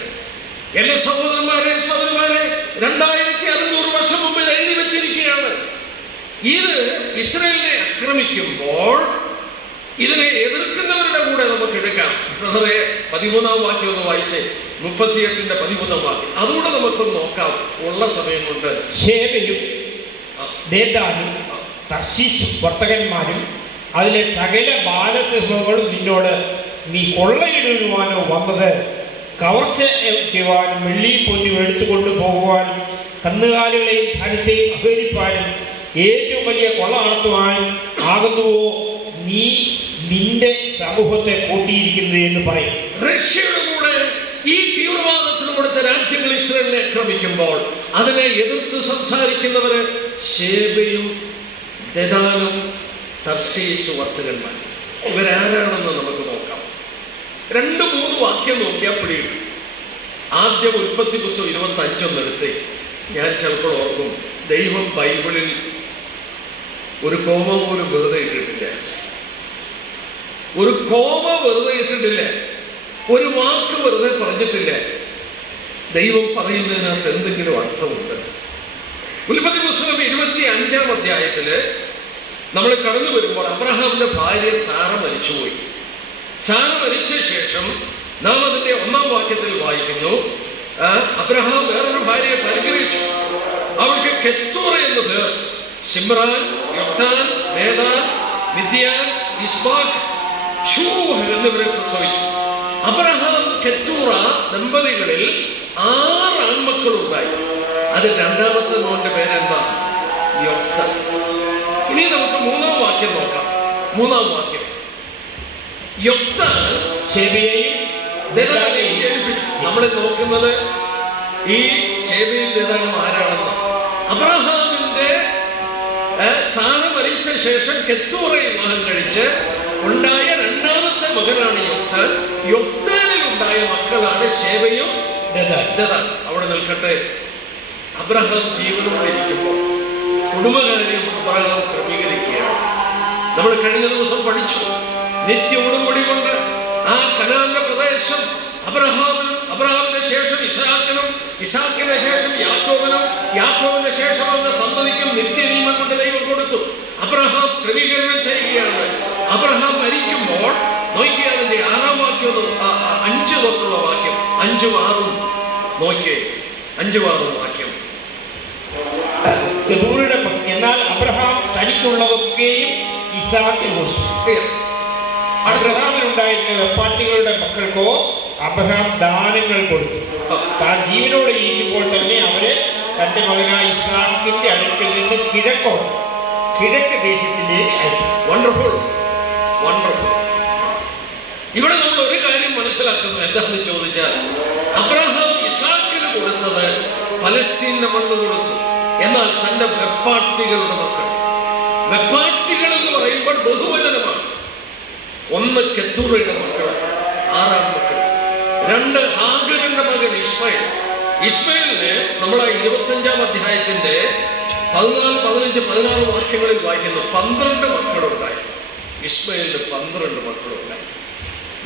എന്റെ സഹോദരന്മാരെ, 2600 വർഷം മുമ്പ് എഴുതി വെച്ചിരിക്കുകയാണ്. ഇത് ഇസ്രായേലിനെ ആക്രമിക്കുമ്പോൾ ഇതിനെ എതിർക്കുന്നവരുടെ കൂടെ നമുക്ക് എടുക്കാം. ബ്രദറെ, 13-ാം വാക്യം ഒന്ന് വായിച്ചേ. 38-ന്റെ 13-ാം വാക്യം അതുകൂടെ നമുക്കൊന്ന് നോക്കാം ഉള്ള സമയം കൊണ്ട്. ശേബയും ദേദാനും തർശീശ് വർത്തകന്മാരും അതിലെ സകല ബാലസിംഹങ്ങളും നിന്നോട് നീ കൊള്ളയിടുവാനോ വന്നത് കവർച്ച ചെയ്യുവാനും വെള്ളിയും പൊന്നും എടുത്തുകൊണ്ട് പോകുവാനും കന്നുകാലികളെയും ധനത്തെയും അപഹരിപ്പാനും ഏറ്റവും വലിയ കൊള്ള നടത്തുവാനും ആകുന്നുവോ നീ നിന്റെ സമൂഹത്തെ കൂട്ടിയിരിക്കുന്നത് എന്ന് പറയും. റഷ്യയുടെ കൂടെ ഈ തീവ്രവാദത്തിന് കൊടുത്ത രാജ്യങ്ങൾ ഇസ്രായേലിനെ ആക്രമിക്കുമ്പോൾ അതിനെ എതിർത്ത് സംസാരിക്കുന്നവര് ശേബയും ദദാനും തർശീശ് വർത്തകന്മാർ. ഇവരാരാണെന്ന് നമുക്ക് നോക്കാം. 2-3 വാക്യം നോക്കിയാൽ പിടിയും. ആദ്യം ഉൽപ്പത്തി പുസ്തകം 25 എടുത്തേ. ഞാൻ ചിലപ്പോൾ ഓർക്കും, ദൈവം ബൈബിളിൽ ഒരു കോമ പോലും വെറുതെ ഇട്ടിട്ടില്ല. ഒരു കോമ വെറുതെ ഇട്ടിട്ടില്ല. ഒരു വാക്ക് വെറുതെ പറഞ്ഞിട്ടില്ല. ദൈവം പറയുന്നതിനകത്ത് എന്തെങ്കിലും അർത്ഥമുണ്ട്. ഉൽപ്പത്തി പുസ്തകം 25-ാം അധ്യായത്തില് നമ്മൾ കടന്നു വരുമ്പോൾ അബ്രഹാമിന്റെ ഭാര്യ സാറ മരിച്ചുപോയി. സാറ മരിച്ച ശേഷം നാം അതിന്റെ 1-ാം വാക്യത്തിൽ വായിക്കുന്നു, അബ്രഹാം വേറൊരു ഭാര്യയെ പരിഗ്രഹിച്ചു. അവൾക്ക് കെത്തൂറ എന്ന് പേർ. ശിമ്രാൻ, യൊക്താൻ, മേദാൻ, മിദ്യാൻ, ഇസ്ബാഖ്, ശൂഹ് എന്നിവരെ പ്രസവിച്ചു. അബ്രഹാം കെത്തൂറ ദമ്പതികളിൽ 6 ആൺമക്കളുണ്ടായി. അതിൽ 2ാമത്തെ മോന്റെ പേരെന്താ? യൊക്താൻ. ഇനി നമുക്ക് 3-ാം വാക്യം നോക്കാം. 3-ാം വാക്യം, യൊക്താൻ ശേബയെയും ദദാനെയും ജനിപ്പിച്ചു. നമ്മൾ നോക്കുന്നത് ഈ ശേബയും ദദാനും ആരാണെന്ന്. അബ്രഹാമിന്റെ സാറ മരിച്ച ശേഷം കെത്തൂറയെ വിവാഹം കഴിച്ച് ഉണ്ടായ 2ാമത്തെ മകനാണ് യൊക്താൻ. യൊക്താനിൽ ഉണ്ടായ മക്കളാണ് ശേബയും ദദാൻ. അവിടെ നിൽക്കട്ടെ. അബ്രഹാം ജീവനോടെ ഇരിക്കുമ്പോൾ കുടുംബകാര്യം അബ്രഹാം ക്രമീകരിക്കുകയാണ്. നമ്മൾ കഴിഞ്ഞ ദിവസം പഠിച്ചു, നിത്യ ഉടമ്പടി കൊണ്ട് ആ കനാന്റെ പ്രദേശം അബ്രഹാമിന്റെ ശേഷം ഇസ്ഹാക്കിനും, ഇസ്ഹാക്കിന്റെ ശേഷം യാക്കോബിനും, യാക്കോബിന്റെ ശേഷം അവന്റെ സന്തതിക്കും നിത്യനിയമം കൊണ്ട് ദൈവം കൊടുത്തു. അബ്രഹാം ക്രമീകരണം ചെയ്യുകയാണ്. അബ്രഹാം മരിക്കുമ്പോൾ നോക്കിയാൽ അതിന്റെ 6-ാം വാക്യം, 5 തൊട്ടുള്ള വാക്യം, 5-ഉം 6-ഉം നോക്കിയേ. 5-ഉം 6-ഉം വാക്യം. എന്നാൽ അബ്രഹാം തനിക്കുള്ളതൊക്കെയും ഇസ്ഹാക്കിന് കൊടുത്തു. അബ്രഹാമിനുണ്ടായിരുന്ന വെപ്പാട്ടികളുടെ മക്കൾക്കോ അബ്രഹാം ദാനങ്ങൾ കൊടുത്തു. താൻ ജീവനോടെ ഇരിക്കുമ്പോൾ തന്നെ അവരെ തന്റെ മകനായ ഇസ്ഹാക്കിന്റെ അടുക്കൽ നിന്ന് കിഴക്ക് ദേശത്തിലേക്ക് അയച്ചു. Wonderful, wonderful. ഇവിടെ നമ്മൾ ഒരു കാര്യം മനസ്സിലാക്കുന്നത് എന്താണെന്ന് ചോദിച്ചാൽ, അബ്രഹാം ഇസ്ഹാക്കിന് കൊടുത്തത് പലസ്തീന്റെ മണ്ണ് കൊടുത്തു. എന്നാൽ തന്റെ വെപ്പാട്ടികളുടെ മക്കൾ, വെപ്പാട്ടികൾ എന്ന് പറയുമ്പോൾ ബഹുവചനമാണ്. 1 കെത്തൂറയുടെ മക്കൾ, 6 ആൺമക്കൾ. 2 ഹാഗറിന്റെ മകൻ ഇസ്മായിൽ. ഇസ്മായിലിന് നമ്മൾ 25-ാം അധ്യായത്തിന്റെ 14, 15, 16 വാക്യങ്ങളിൽ വായിക്കുന്നു 12 മക്കളുണ്ടായി. ഇസ്മായിലിന് 12 മക്കളുണ്ടായി.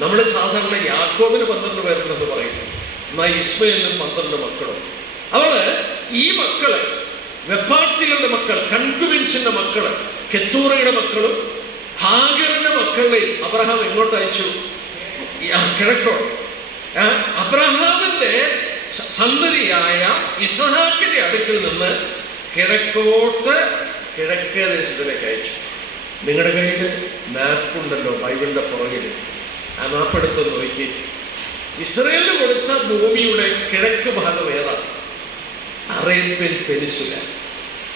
നമ്മൾ സാധാരണ യാക്കോബിന് 12 പേരുണ്ടെന്ന് പറയുന്നു. എന്നാൽ ഇസ്മായിലിന് 12 മക്കളും. അവള് ഈ മക്കള് വെപ്പാട്ടികളുടെ മക്കൾ, കൺകുവിൻസിന്റെ മക്കള്, കെത്തൂറയുടെ മക്കളും ഹാഗറിന്റെ മക്കളെയും അബ്രഹാം എങ്ങോട്ട് അയച്ചു? കിഴക്കോട്ട്. അബ്രഹാമിന്റെ സന്തതിയായ ഇസ്ഹാക്കിന്റെ അടുക്കൽ നിന്ന് കിഴക്കോട്ട്, കിഴക്കേ ദേശത്തിലേക്ക് അയച്ചു. നിങ്ങളുടെ കയ്യിൽ മാപ്പുണ്ടല്ലോ ബൈബിളിന്റെ പുറകിൽ. ആ മാപ്പ് എടുത്ത് നോക്കി. ഇസ്രായേലിന് കൊടുത്ത ഭൂമിയുടെ കിഴക്ക് ഭാഗം ഏതാണ്? അറേബ്യൻ പെനിൻസുല,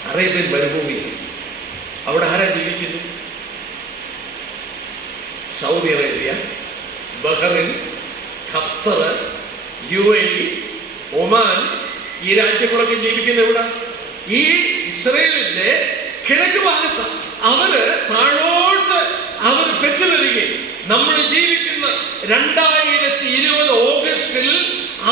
അറേബ്യൻ മരുഭൂമി. അവിടെ ആരാ ജീവിക്കുന്നു? Saudi Arabia, Bahrain, Qatar, UAE, Oman, ഈ രാജ്യങ്ങളൊക്കെ ജീവിക്കുന്ന എവിടെ? ഈ ഇസ്രായേലിന്റെ കിഴക്ക് ഭാഗത്താണ്. അവര് താഴോട്ട് അവർ പെറ്റുവരികയും നമ്മൾ ജീവിക്കുന്ന 2020 ഓഗസ്റ്റിൽ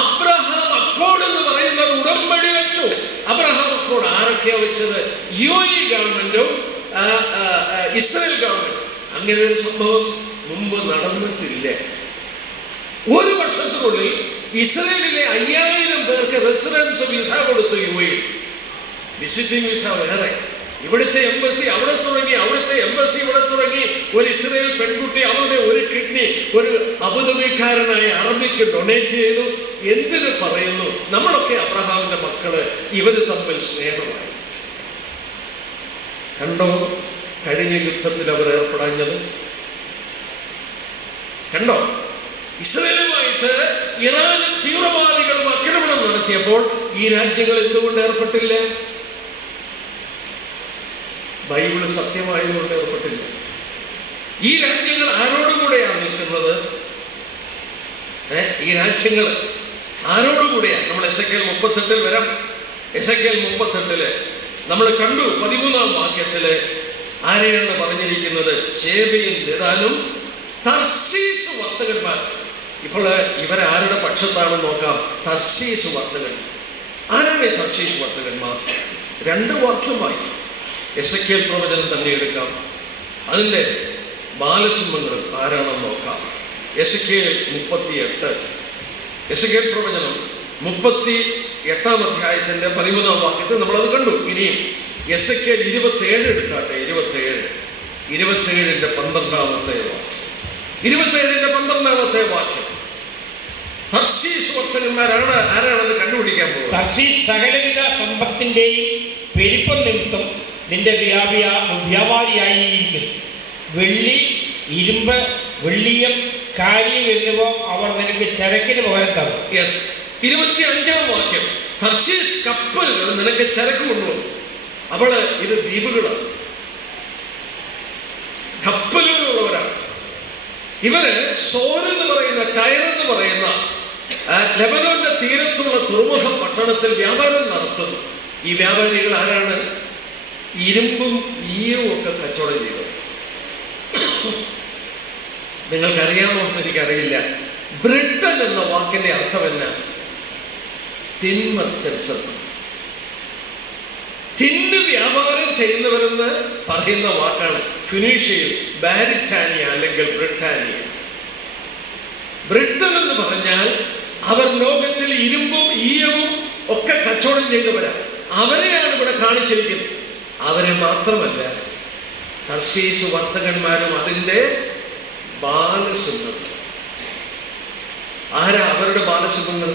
അബ്രഹാം അക്കോർഡ് എന്ന് പറയുന്നത് ഉടമ്പടി വെച്ചു. അബ്രഹാം അക്കോർഡ് ആരൊക്കെ പ്രഖ്യാപിച്ചത് UAE ഗവൺമെന്റും ഇസ്രായേൽ ഗവൺമെന്റ്. അങ്ങനെ ഒരു സംഭവം മുമ്പ് നടന്നിട്ടില്ല. ഒരു വർഷത്തിനുള്ളിൽ ഇസ്രായേലിലെ 5000 പേർക്ക് റെസിഡൻസ് വിസ കൊടുത്തു. UAE വിസിറ്റിംഗ് വിസ വേറെ. ഇവിടുത്തെ എംബസി അവിടെ തുടങ്ങി, അവിടുത്തെ എംബസി ഇവിടെ തുടങ്ങി. ഒരു ഇസ്രായേൽ പെൺകുട്ടി അവരുടെ ഒരു കിഡ്നി ഒരു അബുദാബിക്കാരനായ അറബിക്ക് ഡൊണേറ്റ് ചെയ്തു. എന്തിനു പറയുന്നു? നമ്മളൊക്കെ അബ്രഹാമിന്റെ മക്കള്, ഇവര് തമ്മിൽ സ്നേഹമായി. കണ്ടോ കഴിഞ്ഞ യുദ്ധത്തിൽ അവർ ഏർപ്പെടാഞ്ഞത്? കണ്ടോ? ഇസ്രായേലുമായിട്ട് ഇറാനും തീവ്രവാദികളും ആക്രമണം നടത്തിയപ്പോൾ ഈ രാജ്യങ്ങൾ എന്തുകൊണ്ട് ഏർപ്പെട്ടില്ല? ബൈബിള് സത്യമായതുകൊണ്ട് ഏർപ്പെട്ടില്ല. ഈ രാജ്യങ്ങൾ ആരോടുകൂടെയാണ് നിൽക്കുന്നത്? ഈ രാജ്യങ്ങൾ ആരോടുകൂടെയാണ്? നമ്മൾ എസെക്കിയേൽ 38 വരാം. എസെക്കിയേൽ 38 നമ്മൾ കണ്ടു 13-ാം വാക്യത്തില് ആരെയാണ് പറഞ്ഞിരിക്കുന്നത്? ശേബയും ദെദാനും തർശീസ് വർത്തകന്മാർ. ഇപ്പോൾ ഇവരാരുടെ പക്ഷത്താണെന്ന് നോക്കാം. തർശീസ് വർത്തകൻ. ആരാണ് ഈ തർശീസ് വർത്തകന്മാർ? 2 വാക്യം വായിക്കും. എസെക്കിയേൽ പ്രവചനം തന്നെ എടുക്കാം. അതിൻ്റെ ബാലസിംഹങ്ങൾ ആരാണെന്ന് നോക്കാം. എസെക്കിയേൽ 38. എസെക്കിയേൽ പ്രവചനം 38-ാം അധ്യായത്തിന്റെ 13-ാം വാക്യത്തിൽ നമ്മളത് കണ്ടു. ഇനിയും എസെക്കിയേൽ 27 എടുക്കാട്ടെ. 27-ന്റെ 12-ാമത്തെ വാക്യം. 27-ന്റെ 12-ാമത്തെ വാക്യം. തർശീസ് വർത്തകന്മാരാണ് ആരാണെന്ന് കണ്ടുപിടിക്കാൻ പോകുന്നത്. തർശീസ് സകലവിധ സമ്പത്തിന്റെയും പെരുപ്പം നിമിത്തം നിന്റെ വ്യാപാരിയായിരിക്കും. വെള്ളി, ഇരുമ്പ്, വെള്ളിയം, കാര്യം എന്നിവ അവർ നിനക്ക് ചരക്കിന് പകരം തരും. 25-ാം വാക്യം. തർശീസ് കപ്പലുകൾ നിനക്ക് ചരക്ക് കൊണ്ടുവന്നു. അവള് ഇത് ദ്വീപുകളാണ്, കപ്പലുകളുള്ളവരാണ്. ഇവര് സോർ എന്ന് പറയുന്ന, ടയർ എന്ന് പറയുന്ന ലെബനോന്റെ തീരത്തുള്ള തുറമുഖ പട്ടണത്തിൽ വ്യാപാരം നടത്തുന്നു. ഈ വ്യാപാരികൾ ആരാണ്? ഇരുമ്പും ഈയവും ഒക്കെ കച്ചവടം ചെയ്തത്. നിങ്ങൾക്കറിയാമോ എന്ന് എനിക്കറിയില്ല. ബ്രിട്ടൻ എന്ന വാക്കിന്റെ അർത്ഥം എന്നാ? Tin merchants. ടിന്ന് വ്യാപാരം ചെയ്യുന്നവരെന്ന് പറയുന്ന വാക്കാണ് ഫിനീഷ്യയിൽ ബാരിറ്റാനിയ അല്ലെങ്കിൽ ബ്രിട്ടാനിയ. ബ്രിട്ടൻ എന്ന് പറഞ്ഞാൽ അവർ ലോകത്തിൽ ഇരുമ്പും ഈയവും ഒക്കെ കച്ചവടം ചെയ്തവരാണ്. അവരെയാണ് ഇവിടെ കാണിച്ചിരിക്കുന്നത്. അവരെ മാത്രമല്ല, തർശീസ് വർത്തകന്മാരും അതിൻ്റെ ബാലസിംഹങ്ങൾ. ആരാ അവരുടെ ബാലസിംഹങ്ങൾ?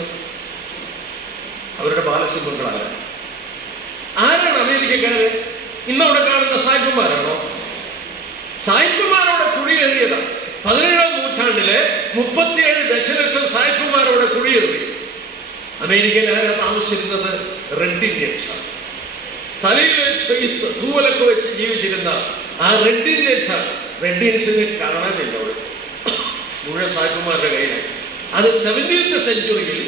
അവരുടെ ബാലസിംഹങ്ങളാണ് ആരാണ്? അമേരിക്കക്കാര്. ഇന്നവിടെ കാണുന്ന സായിപ്പന്മാരാണോ? സായിപ്പന്മാരോടെ കുടിയേറിയതാണ്. 17-ാം നൂറ്റാണ്ടില് 37 ദശലക്ഷം സായിപ്പന്മാരോടെ കുടിയേറി. അമേരിക്കയിൽ ആരാ താമസിച്ചിരുന്നത്? റെഡ് ഇന്ത്യൻസാണ്. തലയിൽ തൂവലൊക്കെ വെച്ച് ജീവിച്ചിരുന്ന ആ റെഡ് ഇന്ത്യൻസാണ്. റെഡ് ഇന്ത്യൻസിനെ കാണാനില്ല അവിടെ, മുഴുവൻ സായിപ്പന്മാരുടെ കയ്യിലാണ്. അത് 17th സെഞ്ച്വറിയിൽ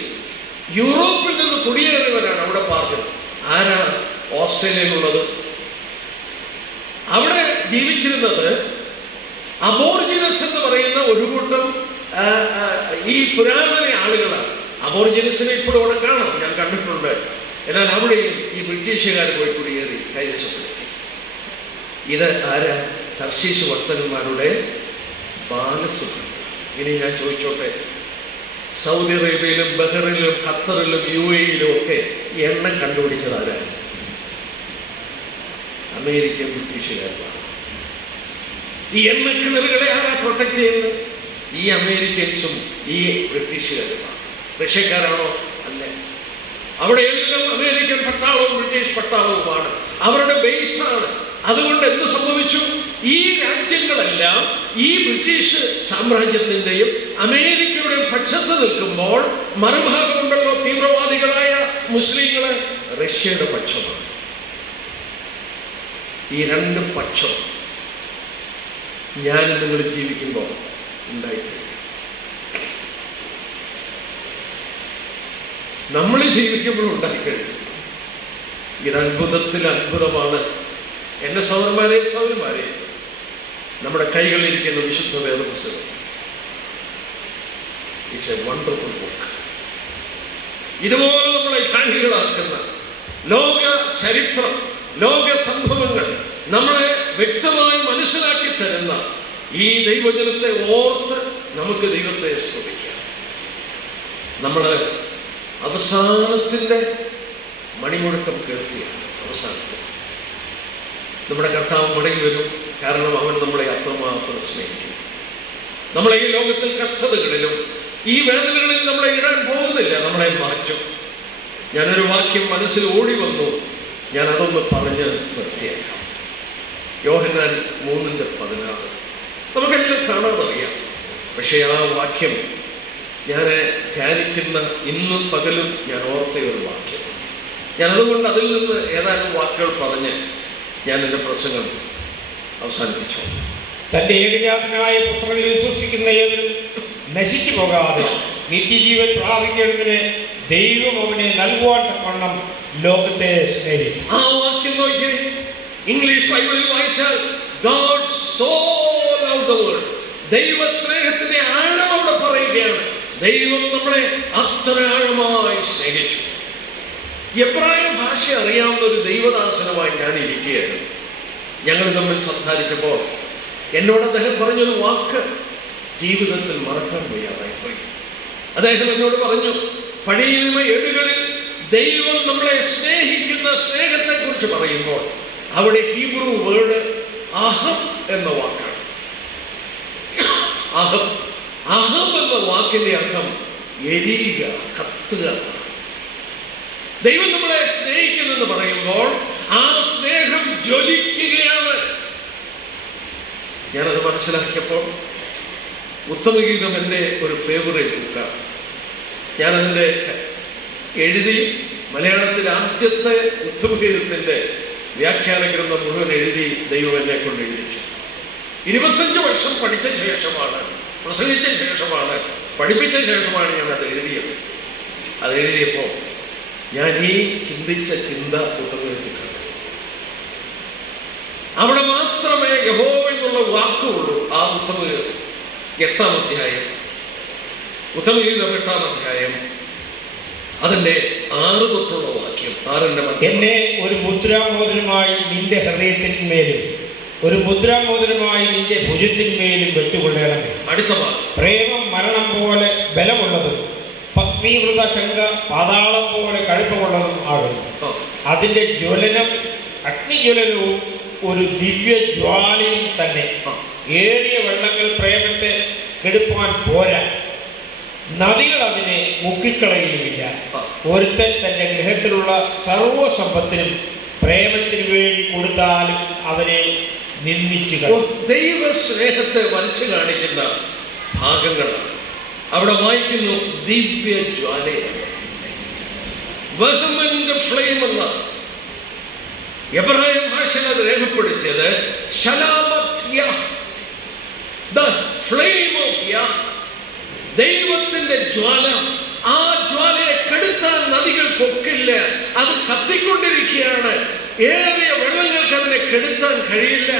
യൂറോപ്പിൽ നിന്ന് കുടിയേറിയവരാണ് അവിടെ പാർക്കുന്നത്. ആരാ ഓസ്ട്രേലിയയിലുള്ളത്? അവിടെ ജീവിച്ചിരുന്നത് അബോർജിനസ് എന്ന് പറയുന്ന ഒരു കൂട്ടം ഈ പുരാതന ആളുകളാണ്. അബോർജിനസിനെ ഇപ്പോഴും അവിടെ കാണാം, ഞാൻ കണ്ടിട്ടുണ്ട്. എന്നാൽ അവിടെയും ഈ ബ്രിട്ടീഷുകാർ പോയി കുടിയേറി കൈവശപ്പെടുത്തി. ഇത് ആരാ? തർശീസ് വർത്തകന്മാരുടെ ബാലസുഖം. ഇനി ഞാൻ ചോദിച്ചോട്ടെ, സൗദി അറേബ്യയിലും ബഹ്റിലും ഖത്തറിലും UAE-യിലും ഒക്കെ എണ്ണ കണ്ടുപിടിച്ചത് ആരാണ്? അമേരിക്കൻ ബ്രിട്ടീഷുകാരാണ്. ഈ എണ്ണ കിണറുകളെ ആരാ പ്രൊട്ടക്ട് ചെയ്യുന്നത്? ഈ അമേരിക്കൻസും ഈ ബ്രിട്ടീഷുകാരുമാണ്. റഷ്യക്കാരാണോ? അല്ല. അവിടെ എല്ലാം അമേരിക്കൻ പട്ടാളവും ബ്രിട്ടീഷ് പട്ടാളവുമാണ്. അവരുടെ ബേസാണ്. അതുകൊണ്ട് എന്ത് സംഭവിച്ചു? ഈ രാജ്യങ്ങളെല്ലാം ഈ ബ്രിട്ടീഷ് സാമ്രാജ്യത്തിന്റെയും അമേരിക്കയുടെയും പക്ഷത്ത് നിൽക്കുമ്പോൾ മറുഭാഗമുണ്ടല്ലോ തീവ്രവാദികളായ മുസ്ലിങ്ങള്, റഷ്യയുടെ പക്ഷമാണ്. ഈ 2 പക്ഷം ഞാൻ നിങ്ങൾ ജീവിക്കുമ്പോൾ ഉണ്ടായിട്ടില്ല. നമ്മൾ ജീവിക്കുമ്പോൾ ഉണ്ടായിക്കഴിഞ്ഞു. ഇത് അത്ഭുതത്തിൽ അത്ഭുതമാണ്. എന്റെ സഹോദരന്മാരെ, സഹോദരിമാരെ, നമ്മുടെ കൈകളിലിരിക്കുന്ന വിശുദ്ധ വേദപുസ്തകം ഇറ്റ്സ് എ വണ്ടർഫുൾ ബുക്ക്. ഇതുപോലെ നമ്മളെ ധാന്യങ്ങളാക്കുന്ന ലോക ചരിത്രം ലോക സംഭവങ്ങൾ നമ്മളെ വ്യക്തമായി മനസ്സിലാക്കി തരുന്ന ഈ ദൈവജനത്തെ ഓർത്ത് നമുക്ക് ദൈവത്തെ സ്തുതിക്കാം. നമ്മൾ അവസാനത്തിൻ്റെ മണിമുഴക്കം കേൾക്കുകയാണ്. അവസാനത്തിൽ നമ്മുടെ കർത്താവ് മടങ്ങി വരും. കാരണം അവൻ നമ്മളെ അത്രമാത്രം സ്നേഹിക്കും. നമ്മളെ ഈ ലോകത്തിൽ കഷ്ടതകളിലും ഈ വേദനകളിൽ നമ്മളെ ഇടാൻ പോകുന്നില്ല, നമ്മളെ മാറ്റും. ഞാനൊരു വാക്യം മനസ്സിൽ ഓടി വന്നു, ഞാൻ അതൊന്ന് പറഞ്ഞ് നിർത്തിയേക്കാം. യോഹന്നാൻ 3:16 നമുക്കെല്ലാം കാണാതറിയാം. പക്ഷേ ആ വാക്യം ഞാൻ ധ്യാനിക്കുന്ന ഇന്നും പകലും ഞാൻ ഓർത്ത ഒരു വാക്യം. ഞാനതുകൊണ്ട് അതിൽ നിന്ന് ഏതാനും വാക്കുകൾ പറഞ്ഞ് ഞാൻ എൻ്റെ പ്രസംഗം അവസാനിപ്പിച്ചു. തന്റെ ഏകജാതനായ പുത്രനിൽ വിശ്വസിക്കുന്ന ഏവരും നശിച്ചു പോകാതെ നിത്യജീവൻ പ്രാപിക്കുന്നതിന് ദൈവം അവനെ നൽകുവാൻ തക്കവണ്ണം ലോകത്തെ സ്നേഹിച്ചു. ആ വാക്യം നോക്കിയേ. ഇംഗ്ലീഷ് ബൈബിളിൽ വായിച്ചാൽ God so loved the world. ദൈവ സ്നേഹത്തിന്റെ ആഴം അവിടെ പറയുകയാണ്. ദൈവം നമ്മളെ അത്ര ആഴമായി സ്നേഹിച്ചു. എബ്രായ ഭാഷ അറിയാവുന്ന ഒരു ദൈവദാസനുമായി ഞാൻ ഇരിക്കുകയാണ്. ഞങ്ങൾ തമ്മിൽ സംസാരിച്ചപ്പോൾ എന്നോട് അദ്ദേഹം പറഞ്ഞൊരു വാക്ക് ജീവിതത്തിൽ മറക്കാൻ വയ്യാതായി പോയി. അദ്ദേഹം എന്നോട് പറഞ്ഞു, പഴയ നിയമ ഏടുകളിൽ ദൈവം നമ്മളെ സ്നേഹിക്കുന്ന സ്നേഹത്തെ കുറിച്ച് പറയുമ്പോൾ അവിടെ ഹീബ്രു വേർഡ് അഹം എന്ന വാക്കാണ്. അഹം അഹം എന്ന വാക്കിന്റെ അർത്ഥം എരിയുക, കത്തുക. ദൈവം നമ്മളെ സ്നേഹിക്കുന്നെന്ന് പറയുമ്പോൾ ആ സ്നേഹം ജ്വലിക്കുകയാണ്. ഞാനത് മനസ്സിലാക്കിയപ്പോൾ ഉത്തമഗീതം എൻ്റെ ഒരു ഫേവറേറ്റ് ബുക്കാണ്. ഞാനതിൻ്റെ എഴുതി മലയാളത്തിൽ ആദ്യത്തെ ഉത്തമഗീതത്തിൻ്റെ വ്യാഖ്യാന ഗ്രന്ഥം മുഴുവൻ എഴുതി ദൈവം എന്നെ കൊണ്ട് എഴുതിച്ചു. 25 വർഷം പഠിച്ച ശേഷമാണ്, പ്രസംഗിച്ച ശേഷമാണ്, പഠിപ്പിച്ച ശേഷമാണ് ഞാൻ അത് എഴുതിയത്. അത് എഴുതിയപ്പോൾ ഞാൻ ഈ ചിന്തിച്ച ചിന്ത ഉത്തമഗീതത്തിൽ കണ്ടു. അവിടെ മാത്രമേ യഹോവ എന്നുള്ള വാക്കുള്ളൂ. ആ ഉത്തമഗീതം 8-ാം അധ്യായം, ഉത്തമഗീതം 8-ാം അധ്യായം അതിന്റെ 6 തൊട്ടുള്ള വാക്യം. 6-ന്റെ എന്നെ ഒരു മുദ്രാമോദരമായി നിന്റെ ഹൃദയത്തിന്മേലും ഒരു മുദ്രാമോദരമായി നിന്റെ ഭുജത്തിന്മേലും വെച്ചുകൊള്ളണം. അടുത്ത ഭാഗം, പ്രേമം മരണം പോലെ ബലമുള്ളതും പത്നീവൃത ശങ്ക പാതാളം പോലെ കടുപ്പമുള്ളതും ആകുന്നു. അതിന്റെ ജ്വലനം അഗ്നിജ്വലനവും ഒരു ദിവ്യ ജ്വാലയും തന്നെ. ഏറിയ വെള്ളങ്ങൾ പ്രേമത്തെ കെടുപ്പാൻ പോരാ, നദികൾ അതിനെ മുക്കിക്കളയുകയില്ല. ഒരുത്തൻ തന്റെ ഗൃഹത്തിലുള്ള സർവസമ്പത്തിനും പ്രേമത്തിന് വേണ്ടി കൊടുത്താലും അവനെ നിന്ദിച്ചു. ദൈവ സ്നേഹത്തെ വരച്ചു കാണിക്കുന്ന ഭാഗങ്ങളാണ് അവിടെ വായിക്കുന്നു. ദിവ്യ ജ്വാലയാണ്, വെഹമന്റ് ഫ്ലെയിം എന്ന എബ്രായ ഭാഷയിൽ അത് രേഖപ്പെടുത്തിയത് ശലാമത്ത് യഹ്, ദ ഫ്ലെയിം ഓഫ് യഹ്, ദൈവത്തിന്റെ ജ്വാല. ആ ജ്വാലയെ കെടുത്താൻ നദികൾക്കൊക്കില്ല, അത് കത്തിക്കൊണ്ടിരിക്കുകയാണ്. ഏറിയ വെള്ളങ്ങൾക്ക് അതിനെ കെടുത്താൻ കഴിയില്ല.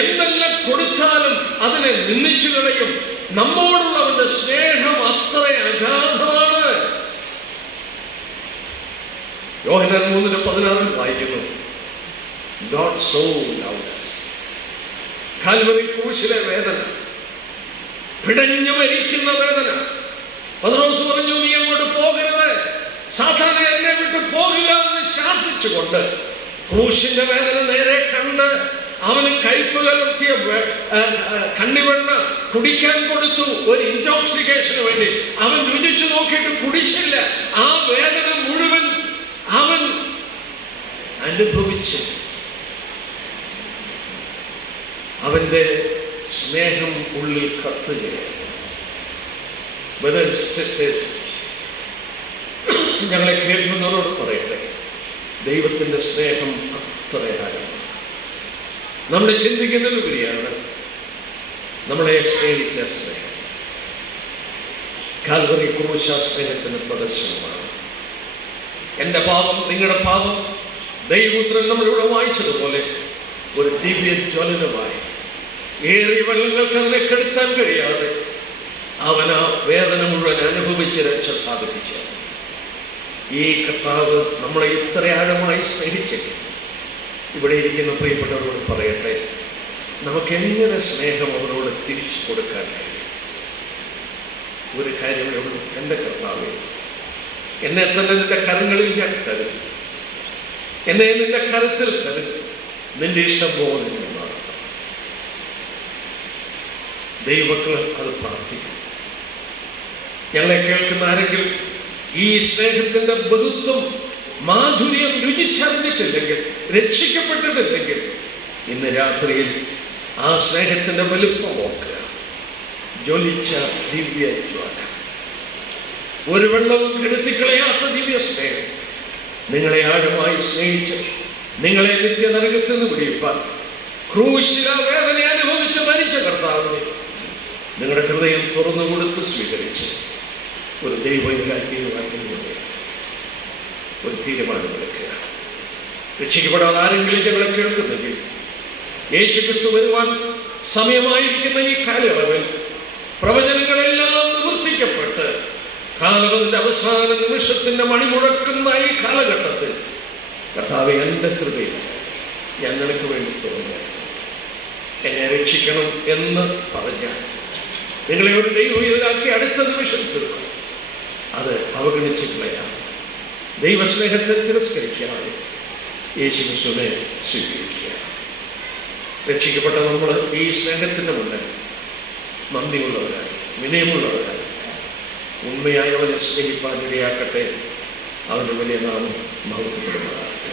എന്തെല്ലാം കൊടുത്താലും അതിനെ നിന്ദിച്ചു കളയും. നമ്മോടുള്ളവന്റെ സ്നേഹം അത്ര അഗാധമാണ്. യോഹന്നാൻ 3:16 വായിക്കുന്നു, God so loved us. Calvary ക്രൂശിലെ വേദന, പിടഞ്ഞു മരിക്കുന്ന വേദന. പത്രോസ് പറഞ്ഞു, നീ അങ്ങോട്ട് പോകരുത്, സാത്താനെ എന്നെ വിട്ട് പോകുക എന്ന് ശാസിച്ചുകൊണ്ട് ക്രൂശിന്റെ വേദന നേരെ കണ്ട് അവന് കയ്പ് കലർത്തിയ കണ്ണിവെണ്ണ കുടിക്കാൻ കൊടുത്തു. ഒരു ഇൻടോക്സിക്കേഷന് വേണ്ടി അവൻ രുചിച്ചു നോക്കിയിട്ട് കുടിച്ചില്ല. ആ വേദന മുഴുവൻ അവൻ അനുഭവിച്ചു. അവന്റെ സ്നേഹം ഉള്ളിൽ കത്തുകയാണ്. ബ്രദേഴ്സ്, സിസ്റ്റേഴ്സ്, ഞങ്ങളെ കേൾക്കുന്നവരോട് പറയട്ടെ, ദൈവത്തിന്റെ സ്നേഹം അത്രയാഴമാണ്. നമ്മൾ ചിന്തിക്കുന്നതിലുപരിയാണ് നമ്മളെ സ്നേഹിച്ച സ്നേഹം. കാൽവരി ക്രൂശ സ്നേഹത്തിന് പ്രദർശനമാണ്. എൻ്റെ പാപം, നിങ്ങളുടെ പാപം, ദൈവപുത്രൻ നമ്മളിവിടെ വായിച്ചതുപോലെ ഒരു ദിവ്യ ജ്വലനമായി ഏറിയ വെള്ളങ്ങൾക്ക് അതിനെ കെടുത്താൻ കഴിയാതെ അവൻ ആ വേദന മുഴുവൻ അനുഭവിച്ച് രക്ഷ സാധിപ്പിച്ചു. ഈ കർത്താവ് നമ്മളെ ഇത്ര ആഴമായി സ്നേഹിച്ചിട്ട് ഇവിടെ ഇരിക്കുന്ന പ്രിയപ്പെട്ടവരോട് പറയട്ടെ, നമുക്ക് എങ്ങനെ സ്നേഹം അവരോട് തിരിച്ചു കൊടുക്കാൻ കഴിയും? ഒരു കാര്യമേ ഉള്ളൂ. എൻ്റെ കർത്താവേ, എന്നെ തന്നെ നിന്റെ കരങ്ങളിൽ ഞാൻ തരും, എന്നെ നിന്റെ കരത്തിൽ തരും, നിന്റെ ഇഷ്ടം പോലെ ഞാൻ നടത്താം. ദൈവമക്കൾ അത് പ്രാർത്ഥിക്കും. ഞങ്ങളെ കേൾക്കുന്ന ആരെങ്കിലും ഈ സ്നേഹത്തിന്റെ ബഹുത്വം, മാധുര്യം രുചിച്ചറിഞ്ഞിട്ടില്ലെങ്കിൽ, രക്ഷിക്കപ്പെട്ടിട്ടില്ലെങ്കിൽ, ഇന്ന് രാത്രിയിൽ ആ സ്നേഹത്തിന്റെ വലുപ്പം ഓർക്കുക. ജ്വലിച്ച ദിവ്യ ജ്വാല, ഒരു വെള്ളവും കെടുത്തിക്കളയാത്ത ദിവ്യ സ്നേഹം, നിങ്ങളെ ആഴമായി സ്നേഹിച്ച് നിങ്ങളെ നിത്യ നരകത്തിൽ നിന്ന് വിടിയിപ്പാൻ ക്രൂശില വേദന അനുഭവിച്ച് മരിച്ച കർത്താവിനെ നിങ്ങളുടെ ഹൃദയം തുറന്നു കൊടുത്ത് സ്വീകരിച്ച് ഒരു ദൈവീയമാക്കിയതുകൊണ്ട് ഒരു തീരുമാനമെടുക്കുക. രക്ഷിക്കപ്പെടാൻ ആരെങ്കിലും ഞങ്ങളെ കേൾക്കുന്നെങ്കിൽ, യേശുക്രിസ്തു വരുവാൻ സമയമായിരിക്കുന്ന ഈ കാലയളവിൽ പ്രവചനങ്ങളെല്ലാം നിവർത്തിക്കപ്പെട്ട് കാലത്തിന്റെ അവസാന നിമിഷത്തിന്റെ മണിമുഴക്കുന്ന ഈ കാലഘട്ടത്തിൽ കർത്താവേ, എൻ്റെ ഹൃദയം ഞാൻ നിനക്ക് വേണ്ടി തുറന്നു, എന്നെ രക്ഷിക്കണം എന്ന് പറഞ്ഞാൽ നിങ്ങളെ ഒരു ദൈവീയരാക്കി അടുത്ത നിമിഷം തീർക്കും. അത് അവഗണിച്ച് കളയാം. ദൈവസ്നേഹത്തെ തിരസ്കരിക്കാതെ യേശുക്രിസ്തുവിനെ സ്വീകരിക്കുക. രക്ഷിക്കപ്പെട്ട നമ്മൾ ഈ സ്നേഹത്തിൻ്റെ മുന്നിൽ നന്ദിയുള്ളവരായി, വിനയമുള്ളവരായി, ഉണ്മയായി അവനെ സ്നേഹിപ്പാൻ ഇടയാക്കട്ടെ. അവൻ്റെ വലിയ നാമം മഹത്വപ്പെടുന്നതാണ്.